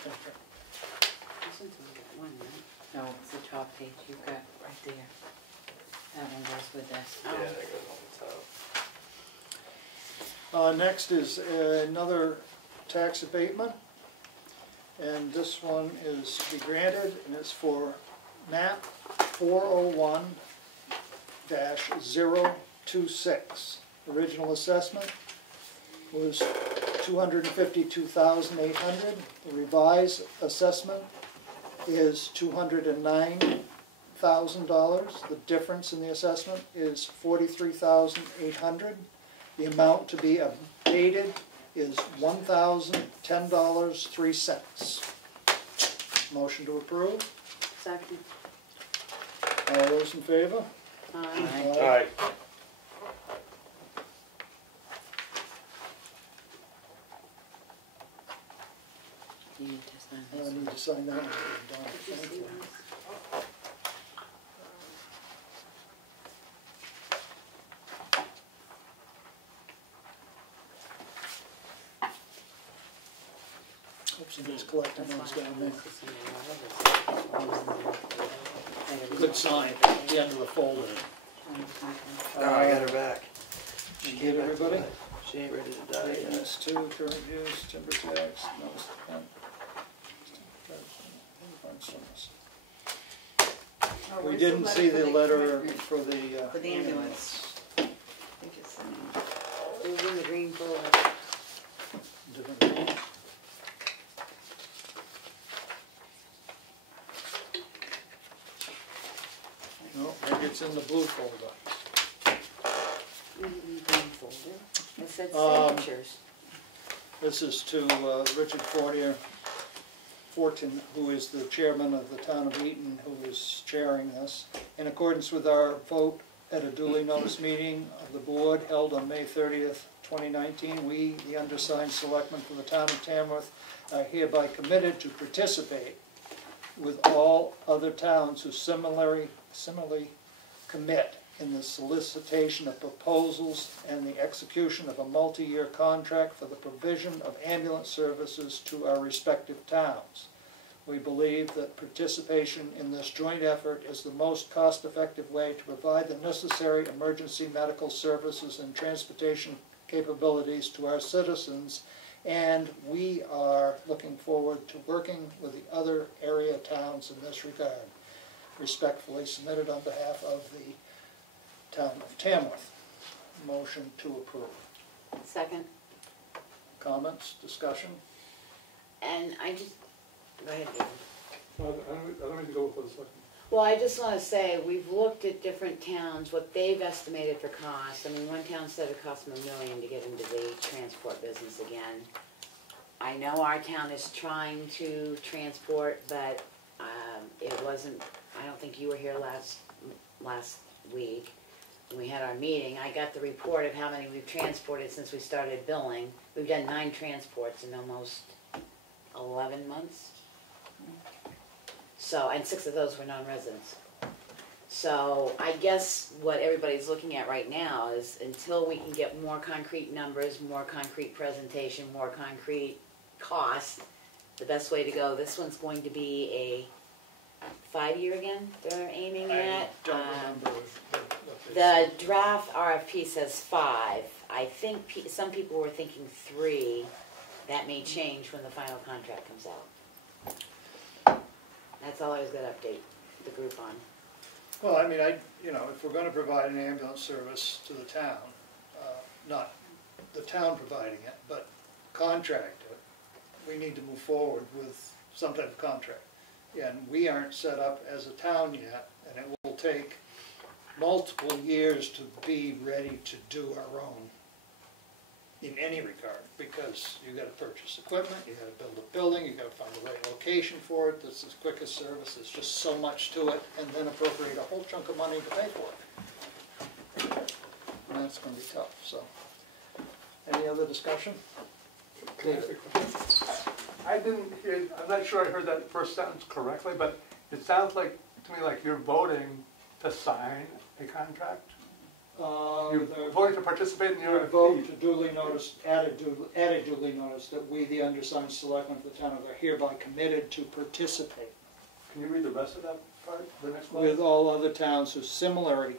This one's only got one, right? No, it's the top page you've got right there. That one goes with this. Yeah, that goes on the top. Next is another tax abatement, and this one is to be granted, and it's for map 401-026. Original assessment was $252,800. The revised assessment is $209,000. The difference in the assessment is $43,800. The amount to be abated is $1,010.03. Motion to approve. Second. All those in favor? Aye. Aye. You need to sign I this. need to sign that one. Don. Did you Thank see you. this? Hope somebody's collecting those down there. There. Good sign at the end of the folder. Oh, I got her back. You get everybody? She ain't ready to die yet. Yes, two, current use, timber tax, notice of intent. Oh, We where's didn't the see for the the letter commitment? for the. For the ambulance. I think it's, It was in the green folder. Different. No, maybe it's in the blue folder. In the green folder. It said Um, signatures. This is to Richard Fortin, who is the chairman of the town of Eaton, who is chairing this. In accordance with our vote at a duly noticed meeting of the board held on May 30th, 2019, we, the undersigned selectmen for the town of Tamworth, are hereby committed to participate with all other towns who similarly commit in the solicitation of proposals and the execution of a multi-year contract for the provision of ambulance services to our respective towns. We believe that participation in this joint effort is the most cost-effective way to provide the necessary emergency medical services and transportation capabilities to our citizens, and we are looking forward to working with the other area towns in this regard. Respectfully submitted on behalf of the town of Tamworth. Motion to approve. Second. Comments, discussion? And I just, go ahead, David. I don't need to go before the selectmen. Well, I just want to say, we've looked at different towns, what they've estimated for costs. I mean, one town said it cost them $1 million to get into the transport business again. I know our town is trying to transport, but it wasn't, I don't think you were here last week. When we had our meeting, I got the report of how many we've transported since we started billing. We've done 9 transports in almost 11 months. So, and 6 of those were non-residents. So I guess what everybody's looking at right now is until we can get more concrete numbers, more concrete presentation, more concrete cost, the best way to go, this one's going to be a 5-year again they're aiming at. I don't remember what they The said. draft RFP says 5. I think some people were thinking 3. That may change when the final contract comes out. That's all I was going to update the group on. Well, I mean, if we're gonna provide an ambulance service to the town, not the town providing it, but contract it, we need to move forward with some type of contract. And we aren't set up as a town yet, and it will take multiple years to be ready to do our own in any regard, because you gotta purchase equipment, you gotta build a building, you gotta find the right location for it, this is quickest service, there's just so much to it, and then appropriate a whole chunk of money to pay for it. And that's gonna be tough, so. Any other discussion? Can I ask a question? I didn't hear, I'm not sure I heard that first sentence correctly, but it sounds like, to me, like you're voting to sign a contract? You're voting to participate in the RFP? Vote to duly notice, added duly notice that we, the undersigned selectmen for the town, are hereby committed to participate Can you read the rest of that part, the next one? with all other towns who similarly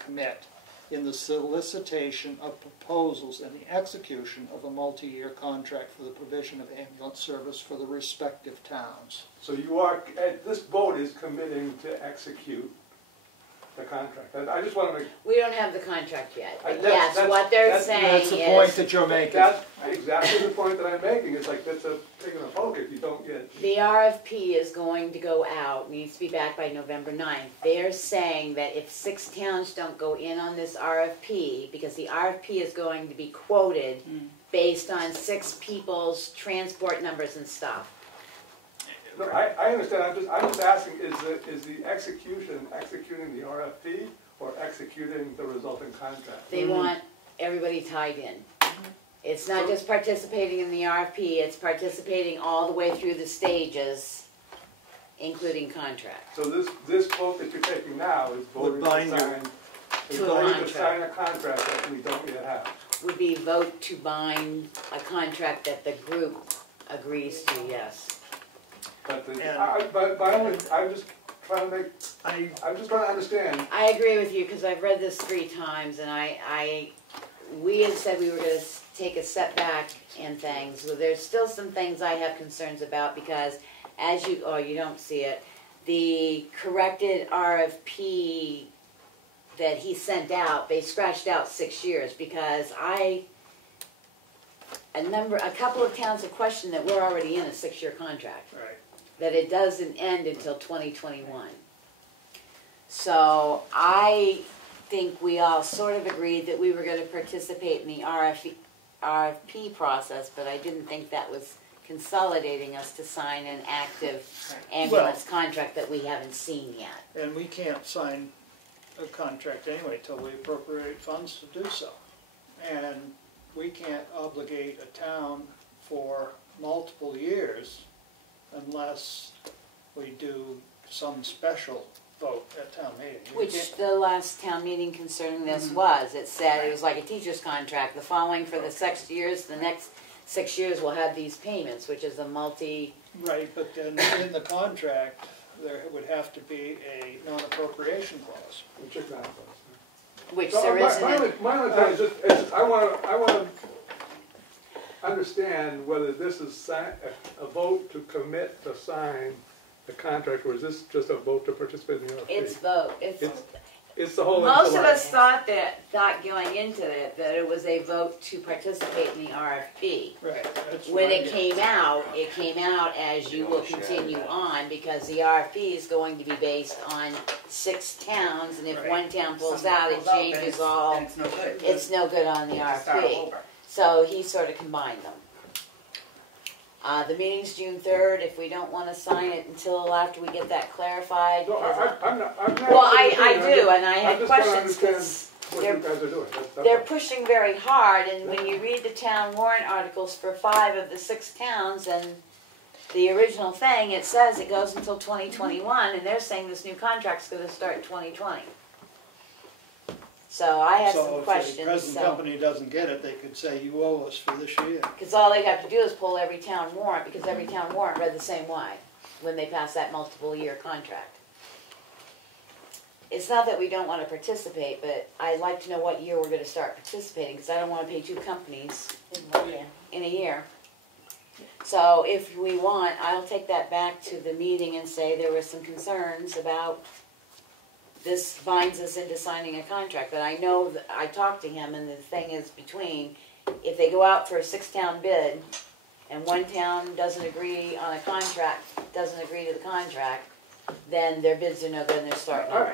commit in the solicitation of proposals and the execution of a multi-year contract for the provision of ambulance service for the respective towns. So you are, this vote is committing to execute the contract. I just want to make, We don't have the contract yet, but That's- yes, what they're that's- saying That's the point is, that you're making. that's exactly the point that I'm making. It's like, that's a pig in a poke if you don't get. the RFP is going to go out, needs to be back by November 9th. They're saying that if 6 towns don't go in on this RFP, because the RFP is going to be quoted based on 6 people's transport numbers and stuff. No, I understand. I'm just asking, is the executing the RFP or executing the resulting contract? They want everybody tied in. It's not just participating in the RFP, it's participating all the way through the stages, including contract. So this vote that you're taking now is voting bind to you sign, is to a voting to contract. sign a contract that we don't yet have. Would be vote to bind a contract that the group agrees to, yes. But And- I'm just trying to make, I'm just trying to understand. I agree with you, because I've read this 3 times, and we had said we were gonna take a step back in things. So there's still some things I have concerns about, because as you don't see it, the corrected RFP that he sent out, they scratched out 6 years, because a couple of towns have questioned that we're already in a 6-year contract. Right. That it doesn't end until 2021. So I think we all sort of agreed that we were going to participate in the RFP process, but I didn't think that was consolidating us to sign an active ambulance contract that we haven't seen yet. And we can't sign a contract anyway till we appropriate funds to do so. And we can't obligate a town for multiple years unless we do some special vote at town meeting. We Which can't- the last town meeting concerning this was. It said it was like a teacher's contract. The following for the 6 years, the next 6 years will have these payments, which is a Right, but then in the contract, there would have to be a non-appropriation clause. Which exactly. which So there isn't. my only thing is just, I want to understand whether this is a vote to commit to sign the contract, or is this just a vote to participate in the RFP? It's vote. It's the whole Most of enchilada. us thought going into it that it was a vote to participate in the RFP. Right. That's When what I it get. came out as you will continue on, because the RFP is going to be based on 6 towns, and if Right. one town pulls out, it changes all. It's no good. It's no good on the Start RFP. over. So he sort of combined them. The meeting's June 3rd, if we don't wanna sign it until after we get that clarified. No, I'm not. Well, I do, and I had I'm just trying to questions, understand cause what they're you guys are doing. That's they're all. pushing very hard, and when you read the town warrant articles for 5 of the 6 towns, and the original thing, it says it goes until 2021, and they're saying this new contract's gonna start in 2020. So I have some So if the questions, present company doesn't get it, they could say, you owe us for this year. because all they have to do is pull every town warrant, because every town warrant read the same way when they pass that multiple year contract. It's not that we don't want to participate, but I'd like to know what year we're gonna start participating, because I don't want to pay 2 companies in a year. So if we want, I'll take that back to the meeting and say there were some concerns about this binds us into signing a contract, but I know that I talked to him, and the thing is between, if they go out for a 6-town bid, and 1 town doesn't agree on a contract, doesn't agree to the contract, then their bids are no good and they're starting over.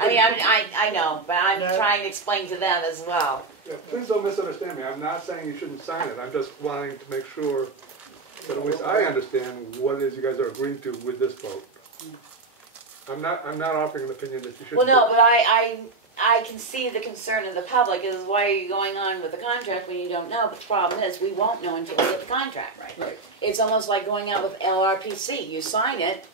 I mean, I know, but I'm trying to explain to them as well. Yeah, please don't misunderstand me. I'm not saying you shouldn't sign it. I'm just wanting to make sure that at least I understand what it is you guys are agreeing to with this vote. I'm not offering an opinion that you shouldn't. Well, no, do. but I can see the concern of the public is why are you going on with the contract when you don't know? But the problem is we won't know until we get the contract. Right. It's almost like going out with Lrpc. You sign it,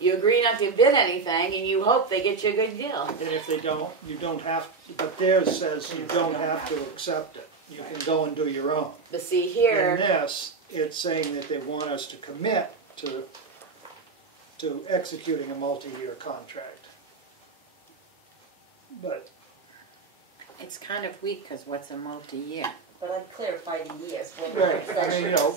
you agree not to bid anything, and you hope they get you a good deal. And if they don't, you don't have, but theirs says you don't have to accept it. You can go and do your own. But see In here, this, it's saying that they want us to commit to executing a multi-year contract. But It's kind of weak, because what's a multi-year? But I clarified the years. right, I mean, you know,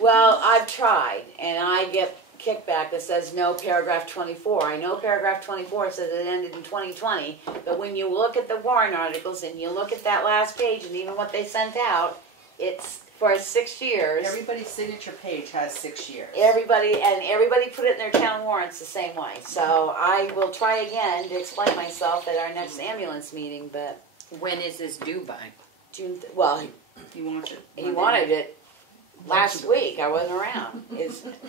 well, I've tried, and I get kickback that says no paragraph 24. I know paragraph 24 says it ended in 2020, but when you look at the warrant articles and you look at that last page and even what they sent out, it's for 6 years. Everybody's signature page has 6 years. Everybody put it in their town warrants the same way. So I will try again to explain myself at our next ambulance meeting, but When is this due by? June, well, You want it? he wanted it last week. I wasn't around.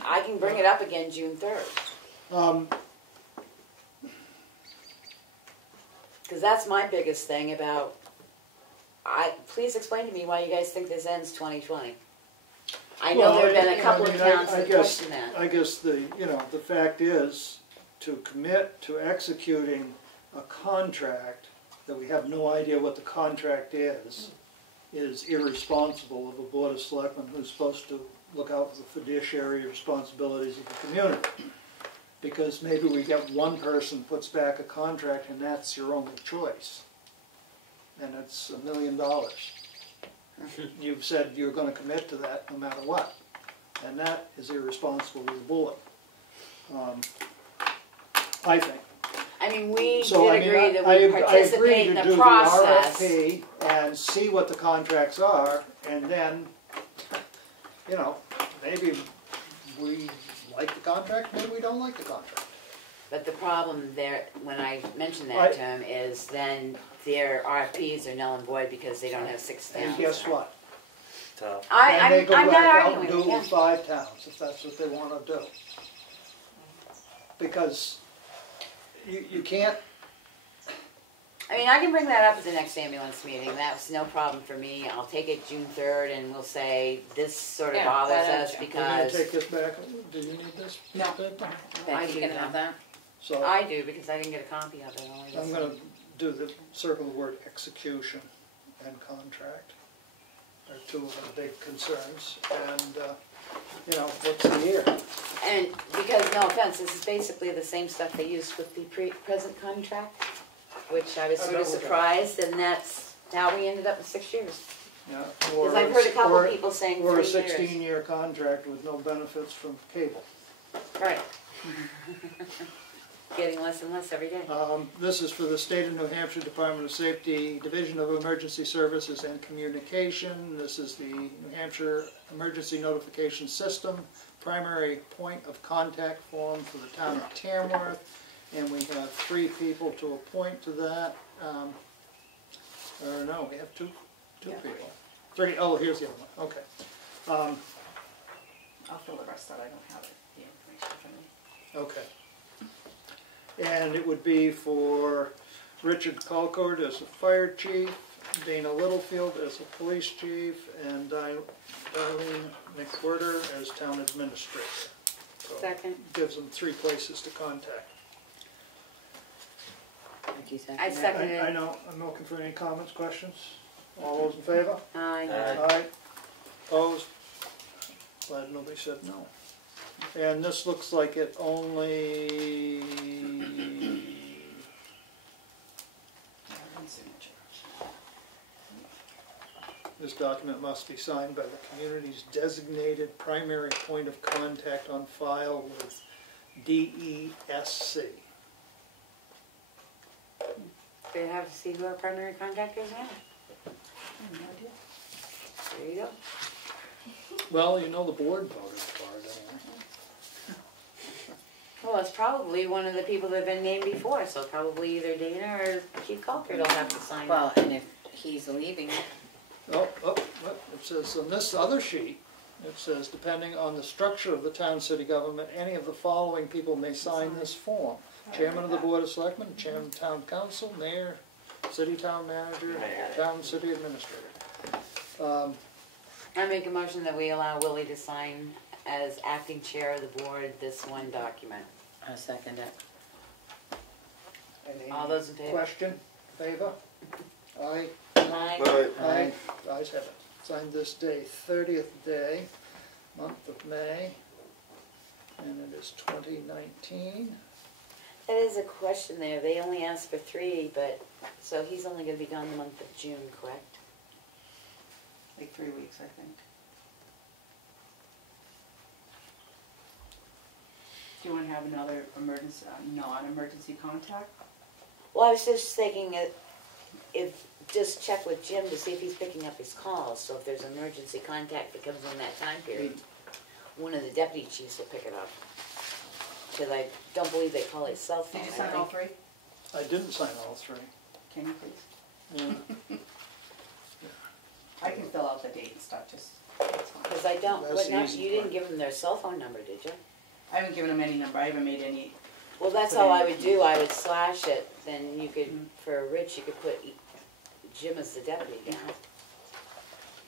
I can bring it up again June 3rd. Because that's my biggest thing about, please explain to me why you guys think this ends 2020. I know well, there have been a couple of towns I that guess, question that. I guess the fact is to commit to executing a contract that we have no idea what the contract is irresponsible of a board of selectmen who's supposed to look out for the fiduciary responsibilities of the community. Because maybe we get one person puts back a contract and that's your only choice. And it's $1 million. You've said you're going to commit to that no matter what. And that is irresponsible of the board. I think. I mean, we So, did agree that we participate in the process. I agree to do the RFP and see what the contracts are, and then, maybe we like the contract, maybe we don't like the contract. But the problem there, when I mentioned that to him, is then their RFPs are null and void because they don't have 6 towns. And guess what? Tough. And they go I'm back not out and arguing do it with with you. 5 towns, if that's what they want to do. Because you can't. I mean, I can bring that up at the next ambulance meeting. That's no problem for me. I'll take it June 3rd and we'll say this sort of Yeah, bothers that us is- We're going to because take this back. Do you need this? No. Becky, you do gonna have that? So I do because I didn't get a copy of it. Only I'm this going one. to do the circle the word execution and contract. Are 2 of the big concerns. And, what's the year? And because, no offense, this is basically the same stuff they used with the present contract, which I was sort of surprised, and that's how we ended up with 6 years. Yeah, Because I've heard a couple of people saying 3 Or a years. 16-year contract with no benefits from cable. Right. Getting less and less every day. This is for the State of New Hampshire Department of Safety, Division of Emergency Services and Communication. This is the New Hampshire Emergency Notification System, primary point of contact form for the town of Tamworth. And we have 3 people to appoint to that. Or no, we have two people. 3, oh, here's the other one, okay. I'll fill expressed that, I don't have the information from me. Okay. And it would be for Richard Colcord as the fire chief, Dana Littlefield as the police chief, and Darlene McWhirter as town administrator. So Second. gives them 3 places to contact. Did you second I that? second it. I know, I'm looking for any comments, questions? All those in favor? Aye. Aye. Opposed? Glad nobody said no. And this looks like it only, One signature. this document must be signed by the community's designated primary point of contact on file with DESC. Do you have to see who our primary contact is now? I have no idea. There you go. Well, you know the board voted for it anyway. Well, it's probably one of the people that have been named before, so probably either Dana or Chief Colcord will have to sign it. Well, and if he's leaving, Oh, it says on this other sheet, it says, depending on the structure of the town city government, any of the following people may sign this form. Chairman of the Board of Selectmen, Chairman of Town Council, Mayor, City Town Manager, Town City Administrator. I make a motion that we allow Willie to sign as acting chair of the board this one document. I second it. All those in favor? Question, favor? Aye. Aye. Aye. Ayes have it. Signed this day, 30th day, month of May, and it is 2019. That is a question there. They only asked for 3, but, so he's only gonna be gone the month of June, correct? Like 3 weeks, I think. Do you want to have another emergency, non-emergency contact? Well, I was just thinking if just check with Jim to see if he's picking up his calls. So if there's an emergency contact that comes in that time period, one of the deputy chiefs will pick it up. Because I don't believe they call it cell phone. Did you sign all 3? I didn't sign all 3. Can you please? Yeah. I can fill out the date and stuff, just, it's fine. Because I don't, That's the easy you didn't part. give them their cell phone number, did you? I haven't given them any number, I haven't made any. Well, that's Put all in- I would do. I would slash it. Then you could, for Rich, you could put Jim as the deputy down.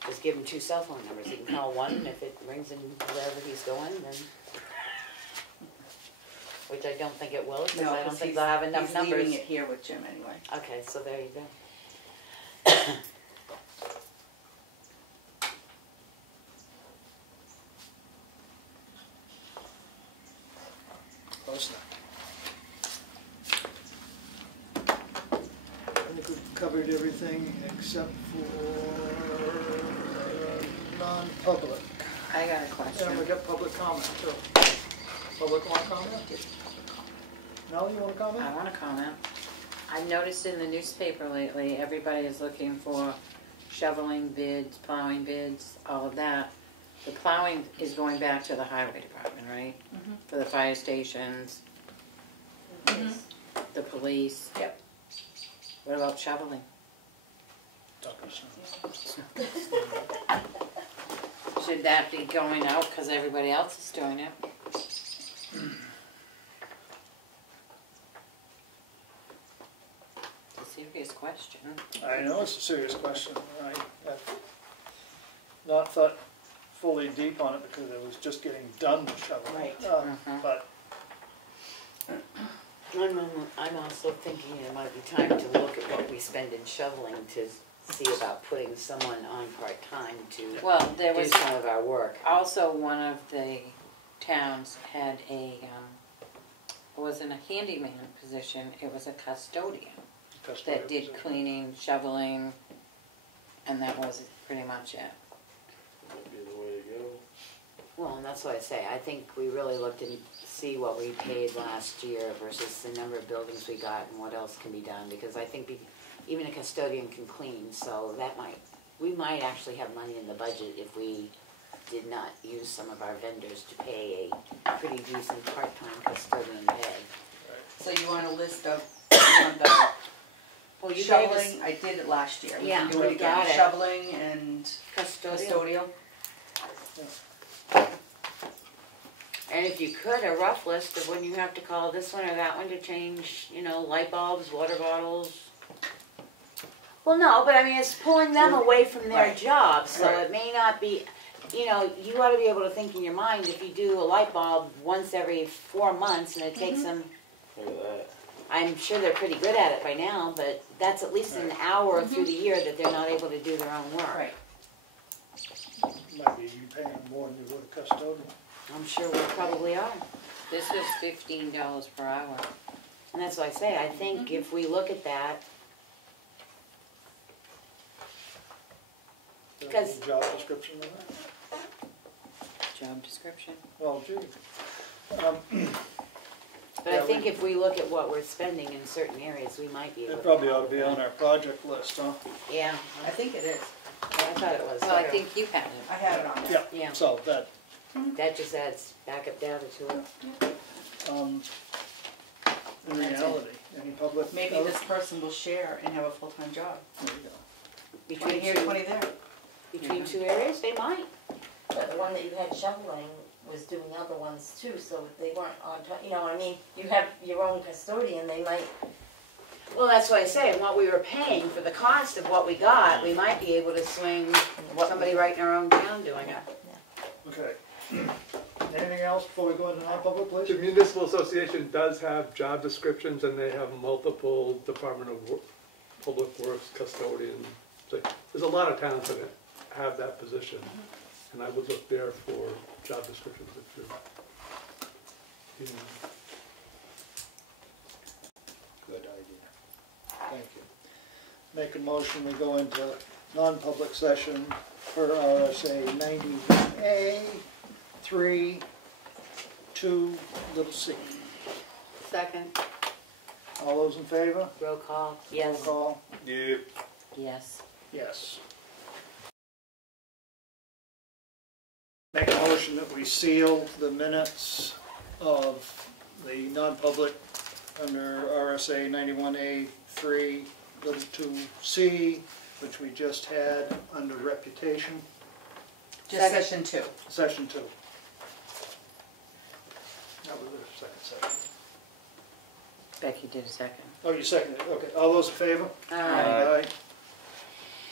Just give him 2 cell phone numbers. He can call one, and if it rings in wherever he's going, then. Which I don't think it will, because No, I don't 'cause think they'll have enough he's numbers. leaving it here with Jim anyway. Okay, so there you go. Close enough. I think we've covered everything except for non-public. I got a And we question. got public comment too. Public want to comment? No, you want to comment? I want to comment. I've noticed in the newspaper lately, everybody is looking for shoveling bids, plowing bids, all of that. The plowing is going back to the highway department, right? For the fire stations, the police. Yep. What about shoveling? Should that be going out because everybody else is doing it? It's a serious question. I know it's a serious question. I've not thought fully deep on it because it was just getting done with shoveling. Right. But I'm also thinking it might be time to look at what we spend in shoveling to see about putting someone on part-time to Well, there do was some of our work. also one of the towns had a, it wasn't a handyman position, it was a custodian that did cleaning, shoveling, and that was pretty much it. Might be the way to go. Well, and that's what I say. I think we really looked and see what we paid last year versus the number of buildings we got and what else can be done. Because I think even a custodian can clean, so we might actually have money in the budget if we did not use some of our vendors to pay a pretty decent part-time custodian pay. So you want a list of, you want the Well, you gave us shoveling, I did it last year. We Yeah, can do it we again. got it. Shoveling and custodial. custodial. And if you could, a rough list of when you have to call this one or that one to change, you know, light bulbs, water bottles. Well, no, but I mean, it's pulling them away from their job, so it may not be, you know, you ought to be able to think in your mind, if you do a light bulb once every 4 months and it takes them, Look at that. I'm sure they're pretty good at it by now, but that's at least an hour through the year that they're not able to do their own work. Right. Might be you paying them more than you would a custodian. I'm sure we probably are. This is $15 per hour. And that's why I say, I think if we look at that, because- Job description of that? Job description. Well, gee. but I think if we look at what we're spending in certain areas, we might be able It to. probably ought to be on our project list, huh? Yeah, I think it is. I thought it was. Well, I think you had it. I have it on there. Yeah. So that, That just adds backup data to it. in That's it. reality, any public? Maybe this person will share and have a full-time job. There you go. 20 Between here, two, 20 there. between two areas, they might. But the one that you had shoveling was doing other ones too, so if they weren't on top, you know what I mean? You have your own custodian, they might, Well, that's what I say, and what we were paying for the cost of what we got, we might be able to swing somebody right in our own town doing it. Okay. Anything else before we go into non-public, The please? municipal association does have job descriptions, and they have multiple Department of Public Works custodians. So there's a lot of towns that have that position, and I would look there for job descriptions if you're, you know. Good idea. Thank you. Make a motion, we go into non-public session for RSA 91A, 3, 2, little c. Second. All those in favor? Roll call, yes. Roll call? Yes. Yes. Make a motion that we seal the minutes of the non-public under RSA 91A 3, little 2C, which we just had under reputation, Just session 2. session 2. That was the second session. Becky did a second. Oh, you seconded it, okay. All those in favor? Aye.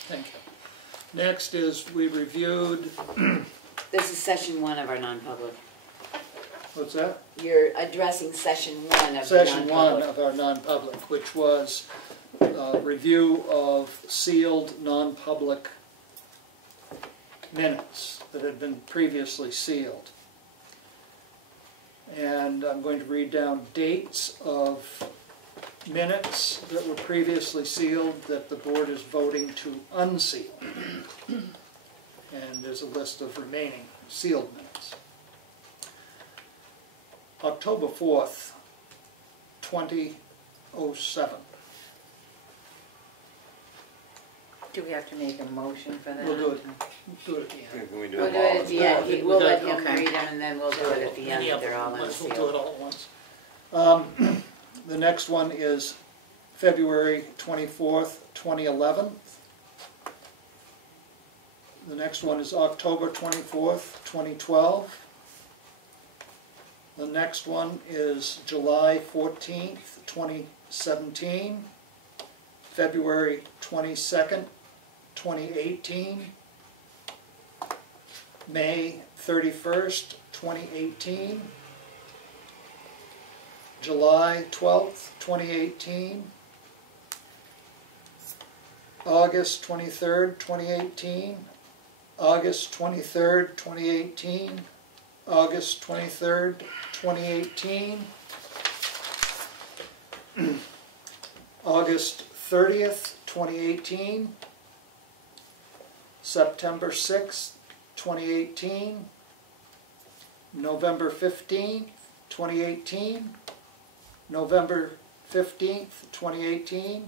Thank you. Next is we reviewed, This is session 1 of our non-public. what's that? You're addressing session 1 of the Session 1 non-public. of our non-public, which was review of sealed non-public minutes that had been previously sealed. And I'm going to read down dates of minutes that were previously sealed that the board is voting to unseal. And there's a list of remaining sealed minutes. October 4th, 2007. Do we have to make a motion for that? We'll do it. Do it at the end. Can we do We'll it do it all? at the end. Yeah, We'll let we him got- read them and then we'll do it at the end if they're all We'll do it unsealed. all at once. The next one is February 24th, 2011. The next one is October 24th, 2012. The next one is July 14th, 2017. February 22nd, 2018. May 31st, 2018. July 12th, 2018. August 23rd, 2018. August 23rd, 2018. August 23rd, 2018. August 30th, 2018. September 6th, 2018. November 15th, 2018. November 15th, 2018.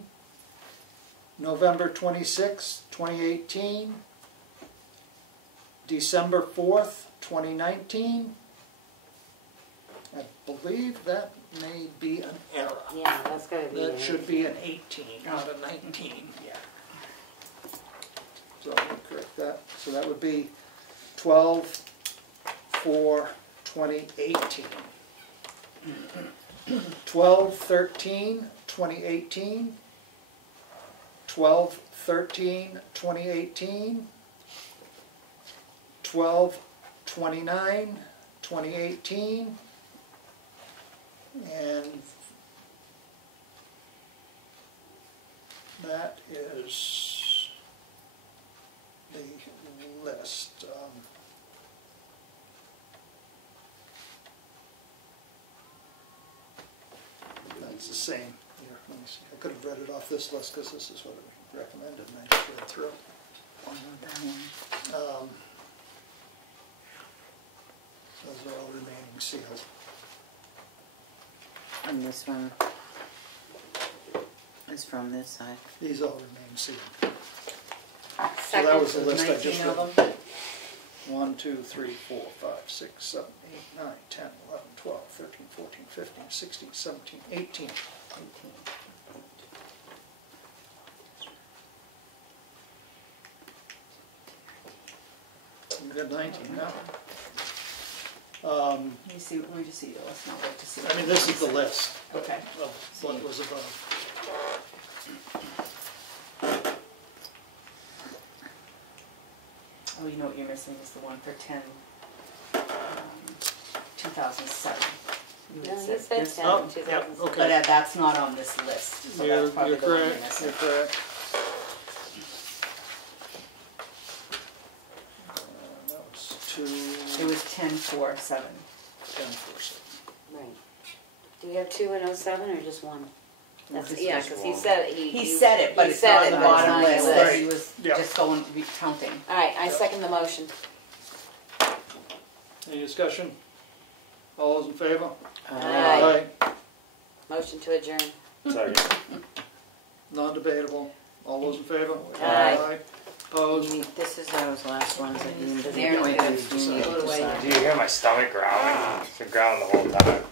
November 26th, 2018. December 4th, 2019. I believe that may be an error. Yeah, that's gotta be. That should be an 18, not a 19. Yeah. So I'll correct that. So that would be 12/4/2019. 2018. 12/13/2018. 12/13/2018. 12/29/2018. And that is the list. That's the same. Here, let me see. I could have read it off this list because this is what it recommended, and I just read through. Those are all remaining sealed. And this one is from this side. These all remain sealed. So Second. that was the list I just 19 of read. them. 1, 2, 3, 4, 5, 6, 7, 8, 9, 10, 11, 12, 13, 14, 15, 16, 17, 18. We've got 19 now. Let me see, let me just see, let's not wait to see. I mean, this is the list Okay. of what was above. Oh, you know what you're missing is the one for 2007. You No, had you said said this 10, one. Oh, yep, 2007. okay. But that's not on this list, so that's probably You're the one you're correct, missing. you're correct. That was 2, It was 10/4/7. 10/4/7. Right. Do we have 2 in 07 or just 1? That's, Just yeah, this because he one. said it. He said it, but he it's said not on it, the but it's bottom not on your list, list. so he was Yeah. just going, recounting. All right, I second the motion. Any discussion? All those in favor? Aye. Motion to adjourn. Sorry. Non-debatable. All those in favor? Aye. Opposed? This is those last ones that you need to They're wait, good. you need to Go away. decide. Do you hear my stomach growling? It's been growling the whole time.